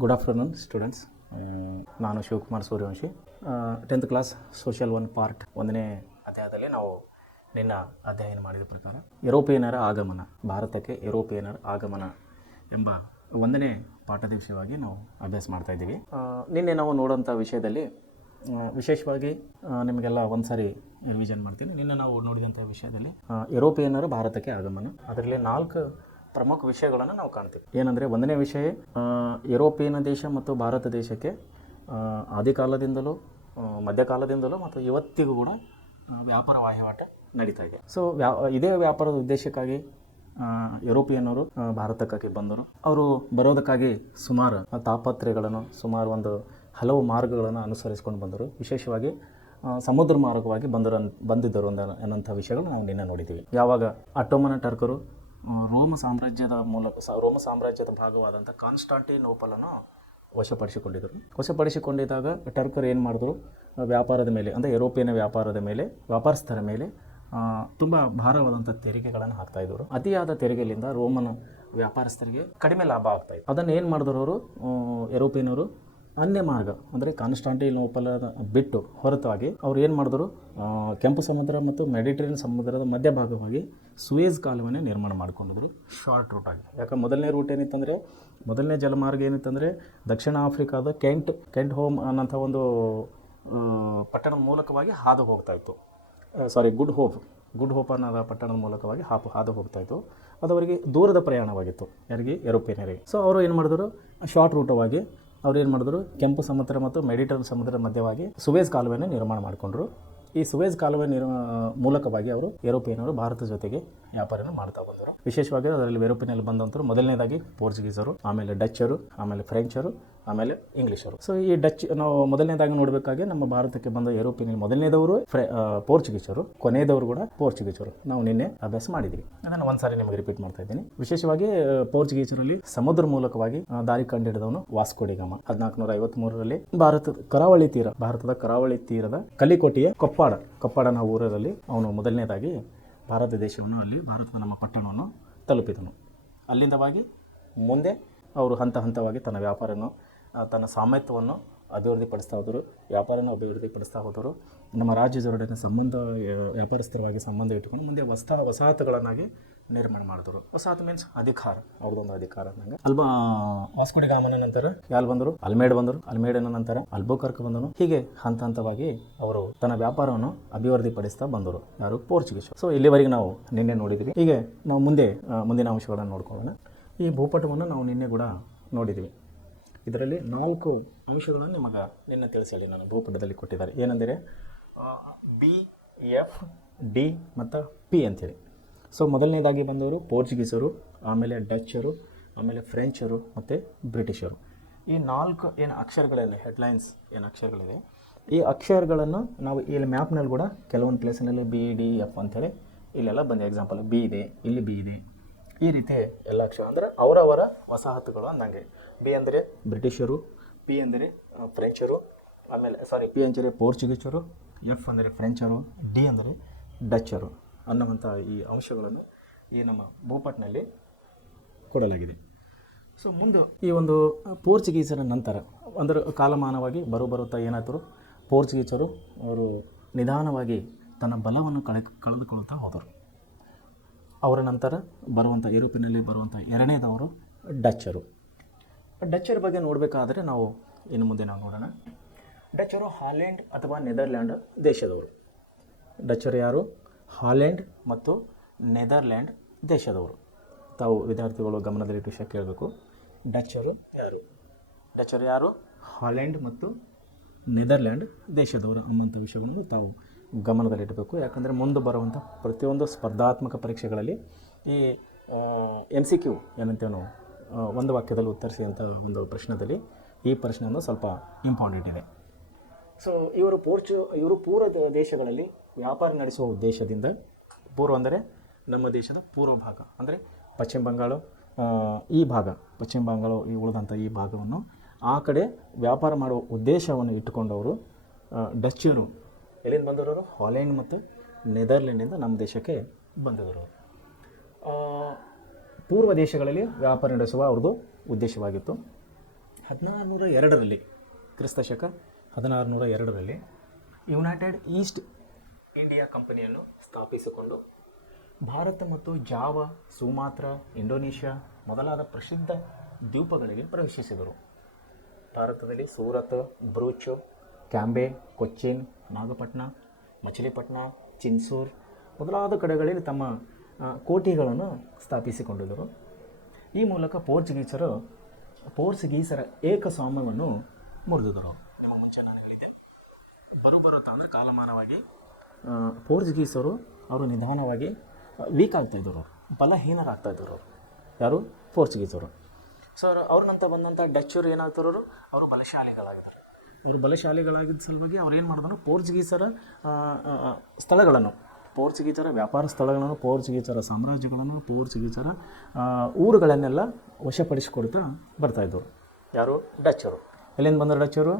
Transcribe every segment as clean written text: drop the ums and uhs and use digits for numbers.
Good afternoon students. ನಾನು Shivakumar Suryavanshi. 10th class social 1 part 1ನೇ ಅಧ್ಯಾಯದಲ್ಲಿ ನಾವು ನಿನ್ನ ಅಧ್ಯಯನ ಮಾಡಿದ ಪ್ರಕಾರ ಯುರೋಪಿಯನರ ಆಗಮನ, ಭಾರತಕ್ಕೆ ಯುರೋಪಿಯನರ ಆಗಮನ ಎಂಬ 1ನೇ ಪಾಠದ ವಿಷಯವಾಗಿ ನಾವು ಅಭ್ಯಾಸ ಮಾಡ್ತಾ ಇದ್ದೀವಿ. ನಿನ್ನೆ ನಾವು ನೋಡೋಂಥ ವಿಷಯದಲ್ಲಿ ವಿಶೇಷವಾಗಿ ನಿಮಗೆಲ್ಲ ಒಂದು ಸಾರಿ ರಿವಿಷನ್ ಮಾಡ್ತೀನಿ. ನಿನ್ನೆ ನಾವು ನೋಡಿದಂಥ ವಿಷಯದಲ್ಲಿ ಯುರೋಪಿಯನರ ಭಾರತಕ್ಕೆ ಆಗಮನ, ಅದರಲ್ಲಿ 4 ಪ್ರಮುಖ ವಿಷಯಗಳನ್ನು ನಾವು ಕಾಣ್ತೀವಿ. ಏನಂದರೆ 1ನೇ ವಿಷಯ, ಯುರೋಪಿಯನ್ ದೇಶ ಮತ್ತು ಭಾರತ ದೇಶಕ್ಕೆ ಆದಿಕಾಲದಿಂದಲೂ ಮಧ್ಯಕಾಲದಿಂದಲೂ ಮತ್ತು ಇವತ್ತಿಗೂ ಕೂಡ ವ್ಯಾಪಾರ ವಹಿವಾಟು ನಡೀತಾ ಇದೆ. ಸೊ ಇದೇ ವ್ಯಾಪಾರದ ಉದ್ದೇಶಕ್ಕಾಗಿ ಯುರೋಪಿಯನ್ನರು ಭಾರತಕ್ಕಾಗಿ ಬಂದರು. ಅವರು ಬರೋದಕ್ಕಾಗಿ ಸುಮಾರು ತಾಪತ್ರೆಗಳನ್ನು, ಸುಮಾರು ಹಲವು ಮಾರ್ಗಗಳನ್ನು ಅನುಸರಿಸ್ಕೊಂಡು ಬಂದರು. ವಿಶೇಷವಾಗಿ ಸಮುದ್ರ ಮಾರ್ಗವಾಗಿ ಬಂದಿದ್ದರು ಅನ್ನೋಂಥ ವಿಷಯಗಳು ನಾವು ನಿನ್ನೆ ನೋಡಿದ್ದೀವಿ. ಯಾವಾಗ ಅಟೋಮನ್ ಟರ್ಕರು ರೋಮ ಸಾಮ್ರಾಜ್ಯದ ಭಾಗವಾದಂಥ ಕಾನ್ಸ್ಟಾಂಟಿನೋಪಲನ್ನು ವಶಪಡಿಸಿಕೊಂಡಿದ್ದಾಗ ಟರ್ಕರು ಏನು ಮಾಡಿದ್ರು, ವ್ಯಾಪಾರದ ಮೇಲೆ ಅಂದರೆ ಯುರೋಪಿಯನ್ ವ್ಯಾಪಾರಸ್ಥರ ಮೇಲೆ ತುಂಬ ಭಾರವಾದಂಥ ತೆರಿಗೆಗಳನ್ನು ಹಾಕ್ತಾಯಿದ್ರು. ಅತಿಯಾದ ತೆರಿಗೆಯಿಂದ ರೋಮನ್ ವ್ಯಾಪಾರಸ್ಥರಿಗೆ ಕಡಿಮೆ ಲಾಭ ಆಗ್ತಾಯಿತ್ತು. ಅದನ್ನು ಏನು ಮಾಡಿದ್ರು ಅವರು, ಯುರೋಪಿಯನರು ಅನ್ಯ ಮಾರ್ಗ ಅಂದರೆ ಕಾನ್ಸ್ಟಾಂಟಿನೋಪಲದ ಬಿಟ್ಟು ಹೊರತಾಗಿ ಅವ್ರು ಏನು ಮಾಡಿದ್ರು, ಕೆಂಪು ಸಮುದ್ರ ಮತ್ತು ಮೆಡಿಟರೇನಿಯನ್ ಸಮುದ್ರದ ಮಧ್ಯಭಾಗವಾಗಿ ಸುಯೇಜ್ ಕಾಲುವೆನೇ ನಿರ್ಮಾಣ ಮಾಡಿಕೊಂಡಿದ್ರು ಶಾರ್ಟ್ ರೂಟಾಗಿ. ಯಾಕಂದ್ರೆ ಮೊದಲನೇ ಜಲಮಾರ್ಗ ಏನಿತ್ತಂದರೆ ದಕ್ಷಿಣ ಆಫ್ರಿಕಾದ ಕೆಂಟ್ ಹೋಮ್ ಅನ್ನೋಂಥ ಒಂದು ಪಟ್ಟಣದ ಮೂಲಕವಾಗಿ ಹಾದು ಹೋಗ್ತಾಯಿತ್ತು. ಗುಡ್ ಹೋಪ್ ಅನ್ನೋದ ಪಟ್ಟಣದ ಮೂಲಕವಾಗಿ ಹಾದು ಹೋಗ್ತಾಯಿತ್ತು. ಅದು ಅವರಿಗೆ ದೂರದ ಪ್ರಯಾಣವಾಗಿತ್ತು, ಯಾರಿಗೆ, ಯುರೋಪಿಯನರಿಗೆ. ಸೊ ಅವರು ಏನು ಮಾಡಿದ್ರು, ಶಾರ್ಟ್ ರೂಟವಾಗಿ ಅವ್ರು ಏನು ಮಾಡಿದ್ರು, ಕೆಂಪು ಸಮುದ್ರ ಮತ್ತು ಮೆಡಿಟರೇನಿಯನ್ ಸಮುದ್ರದ ಮಧ್ಯವಾಗಿ ಸುವೇಜ್ ಕಾಲುವೆಯನ್ನು ನಿರ್ಮಾಣ ಮಾಡಿಕೊಂಡ್ರು. ಈ ಸುವೇಜ್ ಕಾಲುವೆ ಮೂಲಕವಾಗಿ ಅವರು ಯುರೋಪಿಯನರು ಭಾರತ ಜೊತೆಗೆ ವ್ಯಾಪಾರನ ಮಾಡ್ತಾ ಬಂದರು. ವಿಶೇಷವಾಗಿ ಅದರಲ್ಲಿ ಯುರೋಪಿನಲ್ಲಿ ಬಂದಂಥರು ಮೊದಲನೇದಾಗಿ ಪೋರ್ಚುಗೀಸರು, ಆಮೇಲೆ ಡಚ್ಚರು, ಆಮೇಲೆ ಫ್ರೆಂಚರು, ಆಮೇಲೆ ಇಂಗ್ಲೀಷರು. ಸೊ ಈ ನಾವು ಮೊದಲನೇದಾಗಿ ನೋಡಬೇಕಾಗಿ ನಮ್ಮ ಭಾರತಕ್ಕೆ ಬಂದ ಯುರೋಪಿಯನಲ್ಲಿ ಮೊದಲನೇದವರು ಪೋರ್ಚುಗೀಸರು, ಕೊನೆಯದವರು ಕೂಡ ಪೋರ್ಚುಗೀಸರು. ನಾವು ನಿನ್ನೆ ಅಭ್ಯಾಸ ಮಾಡಿದ್ವಿ, ಅದನ್ನು ಒಂದ್ಸಾರಿ ನಿಮಗೆ ರಿಪೀಟ್ ಮಾಡ್ತಾ ಇದ್ದೀನಿ. ವಿಶೇಷವಾಗಿ ಪೋರ್ಚುಗೀಸರಲ್ಲಿ ಸಮುದ್ರ ಮೂಲಕವಾಗಿ ದಾರಿ ಕಂಡಿಡಿದವನು ವಾಸ್ಕೋ ಡಿ ಗಾಮಾ. 1453ರಲ್ಲಿ ಭಾರತದ ಕರಾವಳಿ ತೀರದ ಕಲ್ಲಿಕೋಟೆಯ ಕೊಪ್ಪಾಡ ನಾವು ಊರಲ್ಲಿ ಅವನು ಮೊದಲನೇದಾಗಿ ಭಾರತ ದೇಶವನ್ನು, ಅಲ್ಲಿ ಭಾರತದ ನಮ್ಮ ಪಟ್ಟಣವನ್ನು ತಲುಪಿದನು. ಅಲ್ಲಿಂದವಾಗಿ ಮುಂದೆ ಅವರು ಹಂತವಾಗಿ ತನ್ನ ವ್ಯಾಪಾರವನ್ನು, ತನ್ನ ಸಾಮರ್ಥ್ಯವನ್ನು ಅಭಿವೃದ್ಧಿಪಡಿಸ್ತಾ ಹೋದರು. ನಮ್ಮ ರಾಜ್ಯದೊಡನೆ ವ್ಯಾಪಾರಸ್ಥರವಾಗಿ ಸಂಬಂಧ ಇಟ್ಟುಕೊಂಡು ಮುಂದೆ ವಸಾಹತುಗಳನ್ನಾಗಿ ನಿರ್ಮಾಣ ಮಾಡಿದರು. ವಸಾಹತು ಮೀನ್ಸ್ ಅಧಿಕಾರ, ಅವ್ರದ್ದೊಂದು ಅಧಿಕಾರ ಅನ್ನಂಗೆ. ವಾಸ್ಕೋ ಡಿ ಗಾಮನ ನಂತರ ಯಾರು ಬಂದರು, ಅಲ್ಮೇಡನ ನಂತರ ಅಲ್ಬುಕರ್ಕ್ ಬಂದನು. ಹೀಗೆ ಹಂತವಾಗಿ ಅವರು ತನ್ನ ವ್ಯಾಪಾರವನ್ನು ಅಭಿವೃದ್ಧಿಪಡಿಸ್ತಾ ಬಂದರು, ಯಾರು, ಪೋರ್ಚುಗೀಸರು. ಸೊ ಇಲ್ಲಿವರೆಗೆ ನಾವು ನಿನ್ನೆ ನೋಡಿದ್ವಿ. ಹೀಗೆ ನಾವು ಮುಂದಿನ ಅಂಶಗಳನ್ನು ನೋಡ್ಕೊಳ್ಳೋಣ. ಈ ಭೂಪಟವನ್ನು ನಾವು ನಿನ್ನೆ ಕೂಡ ನೋಡಿದ್ವಿ. ಇದರಲ್ಲಿ 4 ಅಂಶಗಳನ್ನು ನಿನ್ನೆ ತಿಳಿಸಲಿ ನಾನು ಭೂಪಟದಲ್ಲಿ ಕೊಟ್ಟಿದ್ದಾರೆ. ಏನೆಂದರೆ B, F, D ಮತ್ತು P ಅಂತೇಳಿ. ಸೊ ಮೊದಲನೇದಾಗಿ ಬಂದವರು ಪೋರ್ಚುಗೀಸರು, ಆಮೇಲೆ ಡಚ್ಚರು, ಆಮೇಲೆ ಫ್ರೆಂಚರು ಮತ್ತು ಬ್ರಿಟಿಷರು. ಈ 4 ಏನು ಅಕ್ಷರಗಳಿದೆ, ಹೆಡ್ಲೈನ್ಸ್ ಏನು ಅಕ್ಷರಗಳಿದೆ, ಈ ಅಕ್ಷರಗಳನ್ನು ನಾವು ಇಲ್ಲಿ ಮ್ಯಾಪ್ನಲ್ಲಿ ಕೂಡ ಕೆಲವೊಂದು ಪ್ಲೇಸಿನಲ್ಲಿ B, D, F ಅಂಥೇಳಿ ಇಲ್ಲೆಲ್ಲ ಬಂದಿದೆ. ಎಕ್ಸಾಂಪಲ್ B ಇದೆ, ಇಲ್ಲಿ B ಇದೆ. ಈ ರೀತಿ ಎಲ್ಲ ಅಕ್ಷರ ಅಂದರೆ ಅವರವರ ವಸಾಹತುಗಳು ಅಂದಂಗೆ. B ಅಂದರೆ ಬ್ರಿಟಿಷರು, P ಅಂದರೆ ಫ್ರೆಂಚರು, P ಅಂದರೆ ಪೋರ್ಚುಗೀಸರು, F ಅಂದರೆ ಫ್ರೆಂಚರು, D ಅಂದರೆ ಡಚ್ಚರು ಅನ್ನುವಂಥ ಈ ಅಂಶಗಳನ್ನು ಈ ನಮ್ಮ ಭೂಪಟನಲ್ಲಿ ಕೊಡಲಾಗಿದೆ. ಸೊ ಮುಂದೆ ಈ ಒಂದು ಪೋರ್ಚುಗೀಸರ ನಂತರ ಅಂದರೆ ಕಾಲಮಾನವಾಗಿ ಬರುತ್ತಾ ಏನಾಯ್ತರು, ಪೋರ್ಚುಗೀಸರು ಅವರು ನಿಧಾನವಾಗಿ ತನ್ನ ಬಲವನ್ನು ಕಳೆದುಕೊಳ್ಳುತ್ತಾ ಹೋದರು. ಅವರ ನಂತರ ಯುರೋಪಿನಲ್ಲಿ ಬರುವಂಥ ಎರಡನೇದವರು ಡಚ್ಚರ ಬಗ್ಗೆ ನೋಡಬೇಕಾದ್ರೆ ನಾವು ಇನ್ನು ಮುಂದೆ ನೋಡೋಣ. ಡಚ್ಚರು ಹಾಲೆಂಡ್ ಅಥವಾ ನೆದರ್ಲ್ಯಾಂಡ್ ದೇಶದವರು. ಡಚ್ಚರು ಯಾರು? ಹಾಲೆಂಡ್ ಮತ್ತು ನೆದರ್ಲ್ಯಾಂಡ್ ದೇಶದವರು. ತಾವು ವಿದ್ಯಾರ್ಥಿಗಳು ಗಮನದಲ್ಲಿಟ್ಟು ವಿಷಯ ಕೇಳಬೇಕು. ಡಚ್ಚರು ಯಾರು? ಹಾಲೆಂಡ್ ಮತ್ತು ನೆದರ್ಲ್ಯಾಂಡ್ ದೇಶದವರು ಅನ್ನೋಂಥ ವಿಷಯಗಳನ್ನು ತಾವು ಗಮನದಲ್ಲಿಡಬೇಕು. ಯಾಕಂದರೆ ಮುಂದೆ ಬರುವಂಥ ಪ್ರತಿಯೊಂದು ಸ್ಪರ್ಧಾತ್ಮಕ ಪರೀಕ್ಷೆಗಳಲ್ಲಿ ಈ MCQ ಏನಂತೇವೆ ನಾವು, ಒಂದು ವಾಕ್ಯದಲ್ಲಿ ಉತ್ತರಿಸಿ ಅಂತ ಒಂದು ಪ್ರಶ್ನೆಯಲ್ಲಿ ಈ ಪ್ರಶ್ನೆಯನ್ನು ಸ್ವಲ್ಪ ಇಂಪಾರ್ಟೆಂಟ್ ಇದೆ. ಸೊ ಇವರು ಪೂರ್ವ ದೇಶಗಳಲ್ಲಿ ವ್ಯಾಪಾರ ನಡೆಸುವ ಉದ್ದೇಶದಿಂದ, ಪೂರ್ವ ಅಂದರೆ ನಮ್ಮ ದೇಶದ ಪೂರ್ವ ಭಾಗ ಅಂದರೆ ಪಶ್ಚಿಮ ಬಂಗಾಳ ಈ ಉಳಿದಂಥ ಈ ಭಾಗವನ್ನು ಆ ಕಡೆ ವ್ಯಾಪಾರ ಮಾಡುವ ಉದ್ದೇಶವನ್ನು ಇಟ್ಟುಕೊಂಡವರು ಡಚ್ಚರು ಎಲ್ಲಿಂದ ಬಂದವರು? ಹಾಲೆಂಡ್ ಮತ್ತು ನೆದರ್ಲ್ಯಾಂಡಿಂದ ನಮ್ಮ ದೇಶಕ್ಕೆ ಬಂದಿದ್ದರು. ಪೂರ್ವ ದೇಶಗಳಲ್ಲಿ ವ್ಯಾಪಾರ ನಡೆಸುವ ಅವ್ರದ್ದು ಉದ್ದೇಶವಾಗಿತ್ತು. 1602ರಲ್ಲಿ ಕ್ರಿಸ್ತಶಕ 1602ರಲ್ಲಿ ಯುನೈಟೆಡ್ ಈಸ್ಟ್ ಇಂಡಿಯಾ ಕಂಪನಿಯನ್ನು ಸ್ಥಾಪಿಸಿಕೊಂಡು ಭಾರತ ಮತ್ತು ಜಾವ, ಸುಮಾತ್ರ, ಇಂಡೋನೇಷ್ಯಾ ಮೊದಲಾದ ಪ್ರಸಿದ್ಧ ದ್ವೀಪಗಳಿಗೆ ಪ್ರವೇಶಿಸಿದರು. ಭಾರತದಲ್ಲಿ ಸೂರತ್, ಬ್ರೂಚ್, ಕ್ಯಾಂಬೆ, ಕೊಚ್ಚಿನ್, ನಾಗಪಟ್ಟಣ, ಮಚಿಲಿಪಟ್ಟಣ, ಚಿನ್ಸೂರ್ ಮೊದಲಾದ ಕಡೆಗಳಲ್ಲಿ ತಮ್ಮ ಕೋಟೆಗಳನ್ನು ಸ್ಥಾಪಿಸಿಕೊಂಡಿದ್ದರು. ಈ ಮೂಲಕ ಪೋರ್ಚುಗೀಸರ ಏಕಸ್ವಾಮ್ಯವನ್ನು ಮುರಿದಿದ್ದರು. ನಮ್ಮ ಮುಂಚೆ ನಾನು ಹೇಳಿದ್ದೆ, ಬರುತ್ತಾ ಅಂದರೆ ಕಾಲಮಾನವಾಗಿ ಪೋರ್ಚುಗೀಸರು ಅವರು ನಿಧಾನವಾಗಿ ವೀಕ್ ಆಗ್ತಾಯಿದ್ದರು, ಬಲಹೀನರಾಗ್ತಾಯಿದ್ದರು. ಯಾರು? ಪೋರ್ಚುಗೀಸರು. ಸೊ ಅವ್ರ ನಂತರ ಬಂದಂಥ ಡಚ್ಚರು ಏನಾಗ್ತಾರವರು, ಅವರು ಬಲಶಾಲಿಗಳಾಗಿದ್ದಾರೆ. ಅವರು ಬಲಶಾಲಿಗಳಾಗಿದ್ದ ಸಲುವಾಗಿ ಅವ್ರು ಏನು ಮಾಡಿದ್ರು, ಪೋರ್ಚುಗೀಸರ ಸ್ಥಳಗಳನ್ನು, ಪೋರ್ಚುಗೀಸರ ವ್ಯಾಪಾರ ಸ್ಥಳಗಳನ್ನು, ಪೋರ್ಚುಗೀಸರ ಸಾಮ್ರಾಜ್ಯಗಳನ್ನು, ಪೋರ್ಚುಗೀಸರ ಊರುಗಳನ್ನೆಲ್ಲ ವಶಪಡಿಸಿಕೊಡ್ತಾ ಬರ್ತಾಯಿದ್ದರು. ಯಾರು? ಡಚ್ಚರು. ಎಲ್ಲಿಂದ ಬಂದರು ಡಚ್ಚರು?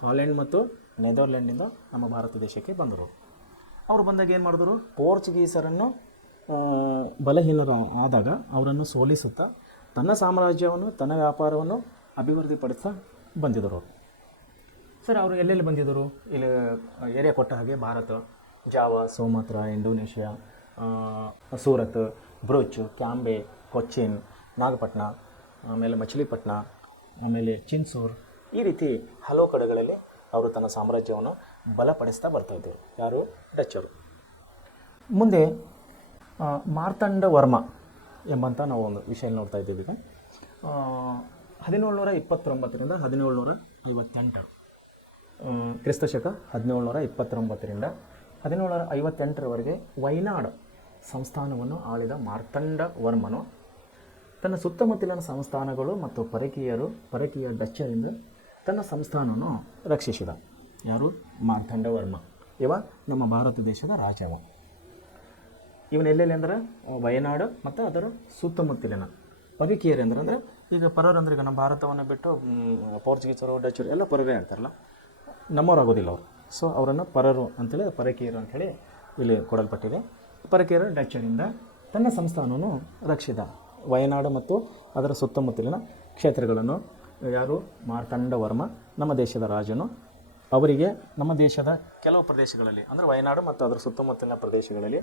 ಹಾಲೆಂಡ್ ಮತ್ತು ನೆದರ್ಲ್ಯಾಂಡಿಂದ ನಮ್ಮ ಭಾರತ ದೇಶಕ್ಕೆ ಬಂದರು. ಅವರು ಬಂದಾಗ ಏನು ಮಾಡಿದ್ರು, ಪೋರ್ಚುಗೀಸರನ್ನು ಬಲಹೀನರು ಆದಾಗ ಅವರನ್ನು ಸೋಲಿಸುತ್ತಾ ತನ್ನ ಸಾಮ್ರಾಜ್ಯವನ್ನು, ತನ್ನ ವ್ಯಾಪಾರವನ್ನು ಅಭಿವೃದ್ಧಿಪಡಿಸ್ತಾ ಬಂದಿದ್ದರು. ಸರ್, ಅವರು ಎಲ್ಲೆಲ್ಲಿ ಬಂದಿದ್ದರು? ಇಲ್ಲಿ ಏರಿಯಾ ಕೊಟ್ಟ ಹಾಗೆ ಭಾರತ, ಜಾವ, ಸುಮಾತ್ರ, ಇಂಡೋನೇಷ್ಯಾ, ಸೂರತ್, ಬ್ರೂಚ್, ಕ್ಯಾಂಬೆ, ಕೊಚ್ಚಿನ್, ನಾಗಪಟ್ಟಣ, ಆಮೇಲೆ ಮಚಿಲಿಪಟ್ಟಣ, ಆಮೇಲೆ ಚಿನ್ಸೂರ್, ಈ ರೀತಿ ಹಲವು ಕಡೆಗಳಲ್ಲಿ ಅವರು ತನ್ನ ಸಾಮ್ರಾಜ್ಯವನ್ನು ಬಲಪಡಿಸ್ತಾ ಬರ್ತಾಯಿದ್ದರು. ಯಾರು? ಡಚ್ಚರು. ಮುಂದೆ ಮಾರ್ತಾಂಡವರ್ಮ ಎಂಬಂಥ ನಾವು ಒಂದು ವಿಷಯ ನೋಡ್ತಾ ಇದ್ದೀವಿ. ಈಗ 1729ರಿಂದ 1758 ಕ್ರಿಸ್ತಶಕ 1729ರಿಂದ 1758ರವರೆಗೆ ವೈನಾಡ್ ಸಂಸ್ಥಾನವನ್ನು ಆಳಿದ ಮಾರ್ತಾಂಡವರ್ಮನು ತನ್ನ ಸುತ್ತಮುತ್ತಲಿನ ಸಂಸ್ಥಾನಗಳು ಮತ್ತು ಪರಕೀಯ ಡಚ್ಚರಿಂದ ತನ್ನ ಸಂಸ್ಥಾನವನ್ನು ರಕ್ಷಿಸಿದ. ಯಾರು? ಮಾರ್ತಾಂಡವರ್ಮ. ಇವ ನಮ್ಮ ಭಾರತ ದೇಶದ ರಾಜವ. ಇವನೆಲ್ಲೆಲ್ಲಿ ಅಂದ್ರೆ ವಯನಾಡು ಮತ್ತು ಅದರ ಸುತ್ತಮುತ್ತಲಿನ ಪರಕೀಯರು ಅಂದರೆ ಈಗ ಪರರಂದ್ರೆ ಈಗ ನಮ್ಮ ಭಾರತವನ್ನು ಬಿಟ್ಟು ಪೋರ್ಚುಗೀಸರು, ಡಚ್ಚರು ಎಲ್ಲ ಪರರೇ ಆಗ್ತಾರಲ್ಲ, ನಮ್ಮವರಾಗೋದಿಲ್ಲ ಅವರು. ಸೊ ಅವರನ್ನು ಪರರು ಅಂಥೇಳಿ, ಪರಕೀಯರು ಅಂಥೇಳಿ ಇಲ್ಲಿ ಕೊಡಲ್ಪಟ್ಟಿದೆ. ಪರಕೀಯರು ಡಚ್ಚರಿಂದ ತನ್ನ ಸಂಸ್ಥಾನವನ್ನು ರಕ್ಷಿಸಿದ. ವಯನಾಡು ಮತ್ತು ಅದರ ಸುತ್ತಮುತ್ತಲಿನ ಕ್ಷೇತ್ರಗಳನ್ನು ಯಾರು? ಮಾರ್ತಾಂಡವರ್ಮ, ನಮ್ಮ ದೇಶದ ರಾಜನು. ಅವರಿಗೆ ನಮ್ಮ ದೇಶದ ಕೆಲವು ಪ್ರದೇಶಗಳಲ್ಲಿ ಅಂದರೆ ವಯನಾಡು ಮತ್ತು ಅದರ ಸುತ್ತಮುತ್ತಲಿನ ಪ್ರದೇಶಗಳಲ್ಲಿ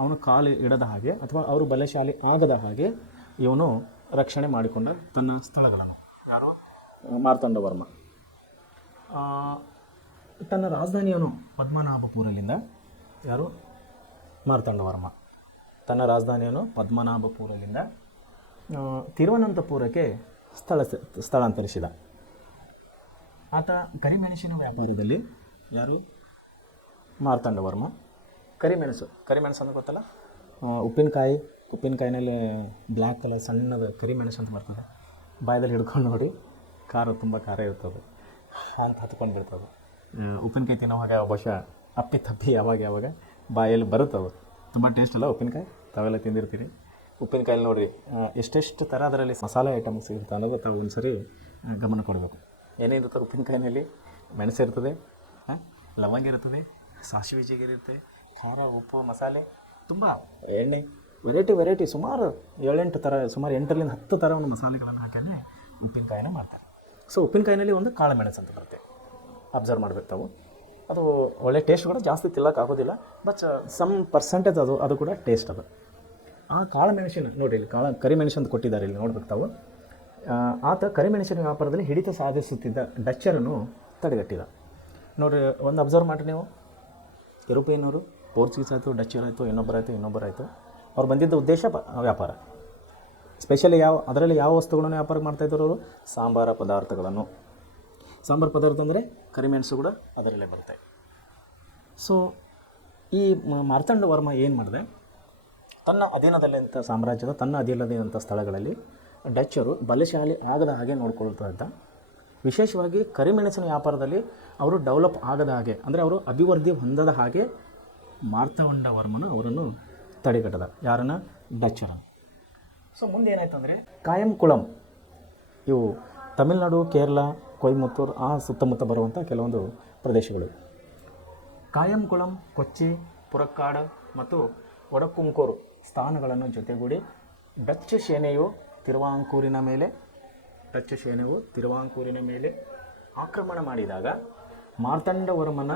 ಅವನು ಕಾಲು ಇಡದ ಹಾಗೆ ಅಥವಾ ಅವರು ಬಲಶಾಲಿ ಆಗದ ಹಾಗೆ ಇವನು ರಕ್ಷಣೆ ಮಾಡಿಕೊಂಡ ತನ್ನ ಸ್ಥಳಗಳನ್ನು. ಯಾರು? ಮಾರ್ತಾಂಡವರ್ಮ. ತನ್ನ ರಾಜಧಾನಿಯನ್ನು ಪದ್ಮನಾಭಪುರದಿಂದ, ಯಾರು? ಮಾರ್ತಾಂಡವರ್ಮ ತನ್ನ ರಾಜಧಾನಿಯನ್ನು ಪದ್ಮನಾಭಪುರದಿಂದ ತಿರುವನಂತಪುರಕ್ಕೆ ಸ್ಥಳಾಂತರಿಸಿದ. ಆತ ಕರಿಮೆಣಸಿನ ವ್ಯಾಪಾರದಲ್ಲಿ, ಯಾರು? ಮಾರ್ತಾಂಡವರ್ಮ. ಕರಿಮೆಣಸು ಅಂದ್ರೆ ಗೊತ್ತಲ್ಲ, ಉಪ್ಪಿನಕಾಯಿನಲ್ಲಿ ಬ್ಲ್ಯಾಕ್ ಕಲರ್ ಸಣ್ಣದ ಕರಿಮೆಣಸು ಅಂತ ಬರ್ತದೆ. ಬಾಯದಲ್ಲಿ ಹಿಡ್ಕೊಂಡು ನೋಡಿ, ತುಂಬ ಖಾರ ಇರ್ತದೆ ಅಂತ ಹತ್ಕೊಂಡು ಬಿಡ್ತದೆ. ಉಪ್ಪಿನಕಾಯಿ ತಿನ್ನೋ ಹಾಗೆ ಬಹುಶಃ ಅಪ್ಪಿ ಯಾವಾಗ ಬಾಯಲ್ಲಿ ಬರುತ್ತವೆ. ತುಂಬ ಟೇಸ್ಟ್ ಅಲ್ಲ ಉಪ್ಪಿನಕಾಯಿ, ತಾವೆಲ್ಲ ತಿಂದಿರ್ತೀರಿ. ಉಪ್ಪಿನಕಾಯಲ್ಲಿ ನೋಡಿರಿ ಎಷ್ಟೆಷ್ಟು ಥರ ಅದರಲ್ಲಿ ಮಸಾಲೆ ಐಟಮ್ಸ್ ಸಿಗುತ್ತೆ ಅನ್ನೋದು ತಾವು ಒಂದು ಸರಿ ಗಮನ ಕೊಡಬೇಕು. ಏನೇನಿರ್ತದೆ ಉಪ್ಪಿನಕಾಯಿನಲ್ಲಿ? ಮೆಣಸು ಇರ್ತದೆ, ಲವಂಗ ಇರ್ತದೆ, ಸಾಸಿವೆ ಜೀರಿಗೆ, ಖಾರ, ಉಪ್ಪು, ಮಸಾಲೆ, ತುಂಬ ಎಣ್ಣೆ, ವೆರೈಟಿ ಸುಮಾರು 7-8 ಥರ, ಸುಮಾರು 8ರಿಂದ 10 ಥರ ಒಂದು ಮಸಾಲೆಗಳನ್ನು ಹಾಕಿ ಉಪ್ಪಿನಕಾಯಿನ ಮಾಡ್ತಾರೆ. ಸೊ ಉಪ್ಪಿನಕಾಯಿನಲ್ಲಿ ಒಂದು ಕಾಳು ಮೆಣಸು ಅಂತ ಬರುತ್ತೆ, ಅಬ್ಸರ್ವ್ ಮಾಡಬೇಕು ತಾವು. ಅದು ಒಳ್ಳೆ ಟೇಸ್ಟ್ ಕೂಡ ಜಾಸ್ತಿ ತಿನ್ನೋಕ್ಕಾಗೋದಿಲ್ಲ, ಬಟ್ ಸಮ್ ಪರ್ಸೆಂಟೇಜ್ ಅದು ಕೂಡ ಟೇಸ್ಟ್ ಅದು. ಆ ಕಾಳು ಮೆಣಸಿನ ನೋಡಿ, ಇಲ್ಲಿ ಕರಿಮೆಣಸು ಅಂತ ಕೊಟ್ಟಿದ್ದಾರೆ, ಇಲ್ಲಿ ನೋಡ್ಬೇಕು ತಾವು. ಆತ ಕರಿಮೆಣಸಿನ ವ್ಯಾಪಾರದಲ್ಲಿ ಹಿಡಿತ ಸಾಧಿಸುತ್ತಿದ್ದ ಡಚ್ಚರನ್ನು ತಡೆಗಟ್ಟಿದ. ನೋಡಿರಿ, ಒಂದು ಅಬ್ಸರ್ವ್ ಮಾಡಿರಿ ನೀವು, ಯುರೋಪಿಯನ್ನವರು, ಪೋರ್ಚುಗೀಸ್ ಆಯಿತು, ಡಚ್ಚರ್ ಆಯಿತು, ಇನ್ನೊಬ್ಬರಾಯಿತು, ಅವ್ರು ಬಂದಿದ್ದ ಉದ್ದೇಶ ವ್ಯಾಪಾರ. ಸ್ಪೆಷಲಿ ಅದರಲ್ಲಿ ಯಾವ ವಸ್ತುಗಳನ್ನು ವ್ಯಾಪಾರ ಮಾಡ್ತಾಯಿದ್ರು ಅವರು? ಸಾಂಬಾರ ಪದಾರ್ಥಗಳನ್ನು. ಸಾಂಬಾರು ಪದಾರ್ಥ ಅಂದರೆ ಕರಿಮೆಣಸು ಕೂಡ ಅದರಲ್ಲೇ ಬರುತ್ತೆ. ಸೊ ಈ ಮಾರ್ತಾಂಡವರ್ಮ ಏನು ಮಾಡಿದೆ, ತನ್ನ ಅಧೀನದಲ್ಲಿದ್ದಂಥ ಸಾಮ್ರಾಜ್ಯದ ತನ್ನ ಅಧೀನದಲ್ಲಿದ್ದಂಥ ಸ್ಥಳಗಳಲ್ಲಿ ಡಚ್ಚರು ಬಲಶಾಲಿ ಆಗದ ಹಾಗೆ ನೋಡ್ಕೊಳ್ತಾ ಇದ್ದ. ವಿಶೇಷವಾಗಿ ಕರಿಮೆಣಸಿನ ವ್ಯಾಪಾರದಲ್ಲಿ ಅವರು ಡೆವಲಪ್ ಆಗದ ಹಾಗೆ, ಅಂದರೆ ಅವರು ಅಭಿವೃದ್ಧಿ ಹೊಂದದ ಹಾಗೆ ಮಾರ್ತಾಂಡವರ್ಮನು ಅವರನ್ನು ತಡೆಗಟ್ಟದ. ಯಾರನ್ನು? ಡಚ್ಚರನ್ನು. ಸೊ ಮುಂದೆ ಏನಾಯ್ತು ಅಂದರೆ ಕಾಯಂಕುಳಂ, ಇವು ತಮಿಳುನಾಡು, ಕೇರಳ, ಕೊಯಮತ್ತೂರು ಆ ಸುತ್ತಮುತ್ತ ಬರುವಂಥ ಕೆಲವೊಂದು ಪ್ರದೇಶಗಳು. ಕಾಯಂಕುಳಂ, ಕೊಚ್ಚಿ, ಪುರಕ್ಕಾಡು ಮತ್ತು ವಡಕ್ಕುಂಕೋರು ಸ್ಥಾನಗಳನ್ನು ಜೊತೆಗೂಡಿ ಡಚ್ ಸೇನೆಯು ತಿರುವಾಂಕೂರಿನ ಮೇಲೆ ಡಚ್ ಸೈನ್ಯವು ತಿರುವಾಂಕೂರಿನ ಮೇಲೆ ಆಕ್ರಮಣ ಮಾಡಿದಾಗ ಮಾರ್ತಾಂಡವರ್ಮನ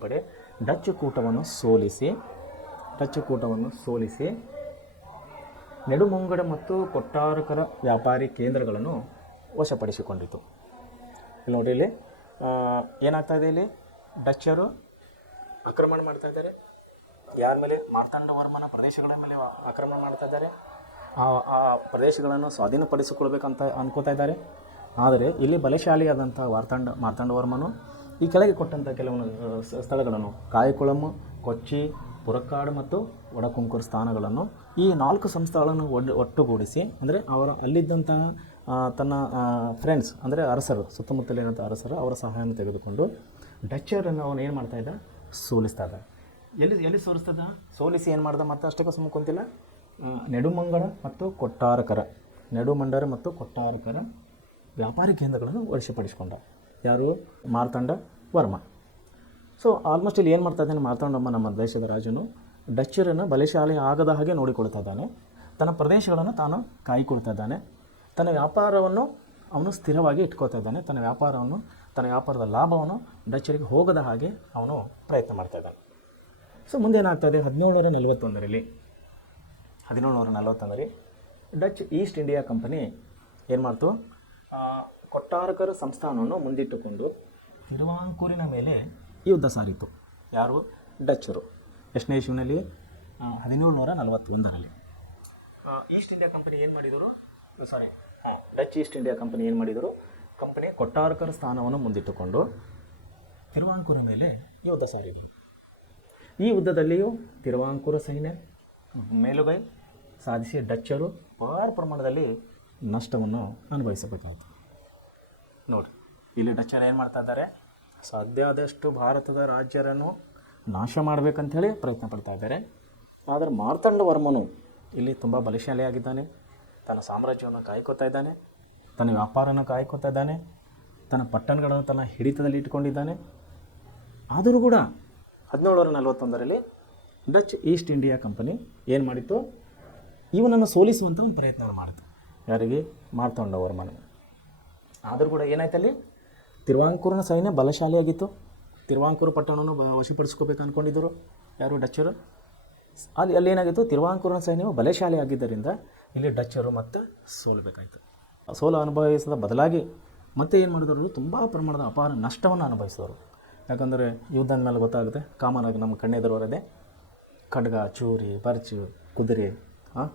ಪಡೆ ಡಚ್ ಕೂಟವನ್ನು ಸೋಲಿಸಿ ನೆಡುಮಂಗಡ ಮತ್ತು ಕೊಟ್ಟಾರಕರ ವ್ಯಾಪಾರಿ ಕೇಂದ್ರಗಳನ್ನು ವಶಪಡಿಸಿಕೊಂಡಿತು. ಇಲ್ಲಿ ನೋಡಿ, ಇಲ್ಲಿ ಏನಾಗ್ತಾ ಇದೆ, ಇಲ್ಲಿ ಡಚ್ಚರು ಆಕ್ರಮಣ ಮಾಡ್ತಾ ಇದ್ದಾರೆ. ಯಾರ ಮೇಲೆ? ಮಾರ್ತಾಂಡವರ್ಮನ ಪ್ರದೇಶಗಳ ಮೇಲೆ ಆಕ್ರಮಣ ಮಾಡ್ತಾ ಇದ್ದಾರೆ. ಆ ಪ್ರದೇಶಗಳನ್ನು ಸ್ವಾಧೀನಪಡಿಸಿಕೊಳ್ಬೇಕಂತ ಅನ್ಕೋತಾ ಇದ್ದಾರೆ. ಆದರೆ ಇಲ್ಲಿ ಬಲಶಾಲಿಯಾದಂಥ ಮಾರ್ತಾಂಡವರ್ಮನು ಈ ಕೆಳಗೆ ಕೊಟ್ಟಂಥ ಕೆಲವೊಂದು ಸ್ಥಳಗಳನ್ನು ಕಾಯಕುಳಂ, ಕೊಚ್ಚಿ, ಪುರಕ್ಕಾಡು ಮತ್ತು ಒಡಕುಂಕೂರು ಸ್ಥಾನಗಳನ್ನು, ಈ 4 ಸಂಸ್ಥಾನಗಳನ್ನು ಒಟ್ಟುಗೂಡಿಸಿ, ಅಂದರೆ ಅಲ್ಲಿದ್ದಂತಹ ತನ್ನ ಫ್ರೆಂಡ್ಸ್ ಅಂದರೆ ಅರಸರು, ಸುತ್ತಮುತ್ತಲಿನಂಥ ಅರಸರು ಅವರ ಸಹಾಯವನ್ನು ತೆಗೆದುಕೊಂಡು ಡಚ್ಚರನ್ನು ಅವನು ಏನು ಮಾಡ್ತಾ ಇದ್ದ? ಸೋಲಿಸ್ತಾ ಇದ್ದ. ಎಲ್ಲಿ ಸೋಲಿಸಿ ಏನು ಮಾಡ್ದ? ಮತ್ತೆ ಅಷ್ಟಕ್ಕೆ ಸುಮ್ಮ ಕುಂತಿಲ್ಲ, ನೆಡುಮಂಡಲ ಮತ್ತು ಕೊಟ್ಟಾರಕರ ವ್ಯಾಪಾರಿ ಕೇಂದ್ರಗಳನ್ನು ವಶಪಡಿಸಿಕೊಂಡ. ಯಾರು? ಮಾರ್ತಾಂಡ ವರ್ಮ. ಸೊ ಆಲ್ಮೋಸ್ಟ್ ಇಲ್ಲಿ ಏನು ಮಾಡ್ತಾ ಇದ್ದಾನೆ ಮಾರ್ತಾಂಡವರ್ಮ, ನಮ್ಮ ದೇಶದ ರಾಜನು ಡಚ್ಚರನ್ನು ಬಲಶಾಲಿ ಆಗದ ಹಾಗೆ ನೋಡಿಕೊಳ್ತಾ ಇದ್ದಾನೆ. ತನ್ನ ಪ್ರದೇಶಗಳನ್ನು ತಾನು ಕಾಯ್ಕೊಳ್ತಾ ಇದ್ದಾನೆ. ತನ್ನ ವ್ಯಾಪಾರವನ್ನು ಅವನು ಸ್ಥಿರವಾಗಿ ಇಟ್ಕೋತಾ ಇದ್ದಾನೆ. ತನ್ನ ವ್ಯಾಪಾರದ ಲಾಭವನ್ನು ಡಚ್ಚರಿಗೆ ಹೋಗದ ಹಾಗೆ ಅವನು ಪ್ರಯತ್ನ ಮಾಡ್ತಾ ಇದ್ದಾನೆ. ಸೊ ಮುಂದೇನಾಗ್ತದೆ? 1741ರಲ್ಲಿ ಡಚ್ ಈಸ್ಟ್ ಇಂಡಿಯಾ ಕಂಪನಿ ಏನು ಮಾಡ್ತು? ಕೊಟ್ಟಾರಕರ ಸಂಸ್ಥಾನವನ್ನು ಮುಂದಿಟ್ಟುಕೊಂಡು ತಿರುವಾಂಕೂರಿನ ಮೇಲೆ ಯುದ್ಧ ಸಾರಿತು. ಯಾರು? ಡಚ್ಚರು. ಎಷ್ಟನೇ ಇಸ್ವಿನಲ್ಲಿ? 1741ರಲ್ಲಿ. ಈಸ್ಟ್ ಇಂಡಿಯಾ ಕಂಪನಿ ಏನು ಮಾಡಿದರು? ಡಚ್ ಈಸ್ಟ್ ಇಂಡಿಯಾ ಕಂಪನಿ ಏನು ಮಾಡಿದರು? ಕಂಪನಿ ಕೊಟ್ಟಾರಕರ ಸ್ಥಾನವನ್ನು ಮುಂದಿಟ್ಟುಕೊಂಡು ತಿರುವಾಂಕೂರ ಮೇಲೆ ಯುದ್ಧ ಸಾರಿದರು. ಈ ಯುದ್ಧದಲ್ಲಿಯೂ ತಿರುವಾಂಕೂರ ಸೈನ್ಯ ಮೇಲುಗೈ ಸಾಧಿಸಿ ಡಚ್ಚರು ಅಪಾರ ಪ್ರಮಾಣದಲ್ಲಿ ನಷ್ಟವನ್ನು ಅನುಭವಿಸಬೇಕಾಯಿತು. ನೋಡಿ, ಇಲ್ಲಿ ಡಚ್ಚರು ಏನು ಮಾಡ್ತಾ ಇದ್ದಾರೆ? ಸಾಧ್ಯ ಆದಷ್ಟು ಭಾರತದ ರಾಜ್ಯರನ್ನು ನಾಶ ಮಾಡಬೇಕಂಥೇಳಿ ಪ್ರಯತ್ನ ಪಡ್ತಾ ಇದ್ದಾರೆ. ಆದರೆ ಮಾರ್ತಾಂಡವರ್ಮನು ಇಲ್ಲಿ ತುಂಬ ಬಲಶಾಲಿಯಾಗಿದ್ದಾನೆ. ತನ್ನ ಸಾಮ್ರಾಜ್ಯವನ್ನು ಕಾಯ್ಕೋತಾ ಇದ್ದಾನೆ, ತನ್ನ ವ್ಯಾಪಾರನ ಕಾಯ್ಕೋತಾ ಇದ್ದಾನೆ, ತನ್ನ ಪಟ್ಟಣಗಳನ್ನು ತನ್ನ ಹಿಡಿತದಲ್ಲಿ ಇಟ್ಕೊಂಡಿದ್ದಾನೆ. ಆದರೂ ಕೂಡ 1741ರಲ್ಲಿ ಡಚ್ ಈಸ್ಟ್ ಇಂಡಿಯಾ ಕಂಪನಿ ಏನು ಮಾಡಿತ್ತು? ಇವನನ್ನು ಸೋಲಿಸುವಂಥ ಒಂದು ಪ್ರಯತ್ನ ಮಾಡಿತು. ಯಾರಿಗೆ? ಮಾರ್ತಾಂಡವರ್ಮನ. ಆದರೂ ಕೂಡ ಏನಾಯ್ತಲ್ಲಿ? ತಿರುವಾಂಕೂರಿನ ಸೈನ್ಯ ಬಲಶಾಲಿಯಾಗಿತ್ತು. ತಿರುವಾಂಕೂರು ಪಟ್ಟಣವನ್ನು ವಶಪಡಿಸ್ಕೋಬೇಕು ಅಂದ್ಕೊಂಡಿದ್ದರು ಯಾರು? ಡಚ್ಚರು. ಅಲ್ಲಿ ಏನಾಗಿತ್ತು? ತಿರುವಾಂಕೂರಿನ ಸೈನ್ಯವು ಬಲಶಾಲಿಯಾಗಿದ್ದರಿಂದ ಇಲ್ಲಿ ಡಚ್ಚರು ಮತ್ತೆ ಸೋಲಬೇಕಾಯಿತು. ಸೋಲು ಅನುಭವಿಸಿದ ಬದಲಾಗಿ ಮತ್ತೆ ಏನು ಮಾಡಿದವರು? ತುಂಬ ಪ್ರಮಾಣದ ಅಪಾರ ನಷ್ಟವನ್ನು ಅನುಭವಿಸಿದವರು. ಯಾಕಂದರೆ ಯುದ್ಧ ಮೇಲೆ ಗೊತ್ತಾಗುತ್ತೆ, ಕಾಮನಾಗಿ ನಮ್ಮ ಕಣ್ಣೆದುರವರದೆ ಖಡ್ಗ, ಚೂರಿ, ಬರ್ಚು, ಕುದುರೆ,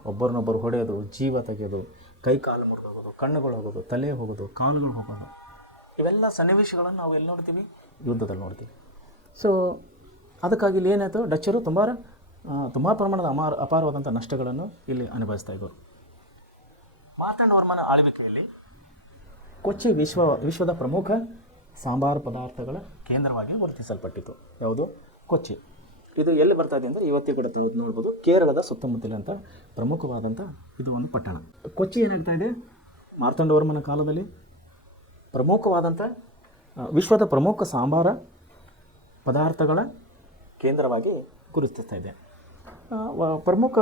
ಒಬ್ಬರನ್ನೊಬ್ಬರು ಹೊಡೆಯೋದು, ಜೀವ ತೆಗೆಯೋದು, ಕೈ ಕಾಲು ಮುರಿದೋಗೋದು, ಕಣ್ಣುಗಳು ಹೋಗೋದು, ತಲೆ ಹೋಗೋದು, ಕಾಲುಗಳು ಹೋಗೋದು, ಇವೆಲ್ಲ ಸನ್ನಿವೇಶಗಳನ್ನು ನಾವು ಎಲ್ಲಿ ನೋಡ್ತೀವಿ? ಯುದ್ಧದಲ್ಲಿ ನೋಡ್ತೀವಿ. ಸೊ ಅದಕ್ಕಾಗಿ ಇಲ್ಲಿ ಏನಾಯಿತು? ಡಚ್ಚರು ತುಂಬ ಪ್ರಮಾಣದ ಅಪಾರವಾದಂಥ ನಷ್ಟಗಳನ್ನು ಇಲ್ಲಿ ಅನುಭವಿಸ್ತಾ ಇದ್ದರು. ಮಾರ್ತಾಂಡವರ್ಮನ ಆಳ್ವಿಕೆಯಲ್ಲಿ ಕೊಚ್ಚಿ ವಿಶ್ವದ ಪ್ರಮುಖ ಸಾಂಬಾರು ಪದಾರ್ಥಗಳ ಕೇಂದ್ರವಾಗಿ ವರ್ತಿಸಲ್ಪಟ್ಟಿತು. ಯಾವುದು? ಕೊಚ್ಚಿ. ಇದು ಎಲ್ಲಿ ಬರ್ತಾ ಇದೆ ಅಂದರೆ ಇವತ್ತಿಗೂ ಕೂಡ ನೋಡ್ಬೋದು, ಕೇರಳದ ಸುತ್ತಮುತ್ತಲಿನಂಥ ಪ್ರಮುಖವಾದಂಥ ಇದು ಒಂದು ಪಟ್ಟಣ. ಕೊಚ್ಚಿ ಏನಾಗ್ತಾ ಇದೆ? ಮಾರ್ತಾಂಡವರ್ಮನ ಕಾಲದಲ್ಲಿ ಪ್ರಮುಖವಾದಂಥ ವಿಶ್ವದ ಪ್ರಮುಖ ಸಾಂಬಾರ ಪದಾರ್ಥಗಳ ಕೇಂದ್ರವಾಗಿ ಗುರುತಿಸ್ತಾ ಇದೆ. ಪ್ರಮುಖ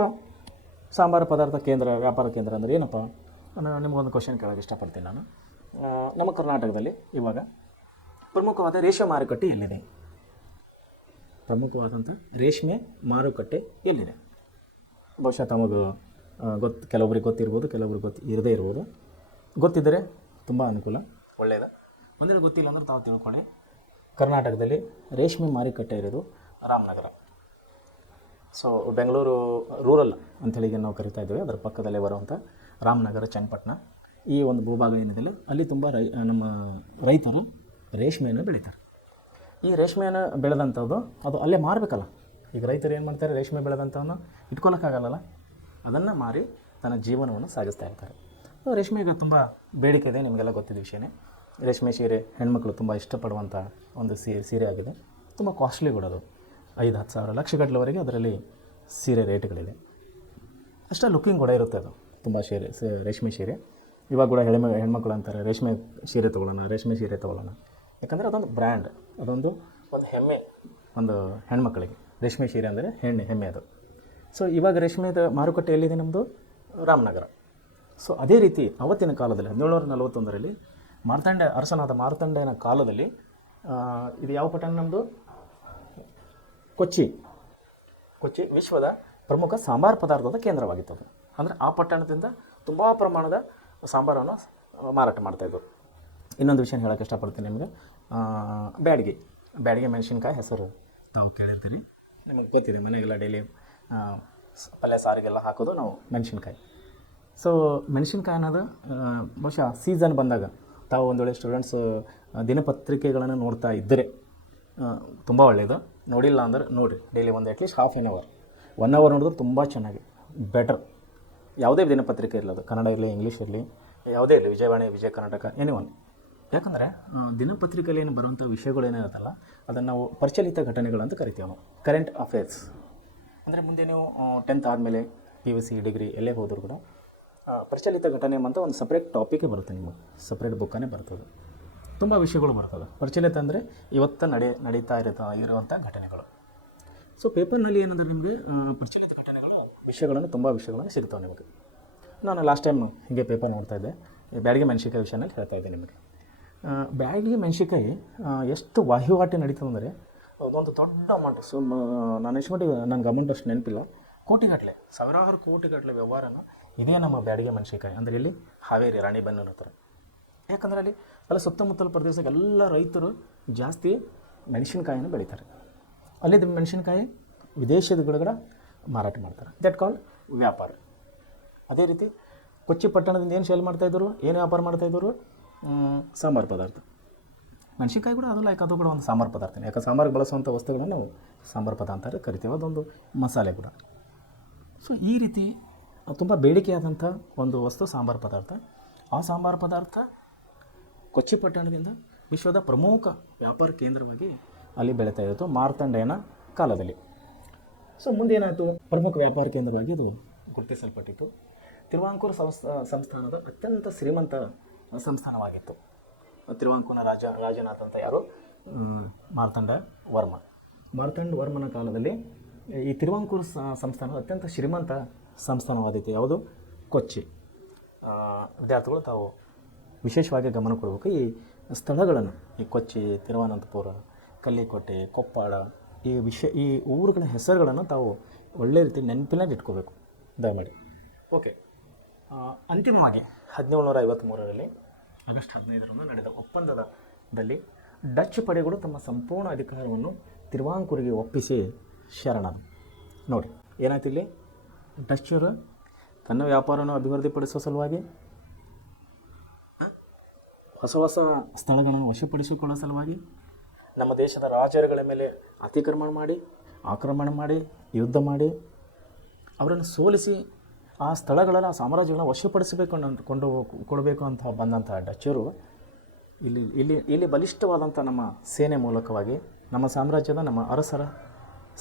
ಸಾಂಬಾರ ಪದಾರ್ಥ ಕೇಂದ್ರ, ವ್ಯಾಪಾರ ಕೇಂದ್ರ ಅಂದರೆ ಏನಪ್ಪ? ನಿಮಗೊಂದು ಕ್ವಶನ್ ಕೇಳೋಕ್ಕೆ ಇಷ್ಟಪಡ್ತೀನಿ ನಾನು. ನಮ್ಮ ಕರ್ನಾಟಕದಲ್ಲಿ ಇವಾಗ ಪ್ರಮುಖವಾದ ರೇಷ್ಮೆ ಮಾರುಕಟ್ಟೆ ಎಲ್ಲಿದೆ? ಪ್ರಮುಖವಾದಂಥ ರೇಷ್ಮೆ ಮಾರುಕಟ್ಟೆ ಎಲ್ಲಿದೆ? ಬಹುಶಃ ತಮಗೆ ಕೆಲವೊಬ್ಬರಿಗೆ ಗೊತ್ತಿರ್ಬೋದು, ಕೆಲವೊಬ್ರಿಗೆ ಇರದೇ ಇರ್ಬೋದು. ಗೊತ್ತಿದ್ದರೆ ತುಂಬ ಅನುಕೂಲ, ಒಳ್ಳೆಯದು. ಒಂದೇಳು ಗೊತ್ತಿಲ್ಲ ಅಂದ್ರೆ ತಾವು ತಿಳ್ಕೊಳ್ಳಿ. ಕರ್ನಾಟಕದಲ್ಲಿ ರೇಷ್ಮೆ ಮಾರುಕಟ್ಟೆ ಇರೋದು ರಾಮನಗರ. ಸೊ ಬೆಂಗಳೂರು ರೂರಲ್ ಅಂಥೇಳಿ ನಾವು ಕರಿತಾ ಇದ್ದೇವೆ, ಅದರ ಪಕ್ಕದಲ್ಲೇ ಬರುವಂಥ ರಾಮನಗರ, ಚನ್ನಪಟ್ಟಣ ಈ ಒಂದು ಭೂಭಾಗ ಏನಿದೆ ಅಲ್ಲಿ ತುಂಬ ನಮ್ಮ ರೈತರು ರೇಷ್ಮೆಯನ್ನು ಬೆಳೀತಾರೆ. ಈ ರೇಷ್ಮೆಯನ್ನು ಬೆಳೆದಂಥದ್ದು ಅದು ಅಲ್ಲೇ ಮಾರಬೇಕಲ್ಲ. ಈಗ ರೈತರು ಏನು ಮಾಡ್ತಾರೆ? ರೇಷ್ಮೆ ಬೆಳೆದಂಥವನ್ನು ಇಟ್ಕೊಳ್ಳೋಕ್ಕಾಗಲ್ಲ, ಅದನ್ನು ಮಾರಿ ತನ್ನ ಜೀವನವನ್ನು ಸಾಗಿಸ್ತಾ ಇರ್ತಾರೆ. ರೇಷ್ಮೆಗೆ ತುಂಬ ಬೇಡಿಕೆ ಇದೆ, ನಿಮಗೆಲ್ಲ ಗೊತ್ತಿದ್ದ ವಿಷಯನೇ. ರೇಷ್ಮೆ ಸೀರೆ ಹೆಣ್ಮಕ್ಳು ತುಂಬ ಇಷ್ಟಪಡುವಂಥ ಒಂದು ಸೀರೆ ಆಗಿದೆ. ತುಂಬ ಕಾಸ್ಟ್ಲಿ ಕೂಡ ಅದು, 5-10 ಸಾವಿರ ಲಕ್ಷಗಟ್ಟಲೆವರೆಗೆ ಅದರಲ್ಲಿ ಸೀರೆ ರೇಟ್ಗಳಿದೆ. ಅಷ್ಟೇ ಲುಕ್ಕಿಂಗ್ ಕೂಡ ಇರುತ್ತೆ ಅದು ತುಂಬ ರೇಷ್ಮೆ ಸೀರೆ. ಇವಾಗ ಕೂಡ ಹೆಣ್ಮಕ್ಳು ಅಂತಾರೆ ರೇಷ್ಮೆ ಸೀರೆ ತೊಗೊಳ್ಳೋಣ, ಯಾಕಂದರೆ ಅದೊಂದು ಬ್ರ್ಯಾಂಡ್, ಅದೊಂದು ಹೆಮ್ಮೆ ಒಂದು ಹೆಣ್ಮಕ್ಳಿಗೆ. ರೇಷ್ಮೆ ಸೀರೆ ಅಂದರೆ ಹೆಮ್ಮೆ ಅದು. ಸೊ ಇವಾಗ ರೇಷ್ಮೆದ ಮಾರುಕಟ್ಟೆ ಎಲ್ಲಿದೆ? ನಮ್ಮದು ರಾಮನಗರ. ಸೊ ಅದೇ ರೀತಿ ಅವತ್ತಿನ ಕಾಲದಲ್ಲಿ 1741ರಲ್ಲಿ ಅರಸನಾದ ಮಾರ್ತಾಂಡನ ಕಾಲದಲ್ಲಿ ಇದು ಯಾವ ಪಟ್ಟಣ ನಮ್ಮದು? ಕೊಚ್ಚಿ ವಿಶ್ವದ ಪ್ರಮುಖ ಸಾಂಬಾರು ಪದಾರ್ಥದ ಕೇಂದ್ರವಾಗಿತ್ತು ಅದು. ಅಂದರೆ ಆ ಪಟ್ಟಣದಿಂದ ತುಂಬ ಪ್ರಮಾಣದ ಸಾಂಬಾರನ್ನು ಮಾರಾಟ ಮಾಡ್ತಾಯಿದ್ರು. ಇನ್ನೊಂದು ವಿಷಯ ಹೇಳೋಕ್ಕೆ ಇಷ್ಟಪಡ್ತೀನಿ ನಿಮಗೆ. ಬ್ಯಾಡಿಗೆ ಮೆಣಸಿನ್ಕಾಯಿ ಹೆಸರು ತಾವು ಕೇಳಿರ್ತೀರಿ, ನಿಮಗೆ ಗೊತ್ತಿದೆ. ಮನೆಗೆಲ್ಲ ಡೈಲಿ ಪಲ್ಯ ಸಾರಿಗೆಲ್ಲ ಹಾಕೋದು ನಾವು ಮೆಣಸಿನ್ಕಾಯಿ. ಸೊ ಮೆಣಸಿನ್ಕಾಯಿ ಅನ್ನೋದು ಬಹುಶಃ ಸೀಸನ್ ಬಂದಾಗ ತಾವು ಒಂದು ವೇಳೆ ಸ್ಟೂಡೆಂಟ್ಸ್ ದಿನಪತ್ರಿಕೆಗಳನ್ನು ನೋಡ್ತಾ ಇದ್ದರೆ ತುಂಬ ಒಳ್ಳೆಯದು. ನೋಡಿಲ್ಲ ಅಂದ್ರೆ ನೋಡಿರಿ, ಡೈಲಿ ಒಂದು at least half an hour 1 hour ನೋಡಿದ್ರೆ ತುಂಬ ಚೆನ್ನಾಗಿ ಬೆಟರ್. ಯಾವುದೇ ದಿನಪತ್ರಿಕೆ ಇರಲಿ, ಅದು ಕನ್ನಡ ಇರಲಿ, ಇಂಗ್ಲೀಷ್ ಇರಲಿ, ಯಾವುದೇ ಇರಲಿ, ವಿಜಯವಾಣಿ, ವಿಜಯ ಕರ್ನಾಟಕ, ಎನಿವನ್. ಯಾಕಂದರೆ ದಿನಪತ್ರಿಕೆಯಲ್ಲಿ ಏನು ಬರುವಂಥ ವಿಷಯಗಳೇನಿರುತ್ತಲ್ಲ ಅದನ್ನು ನಾವು ಪ್ರಚಲಿತ ಘಟನೆಗಳಂತ ಕರಿತೀವಿ ನಾವು, ಕರೆಂಟ್ ಅಫೇರ್ಸ್. ಅಂದರೆ ಮುಂದೆ ನೀವು 10th ಆದಮೇಲೆ PUC ಡಿಗ್ರಿ ಎಲ್ಲೇ ಹೋದರೂ ಕೂಡ ಪ್ರಚಲಿತ ಘಟನೆ ಅಂತ ಒಂದು ಸಪ್ರೇಟ್ ಟಾಪಿಕೇ ಬರುತ್ತೆ, ನಿಮಗೆ ಸಪ್ರೇಟ್ ಬುಕ್ಕನೇ ಬರ್ತದೆ. ತುಂಬ ವಿಷಯಗಳು ಬರ್ತದೆ. ಪ್ರಚಲಿತ ಅಂದರೆ ಇವತ್ತು ನಡೀತಾ ಇರುವಂಥ ಘಟನೆಗಳು. ಸೊ ಪೇಪರ್ನಲ್ಲಿ ಏನಂದರೆ ನಿಮಗೆ ಪ್ರಚಲಿತ ಘಟನೆಗಳು ವಿಷಯಗಳನ್ನು ತುಂಬ ವಿಷಯಗಳನ್ನು ಸಿಗ್ತಾವೆ ನಿಮಗೆ. ನಾನು ಲಾಸ್ಟ್ ಟೈಮ್ ಹೀಗೆ ಪೇಪರ್ ನೋಡ್ತಾಯಿದ್ದೆ, ಬ್ಯಾಡಗಿ ಮೆಣಸಿನ್ಕಾಯಿ ವಿಷಯನಲ್ಲಿ ಹೇಳ್ತಾ ಇದ್ದೆ ನಿಮಗೆ. ಬ್ಯಾಡಗಿ ಮೆಣಸಿನ್ಕಾಯಿ ಎಷ್ಟು ವಹಿವಾಟು ನಡೀತದೆ ಅಂದರೆ ಅದೊಂದು ದೊಡ್ಡ ಅಮೌಂಟ್. ಸೊ ನಾನು ಎಷ್ಟು ಮಟ್ಟಿಗೆ ನನಗೆ ಅಮೌಂಟ್ ಅಷ್ಟು ನೆನಪಿಲ್ಲ, ಕೋಟಿಗಟ್ಟಲೆ, ಸಾವಿರಾರು ಕೋಟಿಗಟ್ಟಲೆ ವ್ಯವಹಾರನ ಇದೇ ನಮ್ಮ ಬ್ಯಾಡಗಿ ಮೆಣಸಿನ್ಕಾಯಿ. ಅಂದರೆ ಇಲ್ಲಿ ಹಾವೇರಿ, ರಾಣಿಬೆನ್ನೂರು ಹತ್ರ. ಯಾಕಂದರೆ ಅಲ್ಲಿ ಸುತ್ತಮುತ್ತಲ ಪ್ರದೇಶಕ್ಕೆ ಎಲ್ಲ ರೈತರು ಜಾಸ್ತಿ ಮೆಣಸಿನ್ಕಾಯಿನ ಬೆಳೀತಾರೆ. ಅಲ್ಲಿದ್ದ ಮೆಣಸಿನ್ಕಾಯಿ ವಿದೇಶದ ಮಾರಾಟ ಮಾಡ್ತಾರೆ. ದಟ್ ಕಾಲ್ಡ್ ವ್ಯಾಪಾರ. ಅದೇ ರೀತಿ ಕೊಚ್ಚಿ ಪಟ್ಟಣದಿಂದ ಏನು ಸೇಲ್ ಮಾಡ್ತಾಯಿದ್ರು, ಏನು ವ್ಯಾಪಾರ ಮಾಡ್ತಾಯಿದ್ರು? ಸಾಂಬಾರು ಪದಾರ್ಥ. ಮೆಣಸಿನ್ಕಾಯಿ ಕೂಡ ಅದು ಕೂಡ ಒಂದು ಸಾಂಬಾರು ಪದಾರ್ಥನೇ. ಯಾಕೆ ಸಾಂಬಾರಿಗೆ ಬಳಸುವಂಥ ವಸ್ತುಗಳನ್ನು ನಾವು ಸಾಂಬಾರು ಪದಾರ್ಥ ಅಂತ ಕರಿತೀವಿ. ಅದೊಂದು ಮಸಾಲೆ ಕೂಡ. ಸೊ ಈ ರೀತಿ ತುಂಬ ಬೇಡಿಕೆಯಾದಂಥ ಒಂದು ವಸ್ತು ಸಾಂಬಾರು ಪದಾರ್ಥ. ಆ ಸಾಂಬಾರು ಪದಾರ್ಥ ಕೊಚ್ಚಿ ಪಟ್ಟಣದಿಂದ ವಿಶ್ವದ ಪ್ರಮುಖ ವ್ಯಾಪಾರ ಕೇಂದ್ರವಾಗಿ ಅಲ್ಲಿ ಬೆಳೀತಾ ಇತ್ತು ಮಾರ್ತಾಂಡನ ಕಾಲದಲ್ಲಿ. ಸೊ ಮುಂದೇನಾಯಿತು? ಪ್ರಮುಖ ವ್ಯಾಪಾರ ಕೇಂದ್ರವಾಗಿ ಅದು ಗುರುತಿಸಲ್ಪಟ್ಟಿತ್ತು. ತಿರುವಾಂಕೂರು ಸಂಸ್ಥಾನದ ಅತ್ಯಂತ ಶ್ರೀಮಂತ ಸಂಸ್ಥಾನವಾಗಿತ್ತು. ತಿರುವಾಂಕೂರಿನ ರಾಜನಾಥ ಅಂತ ಯಾರು? ಮಾರ್ತಾಂಡ ವರ್ಮನ ಕಾಲದಲ್ಲಿ ಈ ತಿರುವಾಂಕೂರು ಸಂಸ್ಥಾನದ ಅತ್ಯಂತ ಶ್ರೀಮಂತ ಸಂಸ್ಥಾನವಾದಿತ್ತು. ಯಾವುದು? ಕೊಚ್ಚಿ. ವಿದ್ಯಾರ್ಥಿಗಳು ತಾವು ವಿಶೇಷವಾಗಿ ಗಮನ ಕೊಡಬೇಕು. ಈ ಸ್ಥಳಗಳನ್ನು, ಈ ಕೊಚ್ಚಿ, ತಿರುವನಂತಪುರ, ಕಲ್ಲಿಕೋಟೆ, ಕೊಪ್ಪಾಳ, ಈ ಊರುಗಳ ಹೆಸರುಗಳನ್ನು ತಾವು ಒಳ್ಳೆ ರೀತಿ ನೆನಪಿನಾಗ ಇಟ್ಕೋಬೇಕು ದಯಮಾಡಿ. ಓಕೆ. ಅಂತಿಮವಾಗಿ 1753ರಲ್ಲಿ ಆಗಸ್ಟ್ 15ರಂದು ನಡೆದ ಒಪ್ಪಂದದಲ್ಲಿ ಡಚ್ ಪಡೆಗಳು ತಮ್ಮ ಸಂಪೂರ್ಣ ಅಧಿಕಾರವನ್ನು ತಿರುವಾಂಕೂರಿಗೆ ಒಪ್ಪಿಸಿ ಶರಣ. ನೋಡಿ ಏನಾಯ್ತು ಇಲ್ಲಿ? ಡಚ್ಚರು ತನ್ನ ವ್ಯಾಪಾರವನ್ನು ಅಭಿವೃದ್ಧಿಪಡಿಸುವ ಸಲುವಾಗಿ, ಹೊಸ ಸ್ಥಳಗಳನ್ನು ವಶಪಡಿಸಿಕೊಳ್ಳುವ ಸಲುವಾಗಿ ನಮ್ಮ ದೇಶದ ರಾಜರುಗಳ ಮೇಲೆ ಆಕ್ರಮಣ ಮಾಡಿ ಯುದ್ಧ ಮಾಡಿ ಅವರನ್ನು ಸೋಲಿಸಿ ಆ ಸ್ಥಳಗಳನ್ನು, ಆ ಸಾಮ್ರಾಜ್ಯಗಳನ್ನು ವಶಪಡಿಸಬೇಕು ಕೊಡಬೇಕು ಅಂತ ಬಂದಂಥ ಡಚ್ಚರು ಇಲ್ಲಿ ಬಲಿಷ್ಠವಾದಂಥ ನಮ್ಮ ಸೇನೆ ಮೂಲಕವಾಗಿ ನಮ್ಮ ಸಾಮ್ರಾಜ್ಯದ, ನಮ್ಮ ಅರಸರ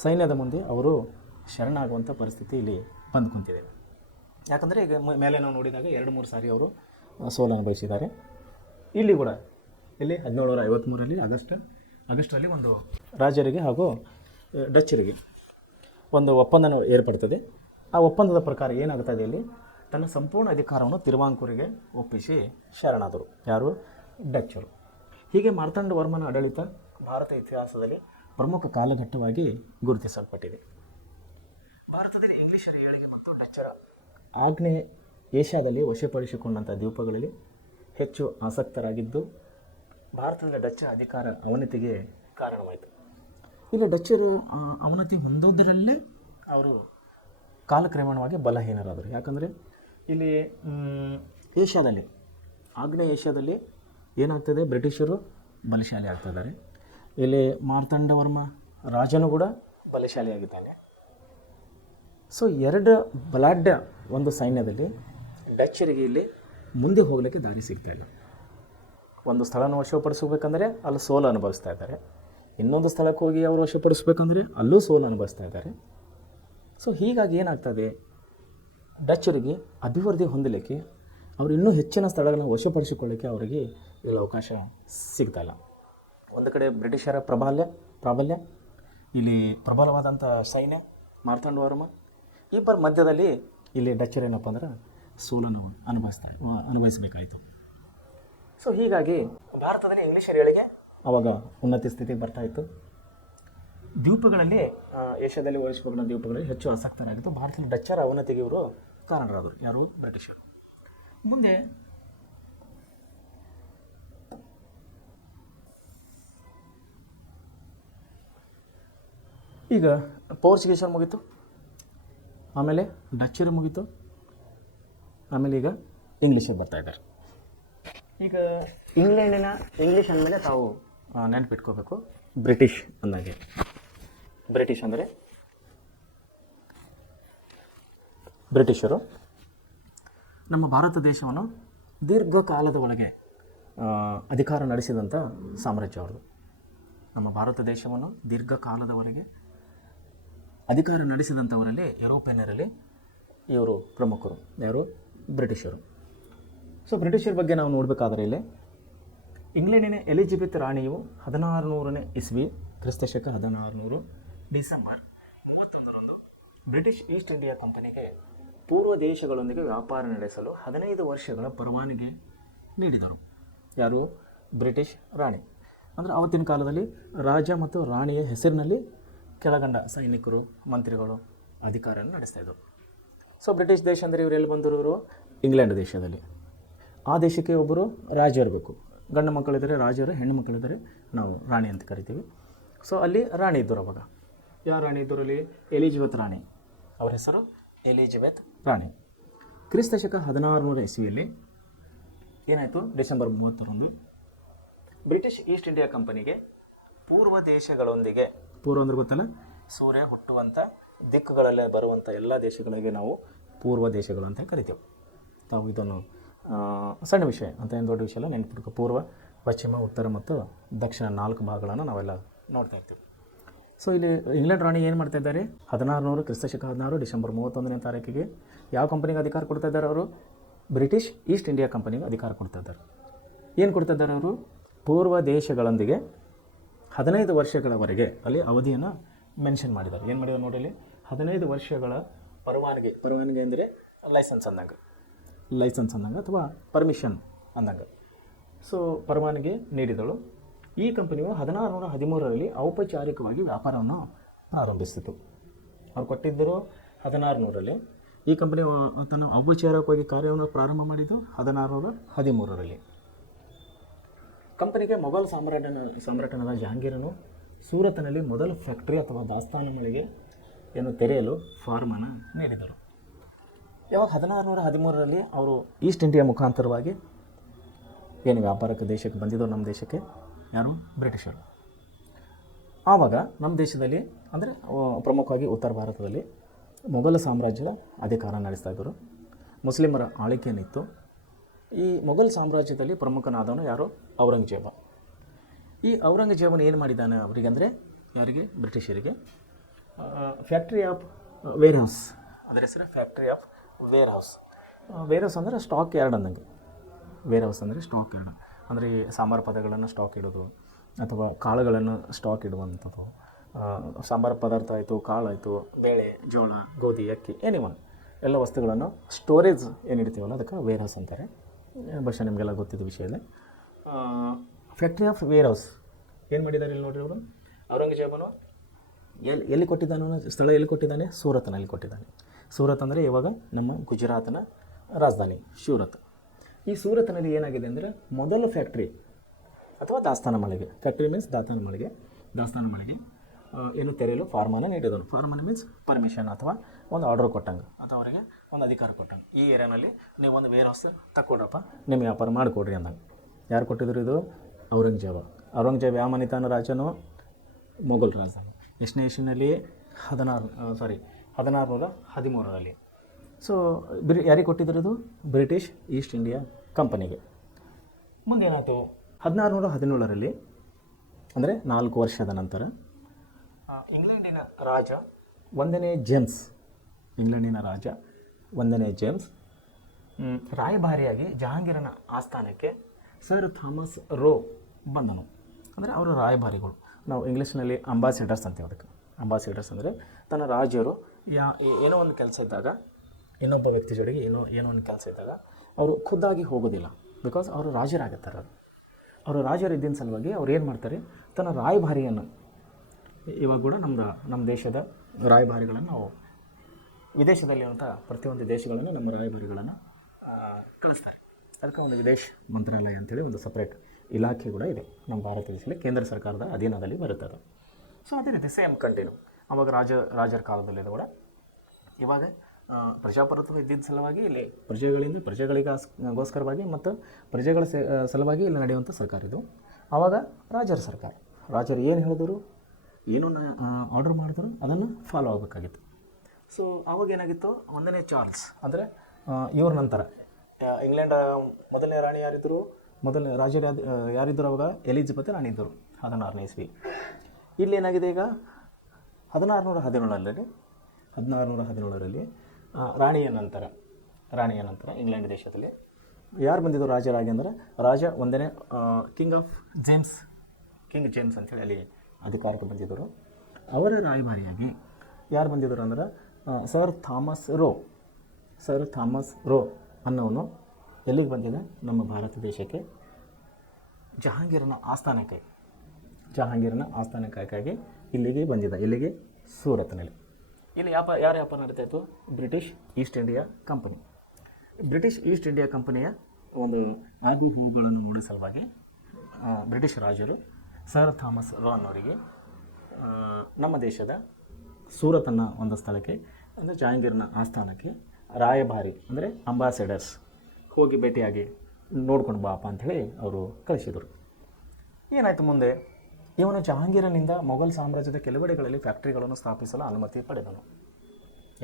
ಸೈನ್ಯದ ಮುಂದೆ ಅವರು ಶರಣಾಗುವಂಥ ಪರಿಸ್ಥಿತಿ ಇಲ್ಲಿ ಬಂದು ಕುಂತಿದೆ. ಯಾಕಂದರೆ ಈಗ ಮೇಲೆ ನಾವು ನೋಡಿದಾಗ 2-3 ಸಾರಿ ಅವರು ಸೋಲು ಅನುಭವಿಸಿದ್ದಾರೆ. ಇಲ್ಲಿ ಕೂಡ 1753ರಲ್ಲಿ ಆಗಸ್ಟಲ್ಲಿ ಒಂದು ರಾಜರಿಗೆ ಹಾಗೂ ಡಚ್ಚರಿಗೆ ಒಂದು ಒಪ್ಪಂದ ಏರ್ಪಡ್ತದೆ. ಆ ಒಪ್ಪಂದದ ಪ್ರಕಾರ ಏನಾಗ್ತದೆ, ಇಲ್ಲಿ ತನ್ನ ಸಂಪೂರ್ಣ ಅಧಿಕಾರವನ್ನು ತಿರುವಾಂಕೂರಿಗೆ ಒಪ್ಪಿಸಿ ಶರಣಾದರು. ಯಾರು? ಡಚ್ಚರು. ಹೀಗೆ ಮಾರ್ತಾಂಡ ವರ್ಮನ ಆಡಳಿತ ಭಾರತ ಇತಿಹಾಸದಲ್ಲಿ ಪ್ರಮುಖ ಕಾಲಘಟ್ಟವಾಗಿ ಗುರುತಿಸಲ್ಪಟ್ಟಿದೆ. ಭಾರತದಲ್ಲಿ ಇಂಗ್ಲಿಷರ ಏಳಿಗೆ ಮತ್ತು ಡಚ್ಚರ ಆಗ್ನೇಯ ಏಷ್ಯಾದಲ್ಲಿ ವಶಪಡಿಸಿಕೊಂಡಂಥ ದ್ವೀಪಗಳಿಗೆ ಹೆಚ್ಚು ಆಸಕ್ತರಾಗಿದ್ದು ಭಾರತದ ಡಚ್ಚರ ಅಧಿಕಾರ ಅವನತಿಗೆ ಕಾರಣವಾಯಿತು. ಇಲ್ಲಿ ಡಚ್ಚರು ಅವನತಿ ಹೊಂದೋದರಲ್ಲೇ ಅವರು ಕಾಲಕ್ರಮೇಣವಾಗಿ ಬಲಹೀನರಾದರು. ಯಾಕಂದರೆ ಇಲ್ಲಿ ಏಷ್ಯಾದಲ್ಲಿ, ಆಗ್ನೇಯ ಏಷ್ಯಾದಲ್ಲಿ ಏನಾಗ್ತದೆ, ಬ್ರಿಟಿಷರು ಬಲಶಾಲಿ ಆಗ್ತಿದ್ದಾರೆ. ಇಲ್ಲಿ ಮಾರ್ತಾಂಡವರ್ಮ ರಾಜನು ಕೂಡ ಬಲಶಾಲಿಯಾಗಿದ್ದಾನೆ. ಸೊ 2 ಬಲಾಢ್ಯ ಒಂದು ಸೈನ್ಯದಲ್ಲಿ ಡಚ್ಚರಿಗೆ ಇಲ್ಲಿ ಮುಂದೆ ಹೋಗಲಿಕ್ಕೆ ದಾರಿ ಸಿಗ್ತಾಯಿಲ್ಲ. ಒಂದು ಸ್ಥಳನ ವಶಪಡಿಸಬೇಕಂದ್ರೆ ಅಲ್ಲಿ ಸೋಲು ಅನುಭವಿಸ್ತಾ ಇದ್ದಾರೆ, ಇನ್ನೊಂದು ಸ್ಥಳಕ್ಕೆ ಹೋಗಿ ಅವರು ವಶಪಡಿಸ್ಬೇಕಂದ್ರೆ ಅಲ್ಲೂ ಸೋಲು ಅನುಭವಿಸ್ತಾ ಇದ್ದಾರೆ. ಸೊ ಹೀಗಾಗಿ ಏನಾಗ್ತದೆ, ಡಚ್ಚರಿಗೆ ಅಭಿವೃದ್ಧಿ ಹೊಂದಲಿಕ್ಕೆ, ಅವರು ಇನ್ನೂ ಹೆಚ್ಚಿನ ಸ್ಥಳಗಳನ್ನು ವಶಪಡಿಸಿಕೊಳ್ಳಿಕ್ಕೆ ಅವರಿಗೆ ಇಲ್ಲಿ ಅವಕಾಶ ಸಿಗ್ತಾಯಿಲ್ಲ. ಒಂದು ಕಡೆ ಬ್ರಿಟಿಷರ ಪ್ರಾಬಲ್ಯ, ಇಲ್ಲಿ ಪ್ರಬಲವಾದಂಥ ಸೈನ್ಯ ಮಾರ್ತಾಂಡ ವರ್ಮ, ಇಬ್ಬರ ಮಧ್ಯದಲ್ಲಿ ಇಲ್ಲಿ ಡಚ್ಚರ್ ಏನಪ್ಪ ಅಂದ್ರೆ ಸೋಲನ್ನು ಅನುಭವಿಸಬೇಕಾಯಿತು. ಸೊ ಹೀಗಾಗಿ ಭಾರತದಲ್ಲಿ ಇಂಗ್ಲೀಷರ ಏಳಿಗೆ ಆವಾಗ ಉನ್ನತ ಸ್ಥಿತಿಗೆ ಬರ್ತಾ ಇತ್ತು. ದ್ವೀಪಗಳಲ್ಲಿ ಏಷ್ಯಾದಲ್ಲಿ ಹೋಲಿಸಿಕೊಂಡ ದ್ವೀಪಗಳಲ್ಲಿ ಹೆಚ್ಚು ಆಸಕ್ತರಾಗಿತ್ತು. ಭಾರತದಲ್ಲಿ ಡಚ್ಚರ ಅವನತಿಗೆ ಇವರು ಕಾರಣರಾದರು. ಯಾರು? ಬ್ರಿಟಿಷರು. ಮುಂದೆ ಈಗ ಪೋರ್ಚುಗೀಸರು ಮುಗೀತು, ಆಮೇಲೆ ಡಚ್ಚರು ಮುಗೀತು, ಆಮೇಲೆ ಈಗ ಇಂಗ್ಲೀಷರು ಬರ್ತಾ ಇದ್ದಾರೆ. ಈಗ ಇಂಗ್ಲೀಷ್ ಅಂದಮೇಲೆ ತಾವು ನೆನಪಿಟ್ಕೋಬೇಕು ಬ್ರಿಟಿಷ್ ಅಂದಾಗೆ. ಬ್ರಿಟಿಷ್ ಅಂದರೆ ಬ್ರಿಟಿಷರು ನಮ್ಮ ಭಾರತ ದೇಶವನ್ನು ದೀರ್ಘಕಾಲದ ಒಳಗೆ ಅಧಿಕಾರ ನಡೆಸಿದಂಥ ಸಾಮ್ರಾಜ್ಯ ಅವ್ರದ್ದು. ನಮ್ಮ ಭಾರತ ದೇಶವನ್ನು ದೀರ್ಘಕಾಲದವರೆಗೆ ಅಧಿಕಾರ ನಡೆಸಿದಂಥವರಲ್ಲಿ ಯುರೋಪಿಯನ್ನರಲ್ಲಿ ಇವರು ಪ್ರಮುಖರು. ಯಾರು? ಬ್ರಿಟಿಷರು. ಸೊ ಬ್ರಿಟಿಷರ ಬಗ್ಗೆ ನಾವು ನೋಡಬೇಕಾದ್ರೆ ಇಲ್ಲಿ ಇಂಗ್ಲೆಂಡಿನ ಎಲಿಜಬೆತ್ ರಾಣಿಯು 1600ನೇ ಇಸ್ವಿ ಕ್ರಿಸ್ತಶಕ 1600 ಡಿಸೆಂಬರ್ 31ರಂದು ಬ್ರಿಟಿಷ್ ಈಸ್ಟ್ ಇಂಡಿಯಾ ಕಂಪನಿಗೆ ಪೂರ್ವ ದೇಶಗಳೊಂದಿಗೆ ವ್ಯಾಪಾರ ನಡೆಸಲು 15 ವರ್ಷಗಳ ಪರವಾನಗಿ ನೀಡಿದರು. ಯಾರು? ಬ್ರಿಟಿಷ್ ರಾಣಿ. ಅಂದರೆ ಆವತ್ತಿನ ಕಾಲದಲ್ಲಿ ರಾಜ ಮತ್ತು ರಾಣಿಯ ಹೆಸರಿನಲ್ಲಿ ಕೆಳಗಂಡ ಸೈನಿಕರು, ಮಂತ್ರಿಗಳು ಅಧಿಕಾರವನ್ನು ನಡೆಸ್ತಾಯಿದ್ರು. ಸೊ ಬ್ರಿಟಿಷ್ ದೇಶ ಅಂದರೆ ಇವರೆಲ್ಲಿ ಬಂದರು? ಇವರು ಇಂಗ್ಲೆಂಡ್ ದೇಶದಲ್ಲಿ. ಆ ದೇಶಕ್ಕೆ ಒಬ್ಬರು ರಾಜ ಇರಬೇಕು. ಗಂಡು ಮಕ್ಕಳಿದ್ದಾರೆ ರಾಜರು, ಹೆಣ್ಣು ಮಕ್ಕಳಿದ್ದಾರೆ ನಾವು ರಾಣಿ ಅಂತ ಕರಿತೀವಿ. ಸೊ ಅಲ್ಲಿ ರಾಣಿ ಇದ್ದರು. ಅವಾಗ ಯಾರು ರಾಣಿ ಇದ್ದರು ಅಲ್ಲಿ? ಎಲಿಜಬೆತ್ ರಾಣಿ. ಅವರ ಹೆಸರು ಎಲಿಜಬೆತ್ ರಾಣಿ. ಕ್ರಿಸ್ತಶಕ 1600 ಇಸ್ವಿಯಲ್ಲಿ ಏನಾಯಿತು? ಡಿಸೆಂಬರ್ 30ರಂದು ಬ್ರಿಟಿಷ್ ಈಸ್ಟ್ ಇಂಡಿಯಾ ಕಂಪನಿಗೆ ಪೂರ್ವ ದೇಶಗಳೊಂದಿಗೆ, ಪೂರ್ವ ಅಂದ್ರೆ ಗೊತ್ತಲ್ಲ, ಸೂರ್ಯ ಹುಟ್ಟುವಂಥ ದಿಕ್ಕುಗಳಲ್ಲೇ ಬರುವಂಥ ಎಲ್ಲ ದೇಶಗಳಿಗೆ ನಾವು ಪೂರ್ವ ದೇಶಗಳು ಅಂತ ಕರಿತೇವೆ. ತಾವು ಇದನ್ನು ಸಣ್ಣ ವಿಷಯ ಅಂತ ಏನು ದೊಡ್ಡ ವಿಷಯ ಅಲ್ಲ, ನೆನಪಿಟ್ಕೊ. ಪೂರ್ವ, ಪಶ್ಚಿಮ, ಉತ್ತರ ಮತ್ತು ದಕ್ಷಿಣ 4 ಭಾಗಗಳನ್ನು ನಾವೆಲ್ಲ ನೋಡ್ತಾ ಇರ್ತೀವಿ. ಸೊ ಇಲ್ಲಿ ಇಂಗ್ಲೆಂಡ್ ರಾಣಿ ಏನು ಮಾಡ್ತಾ ಇದ್ದಾರೆ? 1600 ಕ್ರಿಸ್ತಶಕ 16 ಡಿಸೆಂಬರ್ 31ನೇ ತಾರೀಕಿಗೆ ಯಾವ ಕಂಪನಿಗೆ ಅಧಿಕಾರ ಕೊಡ್ತಾ ಇದ್ದಾರೆ ಅವರು? ಬ್ರಿಟಿಷ್ ಈಸ್ಟ್ ಇಂಡಿಯಾ ಕಂಪನಿಗೆ ಅಧಿಕಾರ ಕೊಡ್ತಾ ಇದ್ದಾರೆ. ಏನು ಕೊಡ್ತಾ ಇದ್ದಾರೆ ಅವರು? ಪೂರ್ವ ದೇಶಗಳೊಂದಿಗೆ 15 ವರ್ಷಗಳವರೆಗೆ ಅಲ್ಲಿ ಅವಧಿಯನ್ನು ಮೆನ್ಷನ್ ಮಾಡಿದ್ದಾರೆ. ಏನು ಮಾಡಿದ್ದಾರೆ ನೋಡಿ ಇಲ್ಲಿ? 15 ವರ್ಷಗಳ ಪರವಾನಗಿ. ಪರವಾನಗಿ ಅಂದರೆ ಲೈಸೆನ್ಸ್ ಅಂದಂಗೆ ಅಥವಾ ಪರ್ಮಿಷನ್ ಅಂದಂಗೆ. ಸೊ ಪರವಾನಗಿ ನೀಡಿದಳು. ಈ ಕಂಪನಿಯು 1613ರಲ್ಲಿ ಔಪಚಾರಿಕವಾಗಿ ವ್ಯಾಪಾರವನ್ನು ಪ್ರಾರಂಭಿಸಿತು. ಅವ್ರು ಕೊಟ್ಟಿದ್ದರು 1600ರಲ್ಲಿ. ಈ ಕಂಪನಿ ತನ್ನ ಔಪಚಾರಿಕವಾಗಿ ಕಾರ್ಯವನ್ನು ಪ್ರಾರಂಭ ಮಾಡಿದ್ದು 1613ರಲ್ಲಿ. ಕಂಪನಿಗೆ ಮೊಘಲ್ ಸಾಮ್ರಾಟನಾದ ಜಹಾಂಗೀರನು ಸೂರತ್ನಲ್ಲಿ ಮೊದಲ ಫ್ಯಾಕ್ಟ್ರಿ ಅಥವಾ ದಾಸ್ತಾನು ಮಳಿಗೆ ತೆರೆಯಲು ಫಾರ್ಮನ್ನು ನೀಡಿದರು. ಯಾವಾಗ 1613ರಲ್ಲಿ ಅವರು ಈಸ್ಟ್ ಇಂಡಿಯಾ ಮುಖಾಂತರವಾಗಿ ಏನು ವ್ಯಾಪಾರಕ್ಕೆ ದೇಶಕ್ಕೆ ಬಂದಿದ್ದೋ ನಮ್ಮ ದೇಶಕ್ಕೆ, ಯಾರು? ಬ್ರಿಟಿಷರು. ಆವಾಗ ನಮ್ಮ ದೇಶದಲ್ಲಿ ಅಂದರೆ ಪ್ರಮುಖವಾಗಿ ಉತ್ತರ ಭಾರತದಲ್ಲಿ ಮೊಘಲ ಸಾಮ್ರಾಜ್ಯದ ಅಧಿಕಾರ ನಡೆಸ್ತಾ ಇದ್ದರು. ಮುಸ್ಲಿಮರ ಆಳ್ವಿಕೆಯನ್ನಿತ್ತು. ಈ ಮೊಘಲ್ ಸಾಮ್ರಾಜ್ಯದಲ್ಲಿ ಪ್ರಮುಖನಾದವನು ಯಾರು? ಔರಂಗಜೇಬ. ಈ ಔರಂಗಜೇಬನು ಏನು ಮಾಡಿದ್ದಾನೆ ಅವರಿಗೆ ಅಂದರೆ, ಯಾರಿಗೆ? ಬ್ರಿಟಿಷರಿಗೆ ಫ್ಯಾಕ್ಟ್ರಿ ಆಫ್ ವೇರ್ ಹೌಸ್, ಅದರ ಹೆಸರು factory of warehouse. Warehouse ಅಂದರೆ ಸ್ಟಾಕ್ ಯಾರ್ಡ್ ಅಂದಂಗೆ. ವೇರ್ ಹೌಸ್ ಅಂದರೆ ಸ್ಟಾಕ್ ಯಾರ್ಡ್ ಅಂದರೆ ಈ ಸಾಂಬಾರು ಪದಾರ್ಥಗಳನ್ನು ಸ್ಟಾಕ್ ಇಡೋದು ಅಥವಾ ಕಾಳುಗಳನ್ನು ಸ್ಟಾಕ್ ಇಡುವಂಥದ್ದು. ಸಾಂಬಾರು ಪದಾರ್ಥ ಆಯಿತು, ಕಾಳಾಯಿತು, ಬೇಳೆ, ಜೋಳ, ಗೋಧಿ, ಅಕ್ಕಿ, ಎನಿವನ್ ಎಲ್ಲ ವಸ್ತುಗಳನ್ನು ಸ್ಟೋರೇಜ್ ಏನು ಇಡ್ತೀವಲ್ಲ ಅದಕ್ಕೆ ವೇರ್ ಹೌಸ್ ಅಂತಾರೆ. ಬಹುಶಃ ನಿಮಗೆಲ್ಲ ಗೊತ್ತಿದ್ದ ವಿಷಯ ಇದೆ. ಫ್ಯಾಕ್ಟ್ರಿ ಆಫ್ ವೇರ್ ಹೌಸ್ ಏನು ಮಾಡಿದ್ದಾರೆ ಇಲ್ಲಿ ನೋಡಿರಿ ಅವರು. ಔರಂಗಜೇಬನು ಎಲ್ಲಿ ಕೊಟ್ಟಿದ್ದಾನೆ? ಸ್ಥಳ ಎಲ್ಲಿ ಕೊಟ್ಟಿದ್ದಾನೆ? ಸೂರತ್ನಲ್ಲಿ ಕೊಟ್ಟಿದ್ದಾನೆ. ಸೂರತ್ ಅಂದರೆ ಇವಾಗ ನಮ್ಮ ಗುಜರಾತ್ನ ರಾಜಧಾನಿ ಸೂರತ್. ಈ ಸೂರತ್ನಲ್ಲಿ ಏನಾಗಿದೆ ಅಂದರೆ ಮೊದಲ ಫ್ಯಾಕ್ಟ್ರಿ ಅಥವಾ ದಾಸ್ತಾನು ಮಳಿಗೆ, ಫ್ಯಾಕ್ಟ್ರಿ ಮೀನ್ಸ್ ದಾಸ್ತಾನು ಮಳಿಗೆ ಏನು ತೆರೆಯಲು ಫಾರ್ಮನ್ನು ನೀಡಿದನು. ಫಾರ್ಮನ್ನು ಮೀನ್ಸ್ ಪರ್ಮಿಷನ್ ಅಥವಾ ಒಂದು ಆರ್ಡರ್ ಕೊಟ್ಟಂಗೆ ಅಥವಾ ಅವರಿಗೆ ಒಂದು ಅಧಿಕಾರ ಕೊಟ್ಟಂಗೆ. ಈ ಏರಿಯಾನಲ್ಲಿ ನೀವು ಒಂದು ವೇರ್ ಹೌಸ್ ತಕ್ಕೊಡ್ರಪ್ಪ, ನಿಮ್ಮ ವ್ಯಾಪಾರ ಮಾಡಿಕೊಡ್ರಿ ಅಂದಂಗೆ. ಯಾರು ಕೊಟ್ಟಿದ್ರು ಇದು? ಔರಂಗಜೇಬ. ಔರಂಗಜೇಬ ಯಾವ ಮನೆತನ ರಾಜನು? ಮೊಘಲ್ ರಾಜಧಾನಿ. ಎಷ್ಟನೇ ಇಸ್ವಿನಲ್ಲಿ? 1613ರಲ್ಲಿ. ಸೊ ಯಾರಿಗೆ ಕೊಟ್ಟಿದ್ರು ಇದು? ಬ್ರಿಟಿಷ್ ಈಸ್ಟ್ ಇಂಡಿಯಾ ಕಂಪನಿಗೆ. ಮುಂದೆ ಏನಾಯಿತು? 1617ರಲ್ಲಿ ಅಂದರೆ 4 ವರ್ಷದ ನಂತರ ಇಂಗ್ಲೆಂಡಿನ ರಾಜ 1ನೇ ಜೇಮ್ಸ್ ರಾಯಭಾರಿಯಾಗಿ ಜಹಾಂಗೀರನ ಆಸ್ಥಾನಕ್ಕೆ ಸರ್ ಥಾಮಸ್ ರೋ ಬಂದನು. ಅಂದರೆ ಅವರು ರಾಯಭಾರಿಗಳು. ನಾವು ಇಂಗ್ಲೀಷ್ನಲ್ಲಿ ಅಂಬಾಸಿಡರ್ಸ್ ಅಂತೀವಿ. ಅದಕ್ಕೆ ಅಂಬಾಸಿಡರ್ಸ್ ಅಂದರೆ ತನ್ನ ರಾಜ್ಯರು ಏನೋ ಒಂದು ಕೆಲಸ ಇದ್ದಾಗ ಇನ್ನೊಬ್ಬ ವ್ಯಕ್ತಿ ಜೊತೆಗೆ ಏನೋ ಒಂದು ಕೆಲಸ ಇದ್ದಾಗ ಅವರು ಖುದ್ದಾಗಿ ಹೋಗೋದಿಲ್ಲ. ಬಿಕಾಸ್ ಅವರು ರಾಜರಾಗುತ್ತಾರೆ. ಅವರು ರಾಜರಿದ್ದಿನ ಸಲುವಾಗಿ ಅವ್ರು ಏನು ಮಾಡ್ತಾರೆ, ತನ್ನ ರಾಯಭಾರಿಯನ್ನು, ಇವಾಗ ಕೂಡ ನಮ್ಮ ದೇಶದ ರಾಯಭಾರಿಗಳನ್ನು ನಾವು ವಿದೇಶದಲ್ಲಿರುವಂಥ ಪ್ರತಿಯೊಂದು ದೇಶಗಳನ್ನು ನಮ್ಮ ರಾಯಭಾರಿಗಳನ್ನು ಕಳಿಸ್ತಾರೆ. ಅದಕ್ಕೆ ಒಂದು ವಿದೇಶ ಮಂತ್ರಾಲಯ ಅಂತೇಳಿ ಒಂದು ಸಪ್ರೇಟ್ ಇಲಾಖೆ ಕೂಡ ಇದೆ ನಮ್ಮ ಭಾರತ ದೇಶದಲ್ಲಿ, ಕೇಂದ್ರ ಸರ್ಕಾರದ ಅಧೀನದಲ್ಲಿ ಬರುತ್ತೆ ಅದು. ಸೊ ಅದೇ ರೀತಿ ಸೇಮ್ ಕಂಟಿನ್ಯೂ ಅವಾಗ ರಾಜರ ಕಾಲದಲ್ಲಿದೆ ಕೂಡ. ಇವಾಗ ಪ್ರಜಾಪ್ರಭುತ್ವ ಇದ್ದಿದ್ದ ಸಲುವಾಗಿ ಇಲ್ಲಿ ಪ್ರಜೆಗಳಿಗೋಸ್ಕರವಾಗಿ ಮತ್ತು ಪ್ರಜೆಗಳ ಸಲುವಾಗಿ ಇಲ್ಲಿ ನಡೆಯುವಂಥ ಸರ್ಕಾರ ಇದು. ಆವಾಗ ರಾಜರ ಸರ್ಕಾರ, ರಾಜರು ಏನು ಹೇಳಿದ್ರು, ಏನೋ ಆರ್ಡರ್ ಮಾಡಿದ್ರು ಅದನ್ನು ಫಾಲೋ ಆಗಬೇಕಾಗಿತ್ತು. ಸೊ ಆವಾಗ ಏನಾಗಿತ್ತು, 1ನೇ ಚಾರ್ಲ್ಸ್ ಅಂದರೆ ಇವ್ರ ನಂತರ ಇಂಗ್ಲೆಂಡ್ ಮೊದಲನೇ ರಾಣಿ ಯಾರಿದ್ದರು, ಮೊದಲನೇ ರಾಜರು ಯಾರಿದ್ದರು ಅವಾಗ ಎಲಿಜಬೆತ್ ರಾಣಿ ಇದ್ದರು 16ನೇ ಇಸ್ವಿ. ಇಲ್ಲಿ ಏನಾಗಿದೆ ಈಗ 1617ರಲ್ಲಿ ರಾಣಿಯ ನಂತರ ಇಂಗ್ಲೆಂಡ್ ದೇಶದಲ್ಲಿ ಯಾರು ಬಂದಿದ್ದರು ರಾಜರಾಗಿ ಅಂದರೆ ರಾಜ 1ನೇ ಕಿಂಗ್ ಜೇಮ್ಸ್ ಅಂಥೇಳಿ ಅಲ್ಲಿ ಅಧಿಕಾರಕ್ಕೆ ಬಂದಿದ್ದರು. ಅವರ ರಾಯಭಾರಿಯಾಗಿ ಯಾರು ಬಂದಿದ್ದರು ಅಂದ್ರೆ ಸರ್ ಥಾಮಸ್ ರೋ ಅನ್ನೋನು ಎಲ್ಲಿಗೆ ಬಂದಿದೆ, ನಮ್ಮ ಭಾರತ ದೇಶಕ್ಕೆ ಜಹಾಂಗೀರನ ಆಸ್ಥಾನಕ್ಕಾಗಿ ಇಲ್ಲಿಗೆ ಬಂದಿದೆ. ಇಲ್ಲಿಗೆ ಸೂರತ್ನಲ್ಲಿ. ಇಲ್ಲಿ ಯಾರ ವ್ಯಾಪಾರ ನಡೀತಾ ಇತ್ತು, ಬ್ರಿಟಿಷ್ ಈಸ್ಟ್ ಇಂಡಿಯಾ ಕಂಪನಿಯ ಒಂದು ಆಗು ಹೋಗುಗಳನ್ನು ನೋಡಿ ಸಲುವಾಗಿ ಬ್ರಿಟಿಷ್ ರಾಜರು ಸರ್ ಥಾಮಸ್ ರೋ ಅನ್ನೋರಿಗೆ ನಮ್ಮ ದೇಶದ ಸೂರತ್ ಅನ್ನೋ ಒಂದು ಸ್ಥಳಕ್ಕೆ ಅಂದರೆ ಜಹಾಂಗೀರನ ಆಸ್ಥಾನಕ್ಕೆ ರಾಯಭಾರಿ ಅಂದರೆ ಅಂಬಾಸೆಡರ್ಸ್ ಹೋಗಿ ಭೇಟಿಯಾಗಿ ನೋಡ್ಕೊಂಡು ಬಾಪ ಅಂಥೇಳಿ ಅವರು ಕಳಿಸಿದರು. ಏನಾಯಿತು ಮುಂದೆ, ಇವನು ಜಹಾಂಗೀರನಿಂದ ಮೊಘಲ್ ಸಾಮ್ರಾಜ್ಯದ ಕೆಲವೆಡೆಗಳಲ್ಲಿ ಫ್ಯಾಕ್ಟ್ರಿಗಳನ್ನು ಸ್ಥಾಪಿಸಲು ಅನುಮತಿ ಪಡೆದನು.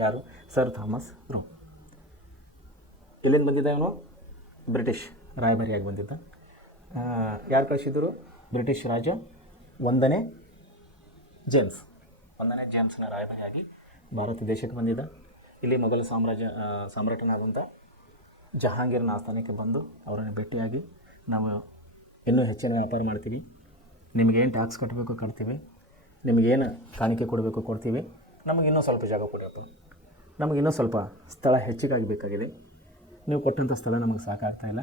ಯಾರು, ಸರ್ ಥಾಮಸ್ ರೋ. ಎಲ್ಲಿಂದ ಬಂದಿದ್ದ ಇವನು, ಬ್ರಿಟಿಷ್ ರಾಯಭಾರಿಯಾಗಿ ಬಂದಿದ್ದ. ಯಾರು ಕಳಿಸಿದರು, ಬ್ರಿಟಿಷ್ ರಾಜ 1ನೇ ಜೇಮ್ಸ್ನ ರಾಯಭಾರಿಯಾಗಿ ಭಾರತ ದೇಶಕ್ಕೆ ಬಂದಿದ್ದ. ಇಲ್ಲಿ ಮೊಘಲ್ ಸಾಮ್ರಾಟನಾದಂಥ ಜಹಾಂಗೀರನ ಆಸ್ಥಾನಕ್ಕೆ ಬಂದು ಅವರನ್ನು ಭೇಟಿಯಾಗಿ, ನಾವು ಇನ್ನೂ ಹೆಚ್ಚಿನ ವ್ಯಾಪಾರ ಮಾಡ್ತೀವಿ, ನಿಮಗೇನು ಟ್ಯಾಕ್ಸ್ ಕಟ್ಟಬೇಕು ಕಟ್ತೀವಿ, ನಿಮಗೇನು ಕಾಣಿಕೆ ಕೊಡಬೇಕು ಕೊಡ್ತೀವಿ, ನಮಗೆ ಇನ್ನೂ ಸ್ವಲ್ಪ ಜಾಗ ಕೊಡಿಯಪ್ಪ, ನಮಗೆ ಇನ್ನೂ ಸ್ವಲ್ಪ ಸ್ಥಳ ಹೆಚ್ಚಿಗಾಗಿ ಬೇಕಾಗಿದೆ, ನೀವು ಕೊಟ್ಟಂಥ ಸ್ಥಳ ನಮಗೆ ಸಾಕಾಗ್ತಾಯಿಲ್ಲ.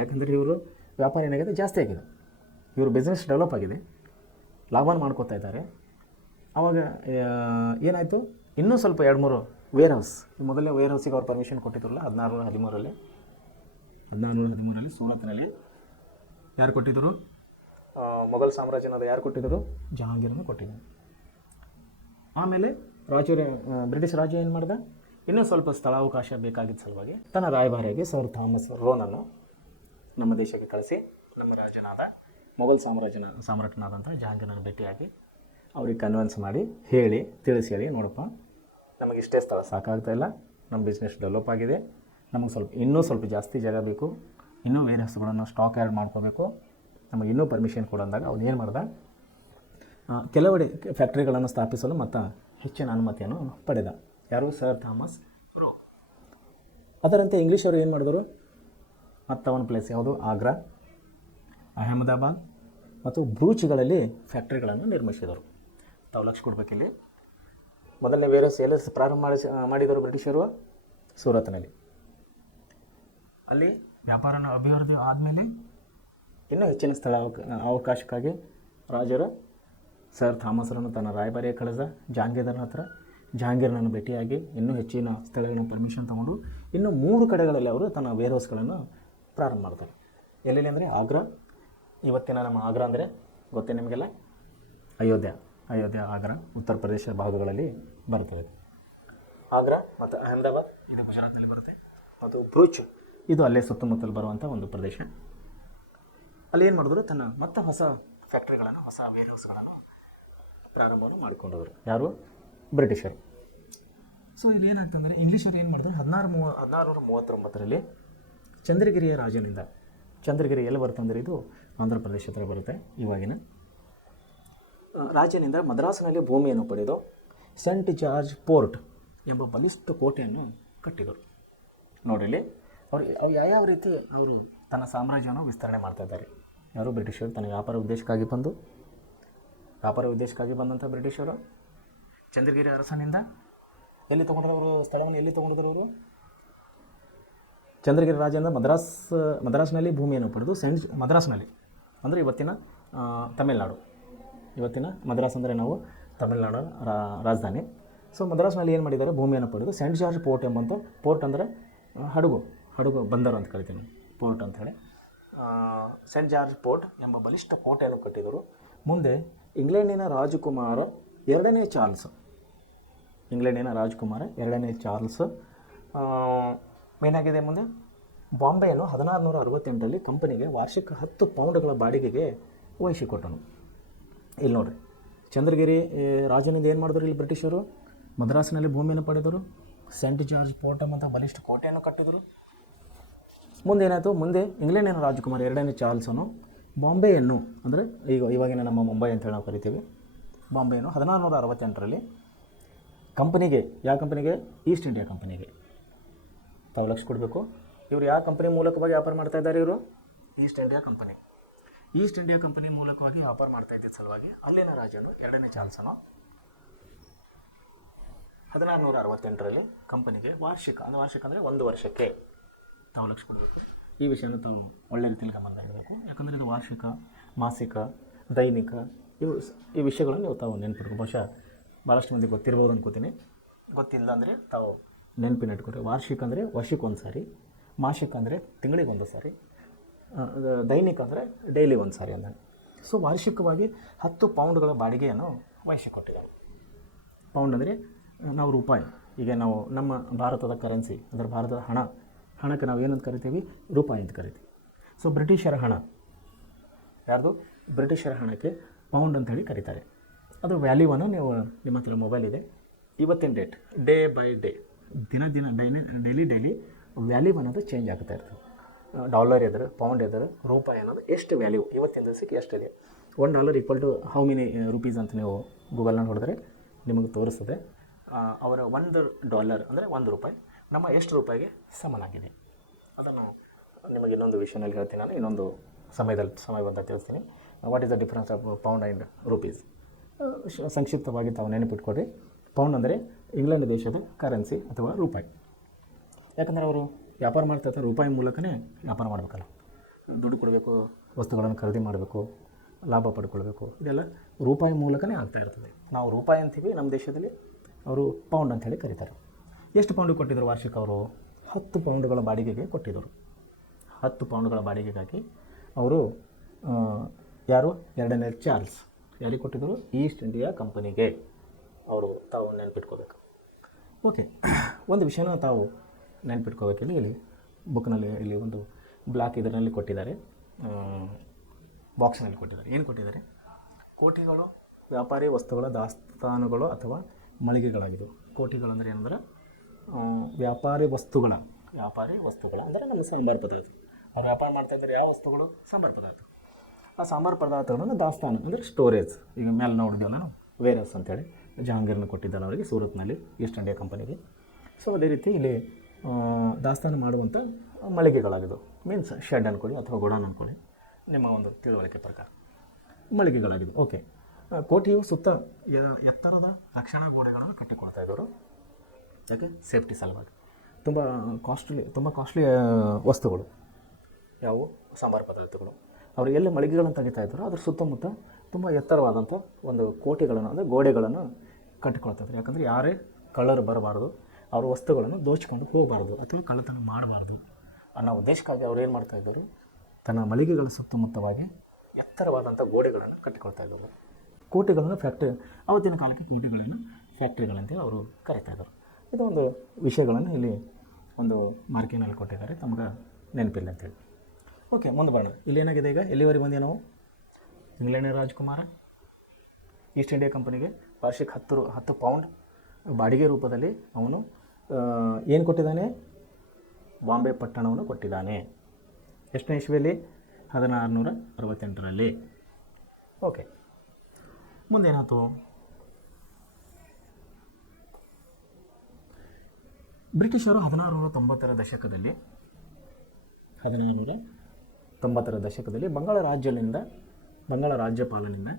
ಯಾಕಂದರೆ ಇವರು ವ್ಯಾಪಾರ ಏನಾಗಿದೆ, ಜಾಸ್ತಿ ಆಗಿದೆ, ಇವರು ಬಿಸ್ನೆಸ್ ಡೆವಲಪ್ ಆಗಿದೆ, ಲಾಭನ ಮಾಡ್ಕೋತಾ ಇದ್ದಾರೆ. ಆವಾಗ ಏನಾಯಿತು, ಇನ್ನೂ ಸ್ವಲ್ಪ 2-3 ವೇರ್ ಹೌಸ್, ಮೊದಲನೇ ವೇರ್ ಹೌಸಿಗೆ ಅವ್ರು ಪರ್ಮಿಷನ್ ಕೊಟ್ಟಿದ್ರಲ್ಲ 1613ರಲ್ಲಿ ಸೂರತ್ನಲ್ಲಿ. ಯಾರು ಕೊಟ್ಟಿದ್ದರು, ಮೊಘಲ್ ಸಾಮ್ರಾಜ್ಯನಾದ ಯಾರು ಕೊಟ್ಟಿದ್ದರು, ಜಹಾಂಗೀರನ್ನು ಕೊಟ್ಟಿದ್ದರು. ಆಮೇಲೆ ಬ್ರಿಟಿಷ್ ರಾಜ ಏನು ಮಾಡಿದ, ಇನ್ನೂ ಸ್ವಲ್ಪ ಸ್ಥಳಾವಕಾಶ ಬೇಕಾಗಿದ್ದ ಸಲುವಾಗಿ ತನ್ನ ರಾಯಭಾರಿಯಾಗಿ ಸರ್ ಥಾಮಸ್ ರೋನನ್ನು ನಮ್ಮ ದೇಶಕ್ಕೆ ಕಳಿಸಿ ನಮ್ಮ ರಾಜನಾದ ಮೊಘಲ್ ಸಾಮ್ರಾಟನಾದಂಥ ಜಹಾಂಗೀರನ ಭೇಟಿಯಾಗಿ ಅವ್ರಿಗೆ ಕನ್ವಿನ್ಸ್ ಮಾಡಿ ತಿಳಿಸಿ ಹೇಳಿ, ನೋಡಪ್ಪ ನಮಗೆ ಇಷ್ಟೇ ಸ್ಥಳ ಸಾಕಾಗ್ತಾಯಿಲ್ಲ, ನಮ್ಮ ಬಿಸ್ನೆಸ್ ಡೆವಲಪ್ ಆಗಿದೆ, ನಮಗೆ ಇನ್ನೂ ಸ್ವಲ್ಪ ಜಾಸ್ತಿ ಜಾಗ ಬೇಕು, ಇನ್ನೂ ವೇರ್ ಹೌಸ್ಗಳನ್ನು ಸ್ಟಾಕ್ ಆ್ಯಡ್ ಮಾಡ್ಕೋಬೇಕು, ನಮಗೆ ಇನ್ನೂ ಪರ್ಮಿಷನ್ ಕೊಡಂದಾಗ ಅವ್ನು ಏನು ಮಾಡ್ದ, ಕೆಲವೆಡೆ ಫ್ಯಾಕ್ಟ್ರಿಗಳನ್ನು ಸ್ಥಾಪಿಸಲು ಮತ್ತು ಹೆಚ್ಚಿನ ಅನುಮತಿಯನ್ನು ಪಡೆದ. ಯಾರು, ಸರ್ ಥಾಮಸ್ ರೋ. ಅದರಂತೆ ಇಂಗ್ಲೀಷರು ಏನು ಮಾಡಿದ್ರು, ಮತ್ತು ಒಂದು ಪ್ಲೇಸ್ ಯಾವುದು, ಆಗ್ರಾ, ಅಹಮದಾಬಾದ್ ಮತ್ತು ಬ್ರೂಚ್ಗಳಲ್ಲಿ ಫ್ಯಾಕ್ಟ್ರಿಗಳನ್ನು ನಿರ್ಮಿಸಿದರು. ತಾವು ಲಕ್ಷ ಕೊಡಬೇಕಿಲ್ಲಿ. ಮೊದಲನೇ ವೇರ್ ಹೌಸ್ ಎಲ್ಲಿ ಪ್ರಾರಂಭ ಮಾಡಿದರು ಬ್ರಿಟಿಷರು, ಸೂರತ್ನಲ್ಲಿ. ಅಲ್ಲಿ ವ್ಯಾಪಾರನ ಅಭಿವೃದ್ಧಿ ಆದಮೇಲೆ ಇನ್ನೂ ಹೆಚ್ಚಿನ ಅವಕಾಶಕ್ಕಾಗಿ ರಾಜರು ಸರ್ ಥಾಮಸರನ್ನು ತನ್ನ ರಾಯಭಾರಿಯ ಕಳಿದ ಜಹಾಂಗೀರನನ್ನು ಭೇಟಿಯಾಗಿ ಇನ್ನೂ ಹೆಚ್ಚಿನ ಸ್ಥಳಗಳನ್ನು ಪರ್ಮಿಷನ್ ತೊಗೊಂಡು ಇನ್ನೂ 3 ಕಡೆಗಳಲ್ಲಿ ಅವರು ತನ್ನ ವೇರ್ ಹೌಸ್ಗಳನ್ನು ಪ್ರಾರಂಭ ಮಾಡ್ತಾರೆ. ಎಲ್ಲೆಲ್ಲಿ ಅಂದರೆ ಆಗ್ರಾ, ಇವತ್ತಿನ ನಮ್ಮ ಆಗ್ರಾ ಅಂದರೆ ಗೊತ್ತೇ ನಿಮಗೆಲ್ಲ, ಅಯೋಧ್ಯ, ಆಗ್ರಾ ಉತ್ತರ ಪ್ರದೇಶ ಭಾಗಗಳಲ್ಲಿ ಬರ್ತದೆ. ಆಗ್ರಾ ಮತ್ತು ಅಹಮದಾಬಾದ್ ಇದು ಗುಜರಾತ್ನಲ್ಲಿ ಬರುತ್ತೆ, ಮತ್ತು ಬ್ರೂಚ್ ಇದು ಅಲ್ಲೇ ಸುತ್ತಮುತ್ತಲು ಬರುವಂಥ ಒಂದು ಪ್ರದೇಶ. ಅಲ್ಲಿ ಏನು ಮಾಡಿದ್ರು, ತನ್ನ ಮತ್ತೆ ಹೊಸ ಫ್ಯಾಕ್ಟ್ರಿಗಳನ್ನು, ಹೊಸ ವೇರ್ ಹೌಸ್ಗಳನ್ನು ಪ್ರಾರಂಭವನ್ನು ಮಾಡಿಕೊಂಡವರು. ಯಾರು, ಬ್ರಿಟಿಷರು. ಸೊ ಇಲ್ಲಿ ಏನಾಗ್ತಂದರೆ ಇಂಗ್ಲೀಷರು ಏನು ಮಾಡಿದ್ರು, 1639ರಲ್ಲಿ ಚಂದ್ರಗಿರಿಯ ರಾಜನಿಂದ, ಚಂದ್ರಗಿರಿ ಎಲ್ಲಿ ಬರುತ್ತೆ ಅಂದರೆ ಇದು ಆಂಧ್ರ ಪ್ರದೇಶ ಹತ್ರ ಬರುತ್ತೆ ಇವಾಗಿನ, ರಾಜನಿಂದ ಮದ್ರಾಸಿನಲ್ಲಿ ಭೂಮಿಯನ್ನು ಪಡೆದು ಸೆಂಟ್ ಜಾರ್ಜ್ ಪೋರ್ಟ್ ಎಂಬ ಬಲಿಷ್ಠ ಕೋಟೆಯನ್ನು ಕಟ್ಟಿದರು. ನೋಡಿಲಿ ಅವರು ಯಾವ ರೀತಿ ಅವರು ತನ್ನ ಸಾಮ್ರಾಜ್ಯವನ್ನು ವಿಸ್ತರಣೆ ಮಾಡ್ತಾ ಇದ್ದಾರೆ. ಯಾರು, ಬ್ರಿಟಿಷರು. ತನ್ನ ವ್ಯಾಪಾರ ಉದ್ದೇಶಕ್ಕಾಗಿ ಬಂದಂಥ ಬ್ರಿಟಿಷರು ಚಂದ್ರಗಿರಿ ಅರಸನಿಂದ ಸ್ಥಳವನ್ನು ಎಲ್ಲಿ ತೊಗೊಂಡಿದ್ರು ಅವರು, ಚಂದ್ರಗಿರಿ ರಾಜೇಂದ್ರ ಮದ್ರಾಸ್ನಲ್ಲಿ ಭೂಮಿಯನ್ನು ಪಡೆದು ಮದ್ರಾಸ್ನಲ್ಲಿ ಅಂದರೆ ಇವತ್ತಿನ ತಮಿಳುನಾಡು, ಇವತ್ತಿನ ಮದ್ರಾಸ್ ಅಂದರೆ ನಾವು ತಮಿಳುನಾಡು ರಾಜಧಾನಿ. ಸೊ ಮದ್ರಾಸ್ನಲ್ಲಿ ಏನು ಮಾಡಿದ್ದಾರೆ, ಭೂಮಿಯನ್ನು ಪಡೆದು ಸೆಂಟ್ ಜಾರ್ಜ್ ಪೋರ್ಟ್ ಎಂಬಂಥ, ಪೋರ್ಟ್ ಅಂದರೆ ಹಡಗು ಬಂದರು ಅಂತ ಕರಿತೀನಿ, ಪೋರ್ಟ್ ಅಂಥೇಳಿ, ಸೆಂಟ್ ಜಾರ್ಜ್ ಪೋರ್ಟ್ ಎಂಬ ಬಲಿಷ್ಠ ಕೋಟೆಯನ್ನು ಕಟ್ಟಿದರು. ಮುಂದೆ ಇಂಗ್ಲೆಂಡಿನ ರಾಜಕುಮಾರ ಎರಡನೇ ಚಾರ್ಲ್ಸ್ ಏನಾಗಿದೆ, ಮುಂದೆ ಬಾಂಬೆಯನ್ನು 1668ರಲ್ಲಿ ಕಂಪನಿಗೆ ವಾರ್ಷಿಕ 10 ಪೌಂಡ್ಗಳ ಬಾಡಿಗೆಗೆ ವಹಿಸಿಕೊಟ್ಟನು. ಇಲ್ಲಿ ನೋಡಿರಿ, ಚಂದ್ರಗಿರಿ ರಾಜನಿಂದ ಏನು ಮಾಡಿದ್ರು ಇಲ್ಲಿ ಬ್ರಿಟಿಷರು, ಮದ್ರಾಸಿನಲ್ಲಿ ಭೂಮಿಯನ್ನು ಪಡೆದರು, ಸೆಂಟ್ ಜಾರ್ಜ್ ಪೋರ್ಟ್ ಎಂಬಂಥ ಬಲಿಷ್ಠ ಕೋಟೆಯನ್ನು ಕಟ್ಟಿದರು. ಮುಂದೆ ಏನಾಯಿತು, ಮುಂದೆ ಇಂಗ್ಲೆಂಡಿನ ರಾಜಕುಮಾರ ಎರಡನೇ ಚಾರ್ಲ್ಸನು ಬಾಂಬೆಯನ್ನು, ಅಂದರೆ ಇವಾಗಿನ ನಮ್ಮ ಮುಂಬೈ ಅಂತೇಳಿ ನಾವು ಕರಿತೀವಿ, ಬಾಂಬೆಯನ್ನು 1668ರಲ್ಲಿ ಕಂಪನಿಗೆ, ಯಾವ ಕಂಪನಿಗೆ, ಈಸ್ಟ್ ಇಂಡಿಯಾ ಕಂಪನಿಗೆ, ತಾವು ಲಕ್ಷ ಕೊಡಬೇಕು. ಇವರು ಯಾವ ಕಂಪನಿ ಮೂಲಕವಾಗಿ ವ್ಯಾಪಾರ ಮಾಡ್ತಾ ಇದ್ದಾರೆ, ಇವರು ಈಸ್ಟ್ ಇಂಡಿಯಾ ಕಂಪನಿ ಮೂಲಕವಾಗಿ ವ್ಯಾಪಾರ ಮಾಡ್ತಾ ಇದ್ದ ಸಲುವಾಗಿ ಅಲ್ಲಿನ ರಾಜನು ಎರಡನೇ ಚಾರ್ಲ್ಸನು 1668ರಲ್ಲಿ ಕಂಪನಿಗೆ ವಾರ್ಷಿಕ ಅಂದರೆ 1 ವರ್ಷಕ್ಕೆ ತಾವು ಲಕ್ಷ ಕೊಡಬೇಕು. ಈ ವಿಷಯನ ತಾವು ಒಳ್ಳೆ ರೀತಿಯಲ್ಲಿ ಗಮನ ಇಡಬೇಕು. ಯಾಕಂದರೆ ಇದು ವಾರ್ಷಿಕ, ಮಾಸಿಕ, ದೈನಿಕ ಈ ವಿಷಯಗಳನ್ನು ನೀವು ತಾವು ನೆನಪಿಟ್ಕೊಂಡು, ಬಹುಶಃ ಭಾಳಷ್ಟು ಮಂದಿ ಗೊತ್ತಿರ್ಬೋದು ಅನ್ಕೋತೀನಿ. ಗೊತ್ತಿಲ್ಲ ಅಂದರೆ ತಾವು ನೆನಪಿನ ಇಟ್ಕೊಡ್ರಿ. ವಾರ್ಷಿಕ ಅಂದರೆ ವರ್ಷಕ್ಕೊಂದು ಸಾರಿ, ಮಾಸಿಕ ಅಂದರೆ ತಿಂಗಳಿಗೆ 1 ಸಾರಿ, ದೈನಿಕ ಅಂದರೆ ಡೈಲಿ 1 ಸಾರಿ ಅಂದ. ಸೊ ವಾರ್ಷಿಕವಾಗಿ 10 ಪೌಂಡ್ಗಳ ಬಾಡಿಗೆಯನ್ನು ವಹಿಸಿಕೊಟ್ಟಿದ್ದಾರೆ. ಪೌಂಡ್ ಅಂದರೆ ನಾವು ರೂಪಾಯಿ, ಈಗ ನಾವು ನಮ್ಮ ಭಾರತದ ಕರೆನ್ಸಿ ಅಂದರೆ ಭಾರತದ ಹಣಕ್ಕೆ ನಾವು ಏನಂತ ಕರಿತೀವಿ, ರೂಪಾಯಿ ಅಂತ ಕರಿತೀವಿ. ಸೊ ಬ್ರಿಟಿಷರ ಹಣ, ಯಾರ್ದು, ಬ್ರಿಟಿಷರ ಹಣಕ್ಕೆ ಪೌಂಡ್ ಅಂತೇಳಿ ಕರೀತಾರೆ. ಅದು ವ್ಯಾಲ್ಯೂವನ್ನು ನೀವು ನಿಮ್ಮ ಹತ್ರ ಮೊಬೈಲ್ ಇದೆ, ಇವತ್ತಿನ day by day, daily value ಅನ್ನೋದು ಚೇಂಜ್ ಆಗ್ತಾ ಇರ್ತದೆ. ಡಾಲರ್ ಎದುರು, ಪೌಂಡ್ ಎದುರು, ರೂಪಾಯಿ ಅನ್ನೋದು ಎಷ್ಟು ವ್ಯಾಲ್ಯೂ ಇವತ್ತಿನ ದಿವಸಕ್ಕೆ ಎಷ್ಟಿದೆ. $1 = ಹೌ ಮೆನಿ ರುಪೀಸ್ ಅಂತ ನೀವು ಗೂಗಲ್ನಲ್ಲಿ ಹೊಡೆದ್ರೆ ನಿಮಗೆ ತೋರಿಸ್ತದೆ. ಅವರ $1 ಅಂದರೆ 1 ರೂಪಾಯಿ ನಮ್ಮ ಎಷ್ಟು ರೂಪಾಯಿಗೆ ಸಮನಾಗಿದೆ. ಅದನ್ನು ನಿಮಗೆ ಇನ್ನೊಂದು ವಿಷಯದಲ್ಲಿ ಹೇಳ್ತೀನಿ, ನಾನು ಇನ್ನೊಂದು ಸಮಯ ಬಂದ ತಿಳಿಸ್ತೀನಿ. What is the difference of pound and rupees. ಸಂಕ್ಷಿಪ್ತವಾಗಿ ತಾವು ನೆನಪಿಟ್ಕೊಡ್ರಿ. ಪೌಂಡ್ ಅಂದರೆ ಇಂಗ್ಲೆಂಡ್ ದೇಶದ ಕರೆನ್ಸಿ ಅಥವಾ ರೂಪಾಯಿ. ಯಾಕಂದರೆ ಅವರು ವ್ಯಾಪಾರ ಮಾಡ್ತಾ ಇರ್ತಾರೆ, ರೂಪಾಯಿ ಮೂಲಕನೇ ವ್ಯಾಪಾರ ಮಾಡಬೇಕಲ್ಲ, ದುಡ್ಡು ಕೊಡಬೇಕು, ವಸ್ತುಗಳನ್ನು ಖರೀದಿ ಮಾಡಬೇಕು, ಲಾಭ ಪಡ್ಕೊಳ್ಬೇಕು, ಇದೆಲ್ಲ ರೂಪಾಯಿ ಮೂಲಕನೇ ಆಗ್ತಾ ಇರ್ತದೆ. ನಾವು ರೂಪಾಯಿ ಅಂತೀವಿ ನಮ್ಮ ದೇಶದಲ್ಲಿ, ಅವರು ಪೌಂಡ್ ಅಂಥೇಳಿ ಕರೀತಾರೆ. ಎಷ್ಟು ಪೌಂಡಿಗೆ ಕೊಟ್ಟಿದ್ದರು ವಾರ್ಷಿಕ? ಅವರು 10 ಪೌಂಡ್ಗಳ ಬಾಡಿಗೆಗೆ ಕೊಟ್ಟಿದ್ದರು. 10 ಪೌಂಡ್ಗಳ ಬಾಡಿಗೆಗಾಗಿ ಅವರು ಯಾರು, ಎರಡನೇ ಚಾರ್ಲ್ಸ್ ಯಾರಿಗೆ ಕೊಟ್ಟಿದ್ದರು, ಈಸ್ಟ್ ಇಂಡಿಯಾ ಕಂಪನಿಗೆ. ಅವರು ತಾವು ನೆನಪಿಟ್ಕೋಬೇಕು. ಓಕೆ, ಒಂದು ವಿಷಯನ ತಾವು ನೆನಪಿಟ್ಕೋಬೇಕಿಲ್ಲ. ಇಲ್ಲಿ ಬುಕ್ನಲ್ಲಿ ಇಲ್ಲಿ ಒಂದು ಬ್ಲಾಕ್ ಇದರಲ್ಲಿ ಕೊಟ್ಟಿದ್ದಾರೆ, ಬಾಕ್ಸ್ನಲ್ಲಿ ಕೊಟ್ಟಿದ್ದಾರೆ. ಏನು ಕೊಟ್ಟಿದ್ದಾರೆ, ಕೋಟಿಗಳು ವ್ಯಾಪಾರಿ ವಸ್ತುಗಳ ದಾಸ್ತಾನುಗಳು ಅಥವಾ ಮಳಿಗೆಗಳಾಗಿದ್ದವು. ಕೋಟಿಗಳಂದರೆ ಏನಂದ್ರೆ ವ್ಯಾಪಾರಿ ವಸ್ತುಗಳ ಅಂದರೆ ನಮ್ಮ ಸಾಂಬಾರು ಪದಾರ್ಥ. ಅವ್ರು ವ್ಯಾಪಾರ ಮಾಡ್ತಾಯಿದ್ದಾರೆ ಯಾವ ವಸ್ತುಗಳು, ಸಾಂಬಾರು ಪದಾರ್ಥ. ಆ ಸಾಂಬಾರು ಪದಾರ್ಥಗಳನ್ನು ದಾಸ್ತಾನು ಅಂದರೆ ಸ್ಟೋರೇಜ್. ಈಗ ಮೇಲೆ ನೋಡಿದ್ವಿ ನಾನು ವೇರಸ್ ಅಂತೇಳಿ ಜಹಾಂಗೀರ್ನ ಕೊಟ್ಟಿದ್ದಲ್ಲ ಅವರಿಗೆ ಸೂರತ್ನಲ್ಲಿ, ಈಸ್ಟ್ ಇಂಡಿಯಾ ಕಂಪನಿಗೆ. ಸೊ ಅದೇ ರೀತಿ ಇಲ್ಲಿ ದಾಸ್ತಾನು ಮಾಡುವಂಥ ಮಳಿಗೆಗಳಾಗಿದ್ದವು. ಮೀನ್ಸ್ ಶೆಡ್ ಅಂದ್ಕೊಳ್ಳಿ ಅಥವಾ ಗೋಡನ್ ಅಂದ್ಕೊಳ್ಳಿ, ನಿಮ್ಮ ಒಂದು ತಿಳುವಳಿಕೆ ಪ್ರಕಾರ ಮಳಿಗೆಗಳಾಗಿದ್ದವು. ಓಕೆ, ಕೋಟೆಯು ಸುತ್ತ ಎತ್ತರದ ರಕ್ಷಣಾ ಗೋಡೆಗಳನ್ನು ಕಟ್ಟಿಕೊಳ್ತಾ ಇದ್ದವರು. ಯಾಕೆ, ಸೇಫ್ಟಿ ಸಲುವಾಗಿ. ತುಂಬ ಕಾಸ್ಟ್ಲಿ ವಸ್ತುಗಳು ಯಾವುವು, ಸಾಂಬಾರು ಪದಾರ್ಥಗಳು. ಅವರು ಎಲ್ಲಿ ಮಳಿಗೆಗಳನ್ನು ತೆಗಿತಾ ಇದ್ದಾರೋ ಅದ್ರ ಸುತ್ತಮುತ್ತ ತುಂಬ ಎತ್ತರವಾದಂಥ ಒಂದು ಕೋಟೆಗಳನ್ನು ಅಂದರೆ ಗೋಡೆಗಳನ್ನು ಕಟ್ಟಿಕೊಳ್ತಾ ಇದ್ದಾರೆ. ಯಾಕಂದರೆ ಯಾರೇ ಕಳ್ಳರು ಬರಬಾರ್ದು, ಅವ್ರ ವಸ್ತುಗಳನ್ನು ದೋಚಿಕೊಂಡು ಹೋಗಬಾರ್ದು ಅಥವಾ ಕಳ್ಳತನ ಮಾಡಬಾರ್ದು ಅನ್ನೋ ಉದ್ದೇಶಕ್ಕಾಗಿ ಅವ್ರು ಏನು ಮಾಡ್ತಾಯಿದ್ದಾರೆ, ತನ್ನ ಮಳಿಗೆಗಳ ಸುತ್ತಮುತ್ತವಾಗಿ ಎತ್ತರವಾದಂಥ ಗೋಡೆಗಳನ್ನು ಕಟ್ಟಿಕೊಳ್ತಾ ಇದ್ದಾರೆ. ಕೋಟೆಗಳನ್ನು ಆವತ್ತಿನ ಕಾಲಕ್ಕೆ ಕೋಟೆಗಳನ್ನು ಫ್ಯಾಕ್ಟ್ರಿಗಳಂತೇಳಿ ಅವರು ಕರೀತಾ ಇದ್ದಾರೆ. ಇದು ಒಂದು ವಿಷಯಗಳನ್ನು ಇಲ್ಲಿ ಒಂದು ಮಾರ್ಕಿನಲ್ಲಿ ಕೊಟ್ಟಿದ್ದಾರೆ, ತಮಗೆ ನೆನಪಿಲ್ಲ ಅಂತೇಳಿ. ಓಕೆ, ಮುಂದೆ ಬರೋಣ. ಇಲ್ಲೇನಾಗಿದೆ ಈಗ, ಎಲ್ಲಿವರೆಗೆ ಬಂದೆ ನಾವು, ಇಂಗ್ಲೆಂಡಿನ ರಾಜಕುಮಾರ ಈಸ್ಟ್ ಇಂಡಿಯಾ ಕಂಪನಿಗೆ ವಾರ್ಷಿಕ 10 ಪೌಂಡ್ ಬಾಡಿಗೆ ರೂಪದಲ್ಲಿ ಅವನು ಏನು ಕೊಟ್ಟಿದ್ದಾನೆ, ಬಾಂಬೆ ಪಟ್ಟಣವನ್ನು ಕೊಟ್ಟಿದ್ದಾನೆ. ಎಷ್ಟನೇ ಇಸ್ವಿಯಲ್ಲಿ, 1668ರಲ್ಲಿ. ಓಕೆ, ಮುಂದೇನಾಯ್ತು, ಬ್ರಿಟಿಷರು 1690ರ ದಶಕದಲ್ಲಿ ಬಂಗಾಳ ರಾಜ್ಯಪಾಲನಿಂದ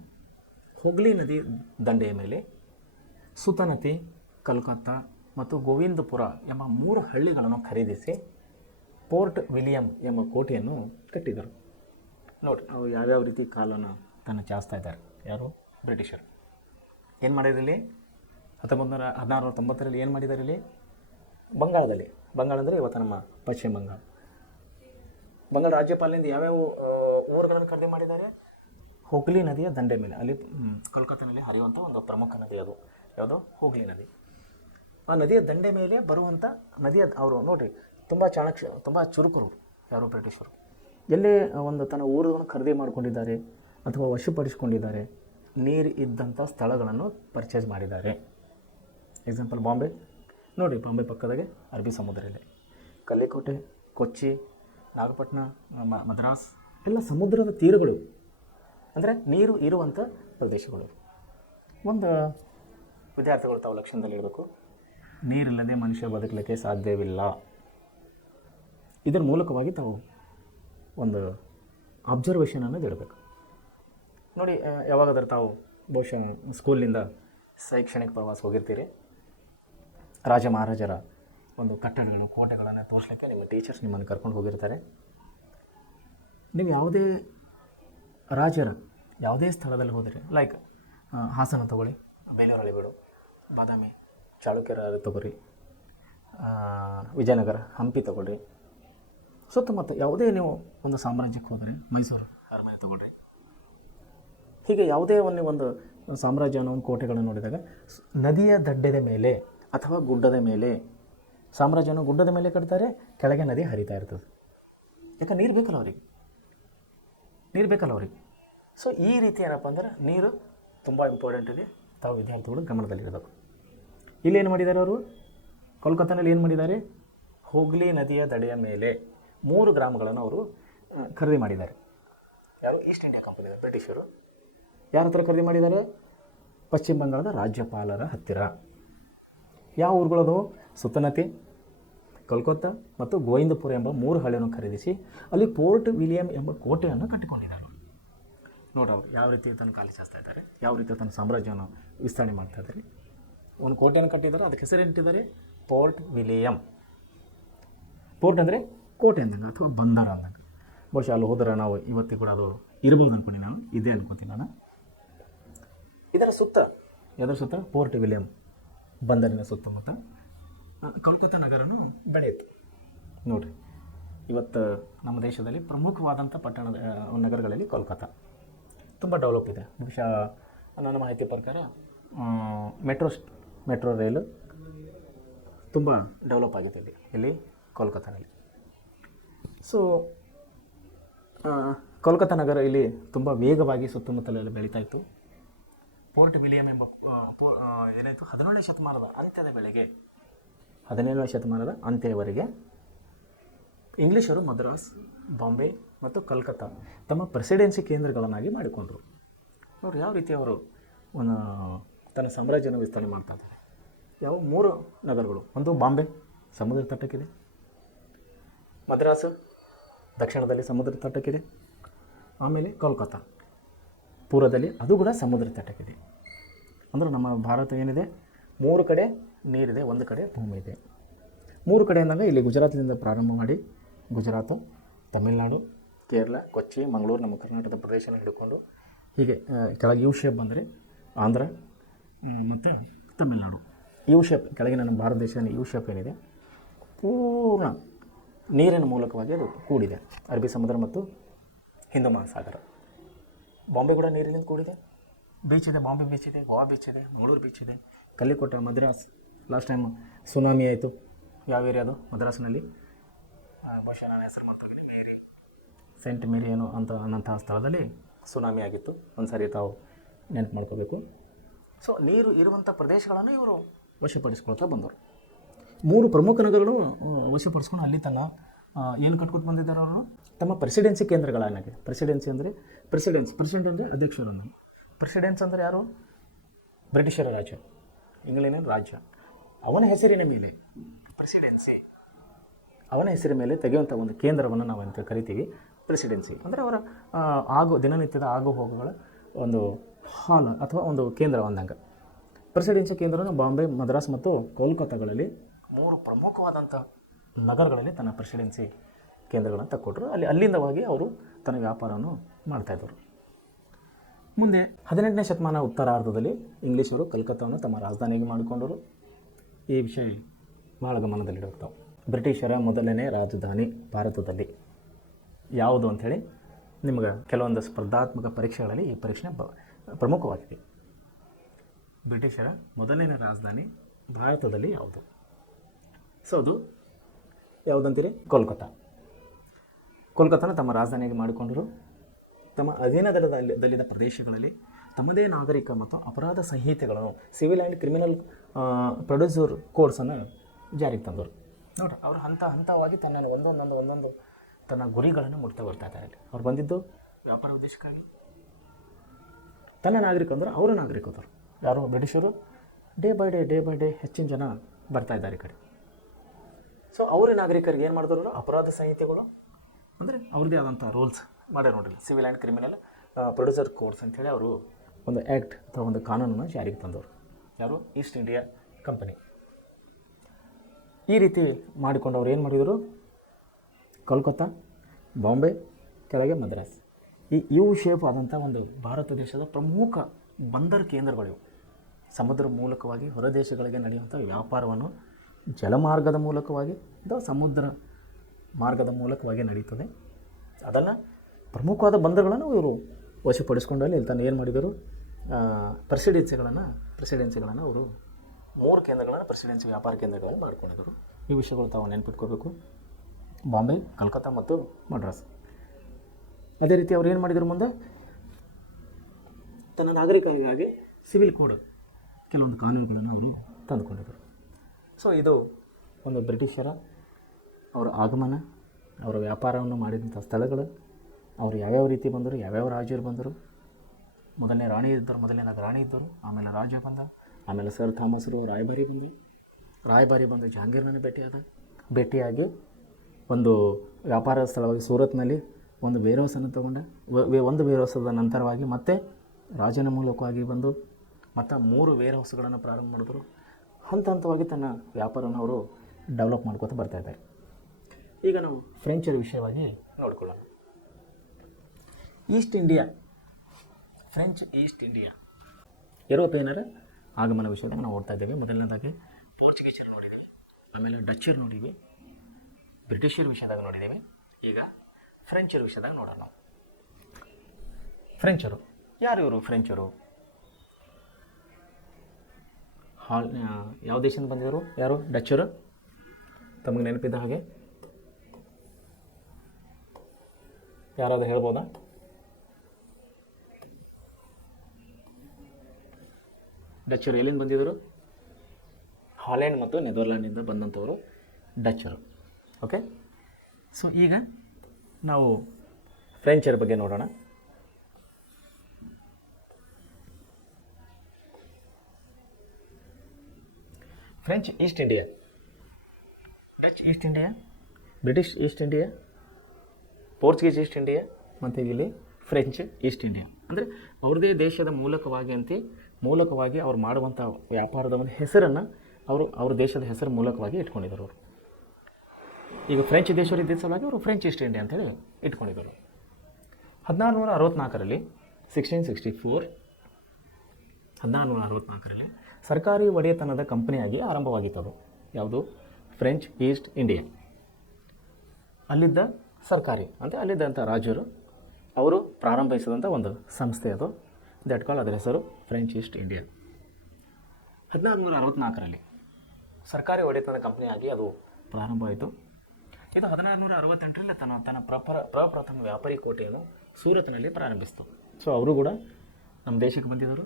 ಹುಗ್ಲಿ ನದಿ ದಂಡೆಯ ಮೇಲೆ ಸುತನತಿ, ಕಲ್ಕತ್ತಾ ಮತ್ತು ಗೋವಿಂದಪುರ ಎಂಬ 3 ಹಳ್ಳಿಗಳನ್ನು ಖರೀದಿಸಿ ಪೋರ್ಟ್ ವಿಲಿಯಂ ಎಂಬ ಕೋಟೆಯನ್ನು ಕಟ್ಟಿದರು. ನೋಡಿ ಅವ್ರು ಯಾವ್ಯಾವ ರೀತಿ ಕಾಲನ್ನು ತನ್ನ ಚಾಸ್ತಾ ಇದ್ದಾರೆ. ಯಾರು? ಬ್ರಿಟಿಷರು. ಏನು ಮಾಡಿದ್ರು ಇಲ್ಲಿ 1690 ಏನು ಮಾಡಿದ್ದಾರೆ ಇಲ್ಲಿ? ಬಂಗಾಳದಲ್ಲಿ, ಬಂಗಾಳ ಅಂದರೆ ಇವತ್ತು ನಮ್ಮ ಪಶ್ಚಿಮ ಬಂಗಾಳ, ಬಂಗಾಳ ರಾಜ್ಯಪಾಲದಿಂದ ಯಾವ್ಯಾವ ಊರುಗಳನ್ನು ಖರೀದಿ ಮಾಡಿದ್ದಾರೆ? ಹುಗ್ಲಿ ನದಿಯ ದಂಡೆ ಮೇಲೆ, ಅಲ್ಲಿ ಕೋಲ್ಕತ್ತಾನಲ್ಲಿ ಹರಿಯುವಂಥ ಒಂದು ಪ್ರಮುಖ ನದಿ ಅದು. ಯಾವುದು? ಹುಗ್ಲಿ ನದಿ. ಆ ನದಿಯ ದಂಡೆ ಮೇಲೆ ಬರುವಂಥ ನದಿಯ ಅವರು ನೋಡಿರಿ ತುಂಬ ತುಂಬ ಚುರುಕರು ಯಾರು? ಬ್ರಿಟಿಷರು. ಎಲ್ಲೇ ಒಂದು ತನ್ನ ಊರುಗಳನ್ನು ಖರೀದಿ ಮಾಡಿಕೊಂಡಿದ್ದಾರೆ ಅಥವಾ ವಶಪಡಿಸಿಕೊಂಡಿದ್ದಾರೆ, ನೀರು ಇದ್ದಂಥ ಸ್ಥಳಗಳನ್ನು ಪರ್ಚೇಸ್ ಮಾಡಿದ್ದಾರೆ. ಎಕ್ಸಾಂಪಲ್ ಬಾಂಬೆ ನೋಡಿ, ಬಾಂಬೆ ಪಕ್ಕದಾಗೆ ಅರಬ್ಬಿ ಸಮುದ್ರ ಇದೆ. ಕಲ್ಲಿಕೋಟೆ, ಕೊಚ್ಚಿ, ನಾಗಪಟ್ಟಣ, ಮದ್ರಾಸ್ ಎಲ್ಲ ಸಮುದ್ರದ ತೀರಗಳು, ಅಂದರೆ ನೀರು ಇರುವಂಥ ಪ್ರದೇಶಗಳು. ಒಂದು ವಿದ್ಯಾರ್ಥಿಗಳು ತಾವು ಲಕ್ಷಣದಲ್ಲಿರಬೇಕು, ನೀರಿಲ್ಲದೆ ಮನುಷ್ಯ ಬದುಕಲಿಕ್ಕೆ ಸಾಧ್ಯವಿಲ್ಲ. ಇದರ ಮೂಲಕವಾಗಿ ತಾವು ಒಂದು ಅಬ್ಸರ್ವೇಷನನ್ನು ಇಡಬೇಕು. ನೋಡಿ, ಯಾವಾಗಾದರೂ ತಾವು ಬಹುಶಃ ಸ್ಕೂಲಿನಿಂದ ಶೈಕ್ಷಣಿಕ ಪ್ರವಾಸ ಹೋಗಿರ್ತೀರಿ. ರಾಜ ಮಹಾರಾಜರ ಒಂದು ಕಟ್ಟಡಗಳು, ಕೋಟೆಗಳನ್ನು ತೋರಿಸ್ಲಿಕ್ಕೆ ನಿಮ್ಮ ಟೀಚರ್ಸ್ ನಿಮ್ಮನ್ನು ಕರ್ಕೊಂಡು ಹೋಗಿರ್ತಾರೆ. ನೀವು ಯಾವುದೇ ರಾಜರ ಯಾವುದೇ ಸ್ಥಳದಲ್ಲಿ ಹೋದರೆ, ಲೈಕ್ ಹಾಸನ ತೊಗೊಳ್ಳಿ, ಬೇಲೂರು ಹಳೆಬೀಡು, ಬಾದಾಮಿ, ಚಾಲುಕ್ಯರ ತೊಗೊಳ್ರಿ, ವಿಜಯನಗರ, ಹಂಪಿ ತೊಗೊಳ್ರಿ, ಸುತ್ತಮುತ್ತ ಯಾವುದೇ ನೀವು ಒಂದು ಸಾಮ್ರಾಜ್ಯಕ್ಕೆ ಹೋದರೆ ಮೈಸೂರು ಅರಮನೆ ತೊಗೊಳ್ರಿ, ಹೀಗೆ ಯಾವುದೇ ಒಂದು ಸಾಮ್ರಾಜ್ಯವನ್ನು, ಒಂದು ಕೋಟೆಗಳನ್ನು ನೋಡಿದಾಗ ನದಿಯ ದಡ್ಡದ ಮೇಲೆ ಅಥವಾ ಗುಡ್ಡದ ಮೇಲೆ, ಸಾಮ್ರಾಜ್ಯವನ್ನು ಗುಡ್ಡದ ಮೇಲೆ ಕಟ್ತಾರೆ, ಕೆಳಗೆ ನದಿ ಹರಿತಾ ಇರ್ತದೆ. ಯಾಕೆ? ನೀರು ಬೇಕಲ್ಲ ಅವರಿಗೆ, ನೀರು ಬೇಕಲ್ಲ ಅವರಿಗೆ. ಸೊ ಈ ರೀತಿ ಏನಪ್ಪ ಅಂದ್ರೆ ನೀರು ತುಂಬ ಇಂಪಾರ್ಟೆಂಟ್ ಇದೆ. ತಾವು ವಿದ್ಯಾರ್ಥಿಗಳು ಗಮನದಲ್ಲಿರಬೇಕು. ಇಲ್ಲೇನು ಮಾಡಿದ್ದಾರೆ ಅವರು? ಕೋಲ್ಕತ್ತಾನಲ್ಲಿ ಏನು ಮಾಡಿದ್ದಾರೆ? ಹುಗ್ಲಿ ನದಿಯ ದಡೆಯ ಮೇಲೆ 3 ಗ್ರಾಮಗಳನ್ನು ಅವರು ಖರೀದಿ ಮಾಡಿದ್ದಾರೆ. ಯಾರು? ಈಸ್ಟ್ ಇಂಡಿಯಾ ಕಂಪನಿ, ಬ್ರಿಟಿಷರು. ಯಾರ ಹತ್ರ ಖರೀದಿ ಮಾಡಿದ್ದಾರೆ? ಪಶ್ಚಿಮ ಬಂಗಾಳದ ರಾಜ್ಯಪಾಲರ ಹತ್ತಿರ. ಯಾವ ಊರುಗಳದು? ಸುತ್ತನತಿ, ಕೋಲ್ಕತ್ತಾ ಮತ್ತು ಗೋವಿಂದಪುರ ಎಂಬ 3 ಹಳ್ಳಿಯನ್ನು ಖರೀದಿಸಿ ಅಲ್ಲಿ ಪೋರ್ಟ್ ವಿಲಿಯಂ ಎಂಬ ಕೋಟೆಯನ್ನು ಕಟ್ಟಿಕೊಂಡಿದ್ದಾರೆ. ನೋಡಿ ಅವರು ಯಾವ ರೀತಿ ತನ್ನ ಕಾಲು ಚಾಚ್ತಾ ಇದ್ದಾರೆ, ಯಾವ ರೀತಿ ತನ್ನ ಸಾಮ್ರಾಜ್ಯವನ್ನು ವಿಸ್ತರಣೆ ಮಾಡ್ತಾ ಇದ್ದಾರೆ. ಒಂದು ಕೋಟೆಯನ್ನು ಕಟ್ಟಿದ್ದಾರೆ, ಅದಕ್ಕೆ ಹೆಸರಿಟ್ಟಿದ್ದಾರೆ ಪೋರ್ಟ್ ವಿಲಿಯಂ. ಪೋರ್ಟ್ ಅಂದರೆ ಕೋಟೆ ಅಂದಂಗೆ ಅಥವಾ ಬಂದರ ಅಂದಂಗೆ. ಬಹುಶಃ ಅಲ್ಲಿ ಹೋದರೆ ನಾವು ಇವತ್ತಿಗೆ ಕೂಡ ಅದು ಇರ್ಬೋದು ಅಂದ್ಕೊಂಡು ನಾನು ಇದೇ ಅನ್ಕೋತೀನಿ ನಾನು. ಇದರ ಸುತ್ತ, ಅದರ ಸುತ್ತ ಪೋರ್ಟ್ ವಿಲಿಯಂ ಬಂದರಿನ ಸುತ್ತಮುತ್ತ ಕೋಲ್ಕತ್ತಾ ನಗರನು ಬೆಳೆಯಿತು. ನೋಡಿರಿ, ಇವತ್ತು ನಮ್ಮ ದೇಶದಲ್ಲಿ ಪ್ರಮುಖವಾದಂಥ ಪಟ್ಟಣದ ನಗರಗಳಲ್ಲಿ ಕೋಲ್ಕತ್ತಾ ತುಂಬ ಡೆವಲಪ್ ಇದೆ. ಬಹುಶಃ ನನ್ನ ಮಾಹಿತಿ ಪ್ರಕಾರ ಮೆಟ್ರೋ ರೈಲು ತುಂಬ ಡೆವಲಪ್ ಆಗಿದೆ ಇಲ್ಲಿ ಕೋಲ್ಕತ್ತಾನಲ್ಲಿ. ಸೊ ಕೋಲ್ಕತ್ತಾ ನಗರ ಇಲ್ಲಿ ತುಂಬ ವೇಗವಾಗಿ ಸುತ್ತಮುತ್ತಲೆಲ್ಲ ಬೆಳೀತಾ ಇತ್ತು. ಪೋರ್ಟ್ ವಿಲಿಯಂ ಎಂಬ ಏನಾಯಿತು, 17ನೇ ಶತಮಾನದ ಅಂತ್ಯದ ವೇಳೆಗೆ, 17ನೇ ಶತಮಾನದ ಅಂತ್ಯವರೆಗೆ ಇಂಗ್ಲೀಷರು ಮದ್ರಾಸ್, ಬಾಂಬೆ ಮತ್ತು ಕಲ್ಕತ್ತಾ ತಮ್ಮ ಪ್ರೆಸಿಡೆನ್ಸಿ ಕೇಂದ್ರಗಳನ್ನಾಗಿ ಮಾಡಿಕೊಂಡರು. ಅವರು ಯಾವ ರೀತಿ ಅವರು ಒಂದು ತನ್ನ ಸಾಮ್ರಾಜ್ಯನ ವಿಸ್ತರಣೆ ಮಾಡ್ತಾ ಇದ್ದಾರೆ. ಯಾವ 3 ನಗರಗಳು? ಒಂದು ಬಾಂಬೆ, ಸಮುದ್ರ ತಟಕ್ಕಿದೆ. ಮದ್ರಾಸು ದಕ್ಷಿಣದಲ್ಲಿ ಸಮುದ್ರ ತಟಕ್ಕಿದೆ. ಆಮೇಲೆ ಕೋಲ್ಕತ್ತಾ ಪೂರ್ವದಲ್ಲಿ, ಅದು ಕೂಡ ಸಮುದ್ರ ತಟಕ್ಕಿದೆ. ಅಂದರೆ ನಮ್ಮ ಭಾರತ ಏನಿದೆ, 3 ಕಡೆ ನೀರಿದೆ, 1 ಕಡೆ ಭೂಮಿ ಇದೆ. 3 ಕಡೆ ಅಂದಾಗ ಇಲ್ಲಿ ಗುಜರಾತಿನಿಂದ ಪ್ರಾರಂಭ ಮಾಡಿ ಗುಜರಾತು, ತಮಿಳುನಾಡು, ಕೇರಳ, ಕೊಚ್ಚಿ, ಮಂಗಳೂರು, ನಮ್ಮ ಕರ್ನಾಟಕದ ಪ್ರದೇಶನ ಹಿಡ್ಕೊಂಡು ಹೀಗೆ ಕೆಳಗೆ ಯು ಶೇಪ್ ಬಂದರೆ ಆಂಧ್ರ ಮತ್ತು ತಮಿಳುನಾಡು. ಯು ಶೇಪ್ ಕೆಳಗಿನ ನಮ್ಮ ಭಾರತ ದೇಶ ಯು ಶೇಪ್ ಏನಿದೆ ಪೂರ್ಣ ನೀರಿನ ಮೂಲಕವಾಗಿ ಅದು ಕೂಡಿದೆ. ಅರಬ್ಬಿ ಸಮುದ್ರ ಮತ್ತು ಹಿಂದೂ ಮಹಾಸಾಗರ. ಬಾಂಬೆ ಕೂಡ ನೀರಿನಿಂದ ಕೂಡಿದೆ. ಬೀಚ್ ಇದೆ, ಬಾಂಬೆ ಬೀಚ್ ಇದೆ, ಗೋವಾ ಬೀಚ್ ಇದೆ, ಮಂಗಳೂರು ಬೀಚ್ ಇದೆ, Calicut, Madras. Last time tsunami ಆಯಿತು. ಯಾವ ಏರಿಯಾ ಅದು? ಮದ್ರಾಸ್ನಲ್ಲಿ. ಬಹುಶಃ ನಾನು ಹೆಸರು ಮಾಡ್ತೀನಿ, ಮೇರಿ, ಸೆಂಟ್ ಮೇರಿ ಏನೋ ಅನ್ನಂತಹ ಸ್ಥಳದಲ್ಲಿ ಸುನಾಮಿ ಆಗಿತ್ತು. ಒಂದು ಸಾರಿ ತಾವು ನೆನಪು ಮಾಡ್ಕೋಬೇಕು. ಸೊ ನೀರು ಇರುವಂಥ ಪ್ರದೇಶಗಳನ್ನು ಇವರು ವಶಪಡಿಸ್ಕೊಳ್ತಾ ಬಂದವರು. 3 ಪ್ರಮುಖ ನಗರಗಳು ವಶಪಡಿಸ್ಕೊಂಡು ಅಲ್ಲಿ ತನ್ನ ಏನು ಕಟ್ಕೊತ ಬಂದಿದ್ದಾರೆ ಅವರು? ತಮ್ಮ ಪ್ರೆಸಿಡೆನ್ಸಿ ಕೇಂದ್ರಗಳನ್ನಾಗಿ. ಪ್ರೆಸಿಡೆನ್ಸಿ ಅಂದರೆ ಪ್ರೆಸಿಡೆಂಟ್ ಅಂದರೆ ಅಧ್ಯಕ್ಷರನ್ನು. ಪ್ರೆಸಿಡೆನ್ಸ್ ಅಂದರೆ ಯಾರು? ಬ್ರಿಟಿಷರ ರಾಜ್ಯ, ಇಂಗ್ಲೆಂಡಿನ ರಾಜ್ಯ. ಅವನ ಹೆಸರಿನ ಮೇಲೆ ಪ್ರೆಸಿಡೆನ್ಸಿ, ಅವನ ಹೆಸರಿನ ಮೇಲೆ ತೆಗೆಯುವಂಥ ಒಂದು ಕೇಂದ್ರವನ್ನು ನಾವು ಅಂತ ಕರಿತೀವಿ ಪ್ರೆಸಿಡೆನ್ಸಿ. ಅಂದರೆ ಅವರ ದಿನನಿತ್ಯದ ಆಗು ಹೋಗುಗಳ ಒಂದು ಹಾಲ್ ಅಥವಾ ಒಂದು ಕೇಂದ್ರ ಅಂದಂಗೆ. ಪ್ರೆಸಿಡೆನ್ಸಿ ಕೇಂದ್ರವನ್ನು ಬಾಂಬೆ, ಮದ್ರಾಸ್ ಮತ್ತು ಕೋಲ್ಕತ್ತಾಗಳಲ್ಲಿ 3 ಪ್ರಮುಖವಾದಂಥ ನಗರಗಳಲ್ಲಿ ತನ್ನ ಪ್ರೆಸಿಡೆನ್ಸಿ ಕೇಂದ್ರಗಳನ್ನು ತಕ್ಕೊಟ್ರು. ಅಲ್ಲಿಂದವಾಗಿ ಅವರು ತನ್ನ ವ್ಯಾಪಾರವನ್ನು ಮಾಡ್ತಾಯಿದ್ದರು. ಮುಂದೆ 18ನೇ ಶತಮಾನ ಉತ್ತರಾರ್ಧದಲ್ಲಿ ಇಂಗ್ಲೀಷರು ಕಲ್ಕತ್ತಾವನ್ನು ತಮ್ಮ ರಾಜಧಾನಿಯಾಗಿ ಮಾಡಿಕೊಂಡರು. ಈ ವಿಷಯ ಭಾಳ ಗಮನದಲ್ಲಿಡುತ್ತವೆ. ಬ್ರಿಟಿಷರ ಮೊದಲನೇ ರಾಜಧಾನಿ ಭಾರತದಲ್ಲಿ ಯಾವುದು ಅಂಥೇಳಿ ನಿಮಗೆ ಕೆಲವೊಂದು ಸ್ಪರ್ಧಾತ್ಮಕ ಪರೀಕ್ಷೆಗಳಲ್ಲಿ ಈ ಪರೀಕ್ಷೆ ಪ್ರಮುಖವಾಗಿದೆ. ಬ್ರಿಟಿಷರ ಮೊದಲನೇ ರಾಜಧಾನಿ ಭಾರತದಲ್ಲಿ ಯಾವುದು? ಸೊ ಅದು ಯಾವುದಂತೀರಿ? ಕೋಲ್ಕತ್ತಾನ ತಮ್ಮ ರಾಜಧಾನಿಯಾಗಿ ಮಾಡಿಕೊಂಡರು. ತಮ್ಮ ಅಧೀನದಲ್ಲಿದ್ದ ಪ್ರದೇಶಗಳಲ್ಲಿ ತಮ್ಮದೇ ನಾಗರಿಕ ಮತ್ತು ಅಪರಾಧ ಸಂಹಿತೆಗಳನ್ನು, ಸಿವಿಲ್ ಆ್ಯಂಡ್ ಕ್ರಿಮಿನಲ್ ಪ್ರೊಡ್ಯೂಸರ್ ಕೋಡ್ಸನ್ನು ಜಾರಿಗೆ ತಂದರು. ನೋಡ್ರಿ, ಅವರು ಹಂತವಾಗಿ ಒಂದೊಂದು ತನ್ನ ಗುರಿಗಳನ್ನು ಮುಟ್ತಾ ಬರ್ತಾ ಇದ್ದಾರೆ. ಅವ್ರು ಬಂದಿದ್ದು ವ್ಯಾಪಾರ ಉದ್ದೇಶಕ್ಕಾಗಿ. ತನ್ನ ನಾಗರಿಕಂದ್ರೆ ಅವರ ನಾಗರಿಕರು ಯಾರು? ಬ್ರಿಟಿಷರು. ಡೇ ಬೈ ಡೇ ಹೆಚ್ಚಿನ ಜನ ಬರ್ತಾ ಇದ್ದಾರೆ ಈ ಕಡೆ. ಸೊ ಅವರ ನಾಗರಿಕರಿಗೆ ಏನು ಮಾಡಿದ್ರು? ಅಪರಾಧ ಸಂಹಿತೆಗಳು ಅಂದರೆ ಅವ್ರದ್ದೇ ಆದಂಥ ರೂಲ್ಸ್ ಮಾಡ್ಯಾರ ನೋಡ್ರಿ. Civil and criminal producer codes ಅಂಥೇಳಿ ಅವರು ಒಂದು ಆ್ಯಕ್ಟ್ ಅಥವಾ ಒಂದು ಕಾನೂನನ್ನು ಜಾರಿಗೆ ತಂದವರು. ಯಾರು? East India company. ಈ ರೀತಿ ಮಾಡಿಕೊಂಡು ಅವ್ರು ಏನು ಮಾಡಿದರು? ಕೋಲ್ಕತ್ತಾ, ಬಾಂಬೆ, ಕೆಳಗೆ ಮದ್ರಾಸ್, ಈ ಯು ಶೇಪ್ ಆದಂಥ ಒಂದು ಭಾರತ ದೇಶದ ಪ್ರಮುಖ ಬಂದರು ಕೇಂದ್ರಗಳಿವು. ಸಮುದ್ರ ಮೂಲಕವಾಗಿ ಹೊರ ದೇಶಗಳಿಗೆ ನಡೆಯುವಂಥ ವ್ಯಾಪಾರವನ್ನು ಜಲಮಾರ್ಗದ ಮೂಲಕವಾಗಿ ಅಥವಾ ಸಮುದ್ರ ಮಾರ್ಗದ ಮೂಲಕವಾಗಿ ನಡೀತದೆ. ಅದನ್ನು ಪ್ರಮುಖವಾದ ಬಂದರುಗಳನ್ನು ಇವರು ವಶಪಡಿಸ್ಕೊಂಡು ಅಲ್ಲಿ ತಾನು ಏನು ಮಾಡಿದರು? ಪ್ರೆಸಿಡೆನ್ಸಿಗಳನ್ನು ಅವರು 3 ಕೇಂದ್ರಗಳನ್ನು ಪ್ರೆಸಿಡೆನ್ಸಿ ವ್ಯಾಪಾರ ಕೇಂದ್ರಗಳನ್ನು ಮಾಡ್ಕೊಂಡಿದ್ದರು. ಈ ವಿಷಯಗಳು ತಾವು ನೆನ್ಪಿಟ್ಕೋಬೇಕು. ಬಾಂಬೆ, ಕಲ್ಕತ್ತಾ ಮತ್ತು ಮಡ್ರಾಸ್. ಅದೇ ರೀತಿ ಅವ್ರು ಏನು ಮಾಡಿದರು? ಮುಂದೆ ತನ್ನ ನಾಗರಿಕರಿಗಾಗಿ ಸಿವಿಲ್ ಕೋಡ್ ಕೆಲವೊಂದು ಕಾನೂನುಗಳನ್ನು ಅವರು ತಂದುಕೊಂಡಿದ್ದರು. ಸೊ ಇದು ಒಂದು ಬ್ರಿಟಿಷರ ಅವರ ಆಗಮನ, ಅವರ ವ್ಯಾಪಾರವನ್ನು ಮಾಡಿದಂಥ ಸ್ಥಳಗಳು, ಅವರು ಯಾವ್ಯಾವ ರೀತಿ ಬಂದರು, ಯಾವ್ಯಾವ ರಾಜರು ಬಂದರು. ಮೊದಲನೇದಾಗಿ ರಾಣಿ ಇದ್ದರು, ಆಮೇಲೆ ರಾಜ ಬಂದ, ಆಮೇಲೆ ಸರ್ ಥಾಮಸ್ರು ರಾಯಭಾರಿ ಬಂದು ಜಹಾಂಗೀರ್ನನ್ನು ಭೇಟಿಯಾಗಿ ಒಂದು ವ್ಯಾಪಾರ ಸ್ಥಳವಾಗಿ ಸೂರತ್ನಲ್ಲಿ ಒಂದು ವೇರ್ಹೌಸನ್ನು ತಗೊಂಡ. ಒಂದು ವೇರ್ಹೌಸದ ನಂತರವಾಗಿ ಮತ್ತೆ ರಾಜನ ಮೂಲಕವಾಗಿ ಬಂದು ಮತ್ತು 3 ವೇರ್ಹೌಸ್ಗಳನ್ನು ಪ್ರಾರಂಭ ಮಾಡಿದ್ರು. ಹಂತವಾಗಿ ತನ್ನ ವ್ಯಾಪಾರವನ್ನು ಅವರು ಡೆವಲಪ್ ಮಾಡ್ಕೋತಾ ಬರ್ತಾಯಿದ್ದಾರೆ. ಈಗ ನಾವು ಫ್ರೆಂಚರ ವಿಷಯವಾಗಿ ನೋಡ್ಕೊಳ್ಳೋಣ. ಫ್ರೆಂಚ್ ಈಸ್ಟ್ ಇಂಡಿಯಾ ಯುರೋಪಿಯನರ ಆಗಮನ ವಿಷಯದಾಗ ನಾವು ಓಡ್ತಾ ಇದ್ದೇವೆ. ಮೊದಲನೇದಾಗಿ ಪೋರ್ಚುಗೀಸರು ನೋಡಿದ್ದೀವಿ, ಆಮೇಲೆ ಡಚ್ಚರು ನೋಡಿದ್ವಿ, ಬ್ರಿಟಿಷರ ವಿಷಯದಾಗ ನೋಡಿದ್ದೇವೆ. ಈಗ ಫ್ರೆಂಚರ ವಿಷಯದಾಗ ನೋಡೋಣ ನಾವು. ಫ್ರೆಂಚರು ಯಾರು? ಇವರು ಫ್ರೆಂಚರು ಯಾವ ದೇಶದಿಂದ ಬಂದಿವರು? ಯಾರು? ಡಚ್ಚರು. ತಮಗೆ ನೆನಪಿದ್ದ ಹಾಗೆ ಯಾರಾದರೂ ಹೇಳ್ಬೋದಾ? ಡಚ್ಚರು ಎಲ್ಲಿಂದ ಬಂದಿದ್ದರು? ಹಾಲೆಂಡ್ ಮತ್ತು ನೆದರ್ಲ್ಯಾಂಡಿಂದ ಬಂದಂಥವರು ಡಚ್ಚರು. ಓಕೆ. ಸೊ ಈಗ ನಾವು ಫ್ರೆಂಚರ ಬಗ್ಗೆ ನೋಡೋಣ. French East India, Dutch east India, British East India, Portuguese East India ಮತ್ತು ಇಲ್ಲಿ ಫ್ರೆಂಚ್ ಈಸ್ಟ್ ಇಂಡಿಯಾ. ಅಂದರೆ ಅವ್ರದ್ದೇ ದೇಶದ ಮೂಲಕವಾಗಿ ಅವ್ರು ಮಾಡುವಂಥ ವ್ಯಾಪಾರದ ಒಂದು ಹೆಸರನ್ನು ಅವ್ರ ದೇಶದ ಹೆಸರು ಮೂಲಕವಾಗಿ ಇಟ್ಕೊಂಡಿದ್ದರು ಅವರು. ಈಗ ಫ್ರೆಂಚ್ ದೇಶವರು ಇದ್ದ ಸಲುವಾಗಿ ಅವರು ಫ್ರೆಂಚ್ ಈಸ್ಟ್ ಇಂಡಿಯಾ ಅಂತೇಳಿ ಇಟ್ಕೊಂಡಿದ್ದರು. 1664ರಲ್ಲಿ 1664ರಲ್ಲಿ ಸರ್ಕಾರಿ ಒಡೆತನದ ಕಂಪನಿಯಾಗಿ ಆರಂಭವಾಗಿತ್ತದು. ಯಾವುದು? French East India. ಅಲ್ಲಿದ್ದ ಸರ್ಕಾರಿ ಅಲ್ಲಿದ್ದಂಥ ರಾಜರು ಅವರು ಪ್ರಾರಂಭಿಸಿದಂಥ ಒಂದು ಸಂಸ್ಥೆ ಅದು. ದಟ್ ಕಾಲ್ ಅದರ ಹೆಸರು ಫ್ರೆಂಚ್ ಈಸ್ಟ್ ಇಂಡಿಯಾ. 1664ರಲ್ಲಿ ಸರ್ಕಾರಿ ಒಡೆತನದ ಕಂಪನಿಯಾಗಿ ಅದು ಪ್ರಾರಂಭವಾಯಿತು. ಇದು 1668ರಲ್ಲಿ ತನ್ನ ಪ್ರಪ್ರಥಮ ವ್ಯಾಪಾರಿ ಕೋಟೆಯನ್ನು ಸೂರತ್ನಲ್ಲಿ ಪ್ರಾರಂಭಿಸಿತು. ಸೊ ಅವರು ಕೂಡ ನಮ್ಮ ದೇಶಕ್ಕೆ ಬಂದಿದ್ದರು.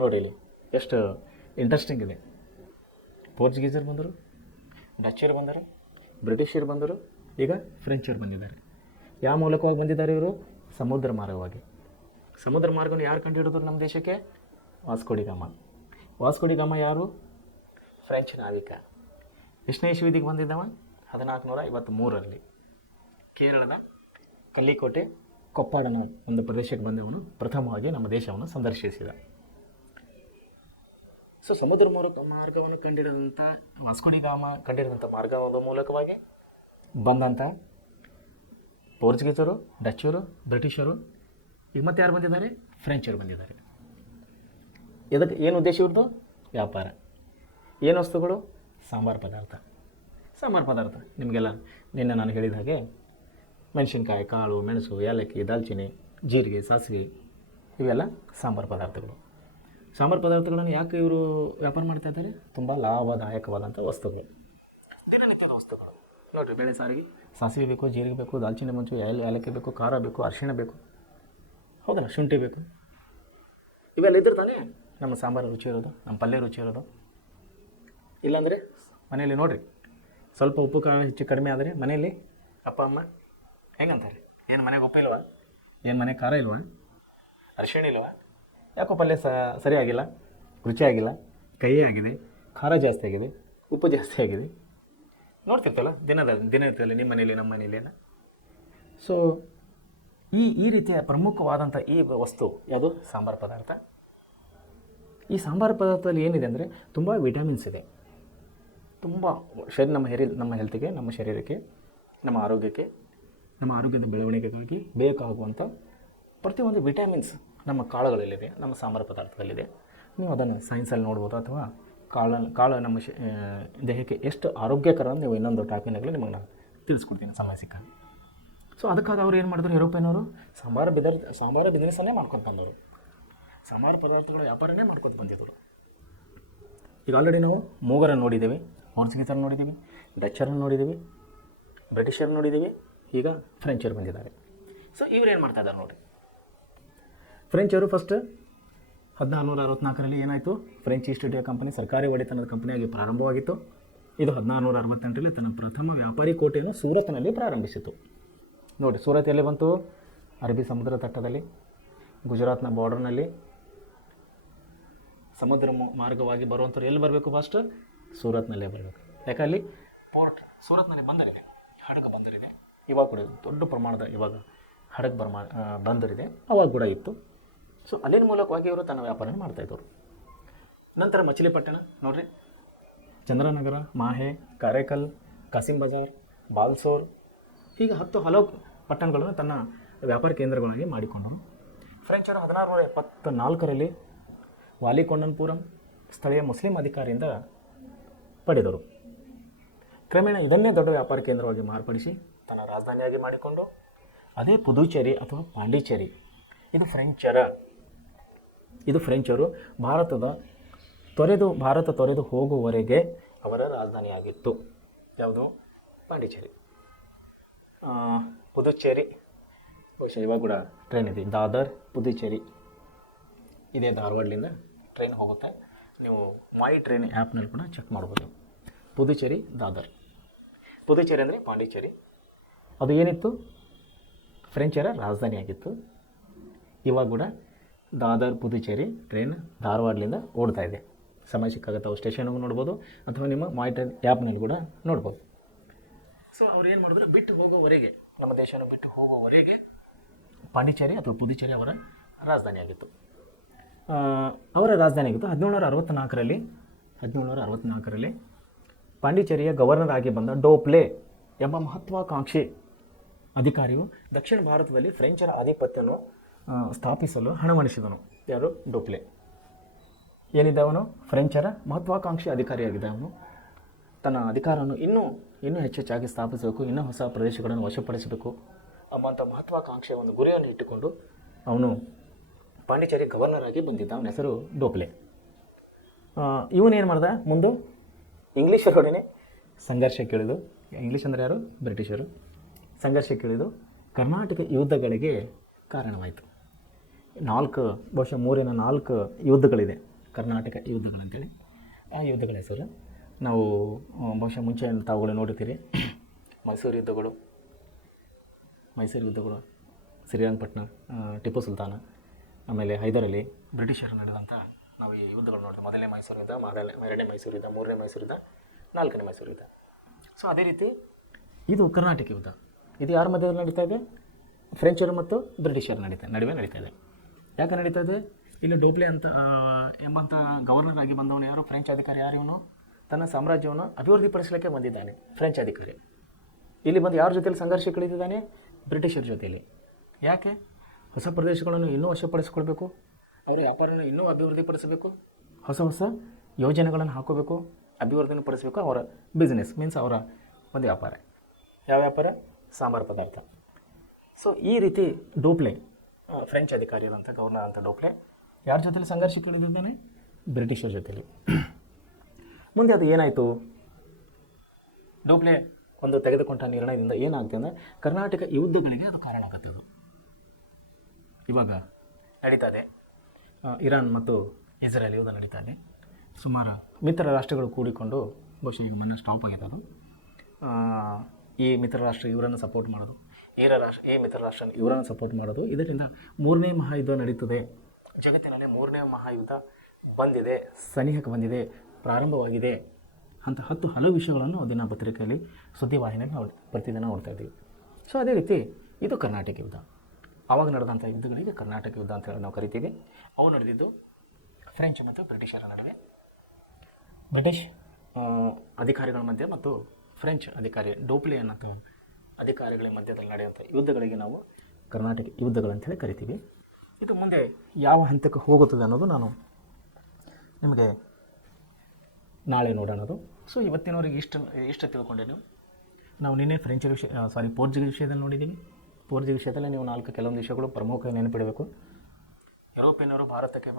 ನೋಡಿ ಇಲ್ಲಿ ಎಷ್ಟು ಇಂಟ್ರೆಸ್ಟಿಂಗ್ ಇದೆ. ಪೋರ್ಚುಗೀಸರು ಬಂದರು, ಡಚ್ಚರು ಬಂದರು, ಬ್ರಿಟಿಷರು ಬಂದರು, ಈಗ ಫ್ರೆಂಚರು ಬಂದಿದ್ದಾರೆ. ಯಾವ ಮೂಲಕವಾಗಿ ಬಂದಿದ್ದಾರೆ ಇವರು? ಸಮುದ್ರ ಮಾರ್ಗವಾಗಿ. ಸಮುದ್ರ ಮಾರ್ಗವನ್ನು ಯಾರು ಕಂಡು ಹಿಡಿದ್ರು ನಮ್ಮ ದೇಶಕ್ಕೆ? ವಾಸ್ಕೋ ಡಿ ಗಾಮ ಯಾರು? ಫ್ರೆಂಚ್ ನಾವಿಕ. ಎಷ್ಟನೇ ಇಸ್ವಿದಿಗೆ ಬಂದಿದ್ದವ? 1453ರಲ್ಲಿ ಕೇರಳದ ಕಲ್ಲಿಕೋಟೆ ಕೊಪ್ಪಾಡನ ಒಂದು ಪ್ರದೇಶಕ್ಕೆ ಬಂದವನು ಪ್ರಥಮವಾಗಿ ನಮ್ಮ ದೇಶವನ್ನು ಸಂದರ್ಶಿಸಿದ. ಸೊ ಸಮುದ್ರ ಮಾರ್ಗವನ್ನು ಕಂಡಿಡಿದಂಥ ವಾಸ್ಕೋ ಡಿ ಗಾಮ ಕಂಡಿಡಿದಂಥ ಮಾರ್ಗದ ಮೂಲಕವಾಗಿ ಬಂದಂಥ ಪೋರ್ಚುಗೀಸರು, ಡಚ್ಚರು, ಬ್ರಿಟಿಷರು, ಈಗ ಮತ್ತೆ ಯಾರು ಬಂದಿದ್ದಾರೆ? ಫ್ರೆಂಚರು ಬಂದಿದ್ದಾರೆ. ಇದಕ್ಕೆ ಏನು ಉದ್ದೇಶ ಇವ್ರದ್ದು? ವ್ಯಾಪಾರ. ಏನು ವಸ್ತುಗಳು? ಸಾಂಬಾರು ಪದಾರ್ಥ. ಸಾಂಬಾರು ಪದಾರ್ಥ ನಿಮಗೆಲ್ಲ ನಿನ್ನೆ ನಾನು ಹೇಳಿದ ಹಾಗೆ ಮೆಣಸಿನ್ಕಾಯಿ, ಕಾಳು, ಮೆಣಸು, ಏಲಕ್ಕಿ, ದಾಲ್ಚಿನ್ನಿ, ಜೀರಿಗೆ, ಸಾಸಿವೆ ಇವೆಲ್ಲ ಸಾಂಬಾರು ಪದಾರ್ಥಗಳು. ಸಾಂಬಾರು ಪದಾರ್ಥಗಳನ್ನು ಯಾಕೆ ಇವರು ವ್ಯಾಪಾರ ಮಾಡ್ತಾ ಇದ್ದಾರೆ? ತುಂಬ ಲಾಭದಾಯಕವಾದಂಥ ವಸ್ತುಗಳು, ದಿನನಿತ್ಯದ ವಸ್ತುಗಳು. ನೋಡಿರಿ, ಬೇಳೆ ಸಾರಿಗೆ ಸಾಸಿವೆ ಬೇಕು, ಜೀರಿಗೆ ಬೇಕು, ದಾಲ್ಚಿನ್ನಿ ಮುಂಚು, ಏಲಕ್ಕಿ ಬೇಕು, ಖಾರ ಬೇಕು, ಅರಿಶಿಣ ಬೇಕು, ಹೌದಲ್ಲ, ಶುಂಠಿ ಬೇಕು. ಇವೆಲ್ಲ ಇದ್ರೆ ತಾನೇ ನಮ್ಮ ಸಾಂಬಾರು ರುಚಿ ಇರೋದು, ನಮ್ಮ ಪಲ್ಯ ರುಚಿ ಇರೋದು. ಇಲ್ಲಾಂದರೆ ಮನೆಯಲ್ಲಿ ನೋಡಿರಿ, ಸ್ವಲ್ಪ ಉಪ್ಪು ಖಾರ ಹೆಚ್ಚು ಕಡಿಮೆ ಆದರೆ ಮನೆಯಲ್ಲಿ ಅಪ್ಪ ಅಮ್ಮ ಹೆಂಗಂತಾರೆ? ಏನು ಮನೆಗೆ ಉಪ್ಪು ಇಲ್ವಾ? ಏನು ಮನೆಗೆ ಖಾರ ಇಲ್ವಾ? ಅರಿಶಿಣ ಇಲ್ವಾ? ಯಾಕೋ ಪಲ್ಯ ಸರಿಯಾಗಿಲ್ಲ, ರುಚಿಯಾಗಿಲ್ಲ, ಕಹಿ ಆಗಿದೆ, ಖಾರ ಜಾಸ್ತಿ ಆಗಿದೆ, ಉಪ್ಪು ಜಾಸ್ತಿ ಆಗಿದೆ. ನೋಡ್ತಿರ್ತಲ್ಲ ದಿನದಲ್ಲಿ ನಿಮ್ಮ ಮನೇಲಿ, ನಮ್ಮ ಮನೇಲಿ ಎಲ್ಲ. ಸೊ ಈ ರೀತಿಯ ಪ್ರಮುಖವಾದಂಥ ಈ ವಸ್ತು ಯಾವುದು? ಸಾಂಬಾರು ಪದಾರ್ಥ. ಈ ಸಾಂಬಾರು ಪದಾರ್ಥದಲ್ಲಿ ಏನಿದೆ ಅಂದರೆ ತುಂಬ ವಿಟಮಿನ್ಸ್ ಇದೆ. ತುಂಬ ನಮ್ಮ ಹೆಲ್ತಿಗೆ, ನಮ್ಮ ಶರೀರಕ್ಕೆ, ನಮ್ಮ ಆರೋಗ್ಯಕ್ಕೆ, ನಮ್ಮ ಆರೋಗ್ಯದ ಬೆಳವಣಿಗೆಗಾಗಿ ಬೇಕಾಗುವಂಥ ಪ್ರತಿಯೊಂದು ವಿಟಮಿನ್ಸ್ ನಮ್ಮ ಕಾಳುಗಳಲ್ಲಿದೆ, ನಮ್ಮ ಸಾಂಬಾರು ಪದಾರ್ಥದಲ್ಲಿದೆ. ನೀವು ಅದನ್ನು ಸೈನ್ಸಲ್ಲಿ ನೋಡ್ಬೋದು, ಅಥವಾ ಕಾಳು ನಮ್ಮ ದೇಹಕ್ಕೆ ಎಷ್ಟು ಆರೋಗ್ಯಕರ ಅಂತ ನೀವು ಇನ್ನೊಂದು ಟಾಪಿನಲ್ಲಿ ನಿಮಗೆ ನಾನು ತಿಳಿಸ್ಕೊಡ್ತೀನಿ ಸಮಯ ಸಿಕ್ಕಾಗ. ಸೊ ಅದಕ್ಕಾಗಿ ಅವ್ರು ಏನು ಮಾಡಿದ್ರು, ಯುರೋಪಿಯನವರು ಸಾಂಬಾರು ಬಿಸ್ನೆಸ್ಸನ್ನೇ ಮಾಡ್ಕೊಂಡು ಬಂದವರು, ಸಾಂಬಾರು ಪದಾರ್ಥಗಳ ವ್ಯಾಪಾರನೇ ಮಾಡ್ಕೊಂಡು ಬಂದಿದ್ದರು. ಈಗ ಆಲ್ರೆಡಿ ನಾವು ಮೂಗರನ್ನು ನೋಡಿದ್ದೀವಿ, ಪೋರ್ಚುಗೀಸರನ್ನು ನೋಡಿದ್ದೀವಿ, ಡಚ್ಚರನ್ನು ನೋಡಿದ್ದೀವಿ, ಬ್ರಿಟಿಷರನ್ನು ನೋಡಿದ್ದೀವಿ, ಈಗ ಫ್ರೆಂಚರು ಬಂದಿದ್ದಾರೆ. ಸೊ ಇವ್ರು ಏನು ಮಾಡ್ತಾ ಇದ್ದಾರೆ ನೋಡಿ. ಫ್ರೆಂಚರು ಫಸ್ಟ್ 1464ರಲ್ಲಿ ಏನಾಯಿತು? ಫ್ರೆಂಚ್ ಈಸ್ಟ್ ಇಂಡಿಯಾ ಕಂಪನಿ ಸರ್ಕಾರಿ ಒಡೆತನದ ಕಂಪನಿಯಾಗಿ ಪ್ರಾರಂಭವಾಗಿತ್ತು. ಇದು 1468ರಲ್ಲಿ ತನ್ನ ಪ್ರಥಮ ವ್ಯಾಪಾರಿ ಕೋಟೆಯನ್ನು ಸೂರತ್ನಲ್ಲಿ ಪ್ರಾರಂಭಿಸಿತು. ನೋಡಿ, ಸೂರತ್ ಎಲ್ಲಿ ಬಂತು? ಅರಬ್ಬಿ ಸಮುದ್ರ ತಟ್ಟದಲ್ಲಿ, ಗುಜರಾತ್ನ ಬಾರ್ಡರ್ನಲ್ಲಿ. ಸಮುದ್ರ ಮಾರ್ಗವಾಗಿ ಬರುವಂಥವ್ರು ಎಲ್ಲಿ ಬರಬೇಕು? ಫಸ್ಟ್ ಸೂರತ್ನಲ್ಲೇ ಬರಬೇಕು. ಯಾಕೆ ಅಲ್ಲಿ ಪೋರ್ಟ್, ಸೂರತ್ನಲ್ಲಿ ಬಂದರಿದೆ, ಹಡಗು ಬಂದರಿದೆ. ಇವಾಗ ಕೂಡ ದೊಡ್ಡ ಪ್ರಮಾಣದ ಇವಾಗ ಹಡಗು ಬಂದರಿದೆ, ಅವಾಗ ಕೂಡ ಇತ್ತು. ಸೊ ಅಲ್ಲಿನ ಮೂಲಕವಾಗಿ ಇವರು ತನ್ನ ವ್ಯಾಪಾರನ ಮಾಡ್ತಾಯಿದ್ದವರು. ನಂತರ ಮಚಿಲಿಪಟ್ಟಣ ನೋಡಿರಿ, ಚಂದ್ರನಗರ, ಮಾಹೆ, ಕಾರೇಕಲ್, ಕಾಸಿಂ ಬಜಾರ್, ಬಾಲ್ಸೋರ್, ಹೀಗೆ ಹಲವು ಪಟ್ಟಣಗಳನ್ನು ತನ್ನ ವ್ಯಾಪಾರ ಕೇಂದ್ರಗಳಾಗಿ ಮಾಡಿಕೊಂಡರು. ಫ್ರೆಂಚರು 1674ರಲ್ಲಿ ವಾಲಿಕೊಂಡನ್ಪುರಂ ಸ್ಥಳೀಯ ಮುಸ್ಲಿಂ ಅಧಿಕಾರಿಯಿಂದ ಪಡೆದರು. ಕ್ರಮೇಣ ಇದನ್ನೇ ದೊಡ್ಡ ವ್ಯಾಪಾರ ಕೇಂದ್ರವಾಗಿ ಮಾರ್ಪಡಿಸಿ ತನ್ನ ರಾಜಧಾನಿಯಾಗಿ ಮಾಡಿಕೊಂಡು, ಅದೇ ಪುದುಚೇರಿ ಅಥವಾ ಪಾಂಡಿಚೇರಿ, ಇದು ಫ್ರೆಂಚರು ಭಾರತ ತೊರೆದು ಹೋಗುವವರೆಗೆ ಅವರ ರಾಜಧಾನಿಯಾಗಿತ್ತು. ಯಾವುದು? ಪಾಂಡಿಚೇರಿ. ಪುದುಚೇರಿ ಬಹುಶಃ ಇವಾಗ ಕೂಡ ಟ್ರೈನ್ ಇದೆ, ದಾದರ್ ಪುದುಚೇರಿ, ಇದೇ ಧಾರವಾಡದಿಂದ ಟ್ರೈನ್ ಹೋಗುತ್ತೆ. ನೀವು ಮೈ ಟ್ರೈನ್ ಆ್ಯಪ್ನಲ್ಲಿ ಕೂಡ ಚೆಕ್ ಮಾಡ್ಬೋದು. ಪುದುಚೇರಿ, ದಾದರ್. ಪುದುಚೇರಿ ಅಂದರೆ ಪಾಂಡಿಚೇರಿ. ಅದು ಏನಿತ್ತು? ಫ್ರೆಂಚರ ರಾಜಧಾನಿಯಾಗಿತ್ತು. ಇವಾಗ ಕೂಡ ದಾದರ್ ಪುದುಚೇರಿ ಟ್ರೈನ್ ಧಾರವಾಡದಿಂದ ಓಡ್ತಾ ಇದೆ. ಸಮಯ ಸಿಕ್ಕಾಗ ತಾವು ಸ್ಟೇಷನ್ಗೂ ನೋಡ್ಬೋದು, ಅಥವಾ ನಿಮ್ಮ ಮೈ ಟ್ರೈನ್ ಆ್ಯಪ್ನಲ್ಲಿ ಕೂಡ ನೋಡ್ಬೋದು. ಸೊ ಅವ್ರು ಏನು ಮಾಡಿದ್ರು, ನಮ್ಮ ದೇಶನ ಬಿಟ್ಟು ಹೋಗೋವರೆಗೆ ಪಾಂಡಿಚೇರಿ ಅಥವಾ ಪುದುಚೇರಿ ಅವರ ರಾಜಧಾನಿಯಾಗಿತ್ತು. 1764ರಲ್ಲಿ ಪಾಂಡಿಚೇರಿಯ ಗವರ್ನರ್ ಆಗಿ ಬಂದ ಡೋಪ್ಲೆ ಎಂಬ ಮಹತ್ವಾಕಾಂಕ್ಷಿ ಅಧಿಕಾರಿಯು ದಕ್ಷಿಣ ಭಾರತದಲ್ಲಿ ಫ್ರೆಂಚರ ಆಧಿಪತ್ಯವನ್ನು ಸ್ಥಾಪಿಸಲು ಹಣವಣಿಸಿದನು. ಯಾರು? ಡೋಪ್ಲೆ. ಏನಿದ್ದವನು? ಫ್ರೆಂಚರ ಮಹತ್ವಾಕಾಂಕ್ಷಿ ಅಧಿಕಾರಿಯಾಗಿದ್ದ ಅವನು. ತನ್ನ ಅಧಿಕಾರವನ್ನು ಇನ್ನೂ ಹೆಚ್ಚೆಚ್ಚಾಗಿ ಸ್ಥಾಪಿಸಬೇಕು, ಇನ್ನೂ ಹೊಸ ಪ್ರದೇಶಗಳನ್ನು ವಶಪಡಿಸಬೇಕು ಎಂಬಂಥ ಮಹತ್ವಾಕಾಂಕ್ಷೆಯ ಒಂದು ಗುರಿಯನ್ನು ಇಟ್ಟುಕೊಂಡು ಅವನು ಪಾಂಡಿಚೇರಿ ಗವರ್ನರ್ ಆಗಿ ಬಂದಿದ್ದ. ಅವನ ಹೆಸರು ಡೋಪ್ಲೆ. ಇವನೇನು ಮಾಡ್ದ? ಮುಂದೆ ಇಂಗ್ಲೀಷರೊಡನೆ ಸಂಘರ್ಷಕ್ಕಿಳಿದು, ಇಂಗ್ಲೀಷ್ ಅಂದರೆ ಯಾರು? ಬ್ರಿಟಿಷರು. ಸಂಘರ್ಷಕ್ಕಿಳಿದು ಕರ್ನಾಟಕ ಯುದ್ಧಗಳಿಗೆ ಕಾರಣವಾಯಿತು. ಬಹುಶಃ 4 ಯುದ್ಧಗಳಿದೆ, ಕರ್ನಾಟಕ ಯುದ್ಧಗಳಂತೇಳಿ. ಆ ಯುದ್ಧಗಳ ಹೆಸರು ನಾವು ಬಹುಶಃ ಮುಂಚೆ ತಾವುಗಳು ನೋಡಿರ್ತೀರಿ. ಮೈಸೂರು ಯುದ್ಧಗಳು, ಶ್ರೀರಂಗಪಟ್ಟಣ, ಟಿಪ್ಪು ಸುಲ್ತಾನ, ಆಮೇಲೆ ಹೈದರಾಲಿ, ಬ್ರಿಟಿಷರು ನಡೆದಂಥ ನಾವು ಈ ಯುದ್ಧಗಳು ನೋಡ್ತೀವಿ. ಮೊದಲನೇ ಮೈಸೂರು ಯುದ್ಧ, ಎರಡನೇ ಮೈಸೂರು ಯುದ್ಧ, ಮೂರನೇ ಮೈಸೂರು ಯುದ್ಧ, 4ನೇ ಮೈಸೂರು ಯುದ್ಧ. ಸೊ ಅದೇ ರೀತಿ ಇದು ಕರ್ನಾಟಕ ಯುದ್ಧ. ಇದು ಯಾರ ಮಧ್ಯದಲ್ಲಿ ನಡೀತಾ ಇದೆ? ಫ್ರೆಂಚರು ಮತ್ತು ಬ್ರಿಟಿಷರ ನಡುವೆ ನಡೀತಾ ಇದೆ. ಯಾಕೆ ನಡೀತಾ ಇದೆ? ಇಲ್ಲಿ ಡೋಪ್ಲೆ ಎಂಬಂಥ ಗವರ್ನರ್ ಆಗಿ ಬಂದವನು ಯಾರು? ಫ್ರೆಂಚ್ ಅಧಿಕಾರಿ. ಯಾರು ಇವನು? ತನ್ನ ಸಾಮ್ರಾಜ್ಯವನ್ನು ಅಭಿವೃದ್ಧಿಪಡಿಸಲಿಕ್ಕೆ ಬಂದಿದ್ದಾನೆ ಫ್ರೆಂಚ್ ಅಧಿಕಾರಿ. ಇಲ್ಲಿ ಬಂದು ಯಾರ ಜೊತೆಲಿ ಸಂಘರ್ಷಕ್ಕಿಳಿದಿದ್ದಾನೆ? ಬ್ರಿಟಿಷರ ಜೊತೆಯಲ್ಲಿ. ಯಾಕೆ? ಹೊಸ ಪ್ರದೇಶಗಳನ್ನು ಇನ್ನೂ ವಶಪಡಿಸಿಕೊಳ್ಬೇಕು, ಅವರ ವ್ಯಾಪಾರನ ಇನ್ನೂ ಅಭಿವೃದ್ಧಿಪಡಿಸಬೇಕು, ಹೊಸ ಹೊಸ ಯೋಜನೆಗಳನ್ನು ಹಾಕೋಬೇಕು, ಅಭಿವೃದ್ಧಿನ ಪಡಿಸಬೇಕು. ಅವರ ಬಿಸ್ನೆಸ್ ಮೀನ್ಸ್ ಅವರ ಒಂದು ವ್ಯಾಪಾರ. ಯಾವ ವ್ಯಾಪಾರ? ಸಾಂಬಾರು ಪದಾರ್ಥ. ಸೊ ಈ ರೀತಿ ಡೋಪ್ಲೆ, ಫ್ರೆಂಚ್ ಅಧಿಕಾರಿಯಾದಂಥ ಗವರ್ನರ್ ಅಂತ ಡೋಪ್ಲೆ ಯಾರ ಜೊತೆಲಿ ಸಂಘರ್ಷಕ್ಕೆ ಇಳಿದಿದ್ದಾನೆ? ಬ್ರಿಟಿಷರ ಜೊತೆಲಿ. ಮುಂದೆ ಅದು ಏನಾಯಿತು? ಡೋಪ್ಲೆ ಒಂದು ತೆಗೆದುಕೊಂಡ ನಿರ್ಣಯದಿಂದ ಏನಾಗುತ್ತೆ ಅಂದರೆ ಕರ್ನಾಟಕ ಯುದ್ಧಗಳಿಗೆ ಅದು ಕಾರಣ ಆಗುತ್ತೆ. ಅದು ಇವಾಗ ನಡೀತಾ ಇದೆ. ಇರಾನ್ ಮತ್ತು ಇಸ್ರೇಲ್ ಯುದ್ಧ ನಡೀತಾ ಇದೆ. ಸುಮಾರು ಮಿತ್ರ ರಾಷ್ಟ್ರಗಳು ಕೂಡಿಕೊಂಡು, ಬಹುಶಃ ಈಗ ಮೊನ್ನೆ ಸ್ಟಾಪ್ ಆಗಿದೆ ಅದು. ಈ ಮಿತ್ರ ರಾಷ್ಟ್ರ ಇವರನ್ನು ಸಪೋರ್ಟ್ ಮಾಡೋದು, ಈ ಮಿತ್ರ ರಾಷ್ಟ್ರ ಇವರನ್ನು ಸಪೋರ್ಟ್ ಮಾಡೋದು. ಇದರಿಂದ 3ನೇ ಮಹಾಯುದ್ಧ ನಡೀತದೆ. ಜಗತ್ತಿನಲ್ಲಿ 3ನೇ ಮಹಾಯುದ್ಧ ಬಂದಿದೆ, ಸನಿಹಕ್ಕೆ ಬಂದಿದೆ, ಪ್ರಾರಂಭವಾಗಿದೆ ಅಂತ ಹಲವು ವಿಷಯಗಳನ್ನು ದಿನಪತ್ರಿಕೆಯಲ್ಲಿ, ಸುದ್ದಿವಾಹಿನಿಯಲ್ಲಿ ನಾವು ಪ್ರತಿದಿನ ನೋಡ್ತಾ ಇದ್ದೀವಿ. ಸೊ ಅದೇ ರೀತಿ ಇದು ಕರ್ನಾಟಕ ಯುದ್ಧ. ಆವಾಗ ನಡೆದಂಥ ಯುದ್ಧಗಳಿಗೆ ಕರ್ನಾಟಕ ಯುದ್ಧ ಅಂತ ಹೇಳಿ ನಾವು ಕರಿತೀವಿ. ಅವು ನಡೆದಿದ್ದು ಫ್ರೆಂಚ್ ಮತ್ತು ಬ್ರಿಟಿಷರ ನಡುವೆ. ಬ್ರಿಟಿಷ್ ಅಧಿಕಾರಿಗಳ ಮಧ್ಯೆ ಮತ್ತು ಫ್ರೆಂಚ್ ಅಧಿಕಾರಿ ಡೋಪ್ಲೆ ಅನ್ನೋ ಅಧಿಕಾರಿಗಳ ಮಧ್ಯದಲ್ಲಿ ನಡೆಯುವಂಥ ಯುದ್ಧಗಳಿಗೆ ನಾವು ಕರ್ನಾಟಕ ಯುದ್ಧಗಳಂತೇಳಿ ಕರಿತೀವಿ. ಇದು ಮುಂದೆ ಯಾವ ಹಂತಕ್ಕೆ ಹೋಗುತ್ತದೆ ಅನ್ನೋದು ನಾನು ನಿಮಗೆ ನಾಳೆ ನೋಡೋಣದು. ಸೊ ಇವತ್ತಿನವರೆಗೆ ಇಷ್ಟು ತಿಳ್ಕೊಂಡೆ ನೀವು. ನಾವು ನಿನ್ನೆ ಫ್ರೆಂಚ್ ಪೋರ್ಚುಗೀಸ್ ವಿಷಯದಲ್ಲಿ ನೋಡಿದ್ದೀವಿ. ಪೋರ್ಚುಗೀಸ್ ವಿಷಯದಲ್ಲಿ ನೀವು ಕೆಲವೊಂದು ವಿಷಯಗಳು ಪ್ರಮುಖ ನೆನಪಿಡಬೇಕು. ಯುರೋಪಿಯನ್ನರು ಭಾರತಕ್ಕೆ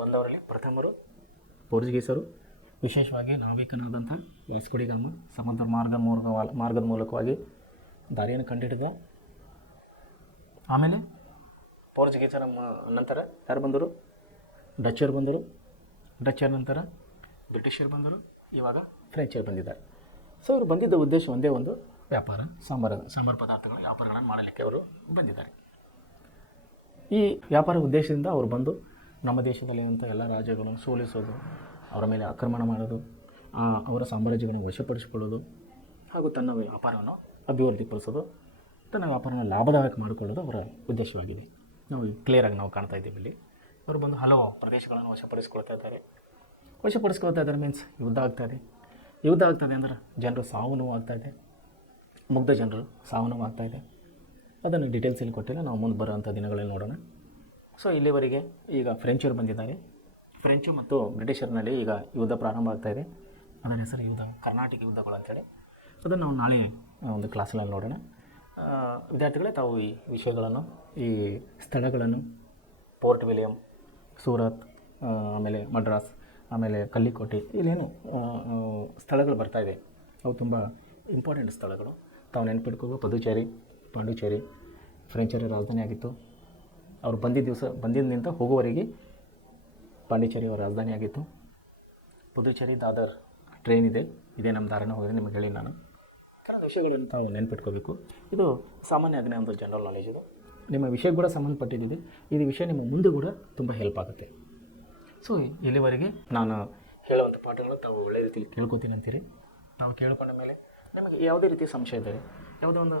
ಬಂದವರಲ್ಲಿ ಪ್ರಥಮರು ಪೋರ್ಚುಗೀಸರು. ವಿಶೇಷವಾಗಿ ನಾವಿಕನಾದಂಥ ವಾಸ್ಕೋ ಡಿ ಗಾಮ ಸಮುದ್ರ ಮಾರ್ಗದ ಮೂಲಕವಾಗಿ ದಾರಿಯನ್ನು ಕಂಡುಹಿಡಿದ. ಆಮೇಲೆ ಪೋರ್ಚುಗೀಸರ ನಂತರ ಯಾರು ಬಂದರು? ಡಚ್ಚರು ಬಂದರು. ಡಚ್ಚರ ನಂತರ ಬ್ರಿಟಿಷರು ಬಂದರು. ಇವಾಗ ಫ್ರೆಂಚರು ಬಂದಿದ್ದಾರೆ. ಸೊ ಅವರು ಬಂದಿದ್ದ ಉದ್ದೇಶ ಒಂದೇ ಒಂದು, ವ್ಯಾಪಾರ, ಸಾಂಬಾರು ಪದಾರ್ಥಗಳ ವ್ಯಾಪಾರಗಳನ್ನು ಮಾಡಲಿಕ್ಕೆ ಅವರು ಬಂದಿದ್ದಾರೆ. ಈ ವ್ಯಾಪಾರ ಉದ್ದೇಶದಿಂದ ಅವರು ಬಂದು ನಮ್ಮ ದೇಶದಲ್ಲಿರುವಂಥ ಎಲ್ಲ ರಾಜ್ಯಗಳನ್ನು ಸೋಲಿಸೋದು, ಅವರ ಮೇಲೆ ಆಕ್ರಮಣ ಮಾಡೋದು, ಅವರ ಸಾಮ್ರಾಜ್ಯಗಳನ್ನು ವಶಪಡಿಸಿಕೊಳ್ಳೋದು, ಹಾಗೂ ತನ್ನ ವ್ಯಾಪಾರವನ್ನು ಅಭಿವೃದ್ಧಿಪಡಿಸೋದು, ತನ್ನ ವ್ಯಾಪಾರವನ್ನು ಲಾಭದಾಯಕ ಮಾಡಿಕೊಳ್ಳೋದು ಅವರ ಉದ್ದೇಶವಾಗಿದೆ. ನಾವು ಕ್ಲಿಯರಾಗಿ ನಾವು ಕಾಣ್ತಾ ಇದ್ದೀವಿ ಇಲ್ಲಿ. ಅವರು ಬಂದು ಹಲವು ಪ್ರದೇಶಗಳನ್ನು ವಶಪಡಿಸ್ಕೊಳ್ತಾ ಇದ್ದಾರೆ ಮೀನ್ಸ್ ಯುದ್ಧ ಆಗ್ತಾಯಿದೆ ಅಂದರೆ ಜನರು ಸಾವು ನೋವು ಆಗ್ತಾಯಿದೆ, ಮುಗ್ಧ ಜನರು ಸಾವು ನೋವು ಆಗ್ತಾಯಿದೆ. ಅದನ್ನು ಡೀಟೇಲ್ಸ್ ಇಲ್ಲಿ ಕೊಟ್ಟಿಲ್ಲ, ನಾವು ಮುಂದೆ ಬರೋವಂಥ ದಿನಗಳಲ್ಲಿ ನೋಡೋಣ. ಸೊ ಇಲ್ಲಿವರೆಗೆ ಈಗ ಫ್ರೆಂಚರು ಬಂದಿದ್ದಾರೆ. ಫ್ರೆಂಚು ಮತ್ತು ಬ್ರಿಟಿಷರ್ನಲ್ಲಿ ಈಗ ಯುದ್ಧ ಪ್ರಾರಂಭ ಆಗ್ತಾಯಿದೆ. ಅದರ ಹೆಸರು ಕರ್ನಾಟಕ ಯುದ್ಧಗಳು ಅಂತೇಳಿ. ಅದನ್ನು ನಾವು ನಾಳೆ ಒಂದು ಕ್ಲಾಸಲ್ಲಿ ನೋಡೋಣ. ವಿದ್ಯಾರ್ಥಿಗಳೇ, ತಾವು ಈ ವಿಷಯಗಳನ್ನು, ಈ ಸ್ಥಳಗಳನ್ನು, ಪೋರ್ಟ್ ವಿಲಿಯಂ, ಸೂರತ್, ಆಮೇಲೆ ಮಡ್ರಾಸ್, ಆಮೇಲೆ ಕಲ್ಲಿಕೋಟೆ, ಇಲ್ಲೇನು ಸ್ಥಳಗಳು ಬರ್ತಾಯಿದೆ, ಅವು ತುಂಬ ಇಂಪಾರ್ಟೆಂಟ್ ಸ್ಥಳಗಳು. ತಾವು ನೆನಪಿಟ್ಕೋಬೇಕು. ಪಾಂಡುಚೇರಿ ಫ್ರೆಂಚರ ರಾಜಧಾನಿ ಆಗಿತ್ತು. ಅವರು ಬಂದಿದ್ದ ಹೋಗುವವರೆಗೆ ಪಾಂಡಿಚೇರಿ ಅವರ ರಾಜಧಾನಿ ಆಗಿತ್ತು. ಪುದುಚೇರಿ ದಾದರ್ ಟ್ರೈನ್ ಇದೆ, ಇದೇ ನಮ್ಮ ದಾರಿನ ಹೋಗಿದೆ, ನಿಮಗೆ ಹೇಳಿ ನಾನು. ಕೆಲವು ವಿಷಯಗಳನ್ನು ತಾವು ನೆನಪಿಟ್ಕೋಬೇಕು. ಇದು ಸಾಮಾನ್ಯ ಜ್ಞಾನ, ಒಂದು ಜನರಲ್ ನಾಲೆಜ್. ಇದು ನಿಮ್ಮ ವಿಷಯ ಕೂಡ ಸಂಬಂಧಪಟ್ಟಿದ್ದಿದೆ. ಇದು ವಿಷಯ ನಿಮ್ಮ ಮುಂದೆ ಕೂಡ ತುಂಬ ಹೆಲ್ಪ್ ಆಗುತ್ತೆ. ಸೊ ಇಲ್ಲಿವರೆಗೆ ನಾನು ಹೇಳುವಂಥ ಪಾಠಗಳು ತಾವು ಒಳ್ಳೆಯ ರೀತಿಯಲ್ಲಿ ಕೇಳ್ಕೊತೀನಿ ಅಂತೀರಿ. ನಾವು ಕೇಳ್ಕೊಂಡ ಮೇಲೆ ನಿಮಗೆ ಯಾವುದೇ ರೀತಿಯ ಸಂಶಯ ಇದ್ದರೆ, ಯಾವುದೋ ಒಂದು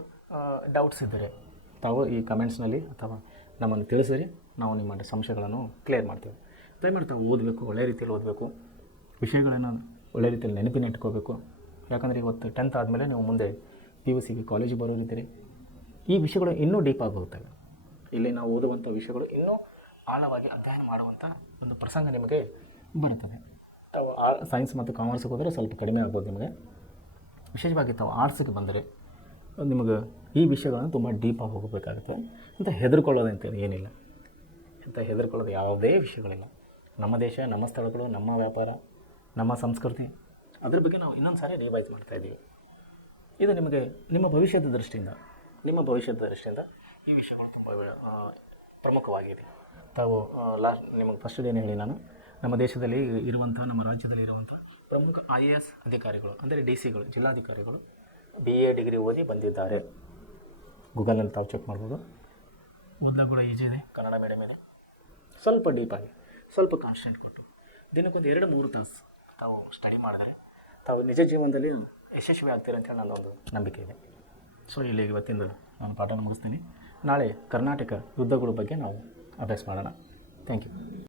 ಡೌಟ್ಸ್ ಇದ್ದರೆ ತಾವು ಈ ಕಮೆಂಟ್ಸ್ನಲ್ಲಿ ಅಥವಾ ನಮ್ಮನ್ನು ತಿಳಿಸಿರಿ. ನಾವು ನಿಮ್ಮ ಸಂಶಯಗಳನ್ನು ಕ್ಲಿಯರ್ ಮಾಡ್ತೇವೆ. ದಯಮಾಡಿ ತಾವು ಓದಬೇಕು, ಒಳ್ಳೆಯ ರೀತಿಯಲ್ಲಿ ಓದಬೇಕು, ವಿಷಯಗಳನ್ನು ಒಳ್ಳೆಯ ರೀತಿಯಲ್ಲಿ ನೆನಪಿನಿಟ್ಕೋಬೇಕು. ಯಾಕಂದರೆ ಇವತ್ತು 10th ಆದಮೇಲೆ ನೀವು ಮುಂದೆ PUCಗೆ ಕಾಲೇಜಿಗೆ ಬರೋರಿದ್ದೀರಿ. ಈ ವಿಷಯಗಳು ಇನ್ನೂ ಡೀಪಾಗಿ ಹೋಗ್ತವೆ. ಇಲ್ಲಿ ನಾವು ಓದುವಂಥ ವಿಷಯಗಳು ಇನ್ನೂ ಆಳವಾಗಿ ಅಧ್ಯಯನ ಮಾಡುವಂಥ ಒಂದು ಪ್ರಸಂಗ ನಿಮಗೆ ಬರುತ್ತದೆ. ತಾವು ಸೈನ್ಸ್ ಮತ್ತು ಕಾಮರ್ಸ್ಗೆ ಹೋದರೆ ಸ್ವಲ್ಪ ಕಡಿಮೆ ಆಗ್ಬೋದು ನಿಮಗೆ. ವಿಶೇಷವಾಗಿ ತಾವು ಆರ್ಟ್ಸಿಗೆ ಬಂದರೆ ನಿಮಗೆ ಈ ವಿಷಯಗಳನ್ನು ತುಂಬ ಡೀಪಾಗಿ ಹೋಗಬೇಕಾಗುತ್ತೆ. ಅಂತ ಹೆದರ್ಕೊಳ್ಳೋದಂತೇಳಿ ಏನಿಲ್ಲ. ಅಂತ ಹೆದರ್ಕೊಳ್ಳೋದು ಯಾವುದೇ ವಿಷಯಗಳಿಲ್ಲ. ನಮ್ಮ ದೇಶ, ನಮ್ಮ ಸ್ಥಳಗಳು, ನಮ್ಮ ವ್ಯಾಪಾರ, ನಮ್ಮ ಸಂಸ್ಕೃತಿ, ಅದ್ರ ಬಗ್ಗೆ ನಾವು ಇನ್ನೊಂದು ಸಾರಿ ರಿವೈಸ್ ಮಾಡ್ತಾಯಿದ್ದೀವಿ. ಇದು ನಿಮಗೆ ನಿಮ್ಮ ಭವಿಷ್ಯದ ದೃಷ್ಟಿಯಿಂದ ಈ ವಿಷಯಗಳು ತುಂಬ ಪ್ರಮುಖವಾಗಿದೆ. ತಾವು ನಿಮಗೆ ಫಸ್ಟ್ ಏನು ಹೇಳಿ ನಾನು, ನಮ್ಮ ದೇಶದಲ್ಲಿ ಇರುವಂಥ, ನಮ್ಮ ರಾಜ್ಯದಲ್ಲಿ ಇರುವಂಥ ಪ್ರಮುಖ IAS ಅಧಿಕಾರಿಗಳು ಅಂದರೆ DCಗಳು, ಜಿಲ್ಲಾಧಿಕಾರಿಗಳು BA ಡಿಗ್ರಿ ಓದಿ ಬಂದಿದ್ದಾರೆ. ಗೂಗಲಲ್ಲಿ ತಾವು ಚೆಕ್ ಮಾಡ್ಬೋದು. ಓದಲು ಕೂಡ ಈಜಿ ಇದೆ, ಕನ್ನಡ ಮೀಡಿಯಮ್ ಇದೆ. ಸ್ವಲ್ಪ ಡೀಪಾಗಿ, ಸ್ವಲ್ಪ ಕಾನ್ಸ್ಟೆಂಟ್ ಕೊಟ್ಟು ದಿನಕ್ಕೊಂದು 2-3 ತಾಸು ತಾವು ಸ್ಟಡಿ ಮಾಡಿದ್ರೆ ತಾವು ನಿಜ ಜೀವನದಲ್ಲಿ ಯಶಸ್ವಿ ಆಗ್ತೀರ ಅಂತೇಳಿ ನನ್ನೊಂದು ನಂಬಿಕೆ ಇದೆ. ಸೊ ಇಲ್ಲಿ ಇವತ್ತಿಂದ ನಾನು ಪಾಠನ ಮುಗಿಸ್ತೀನಿ. ನಾಳೆ ಕರ್ನಾಟಕ ಯುದ್ಧಗಳ ಬಗ್ಗೆ ನಾವು ಅಭ್ಯಾಸ ಮಾಡೋಣ. Thank you.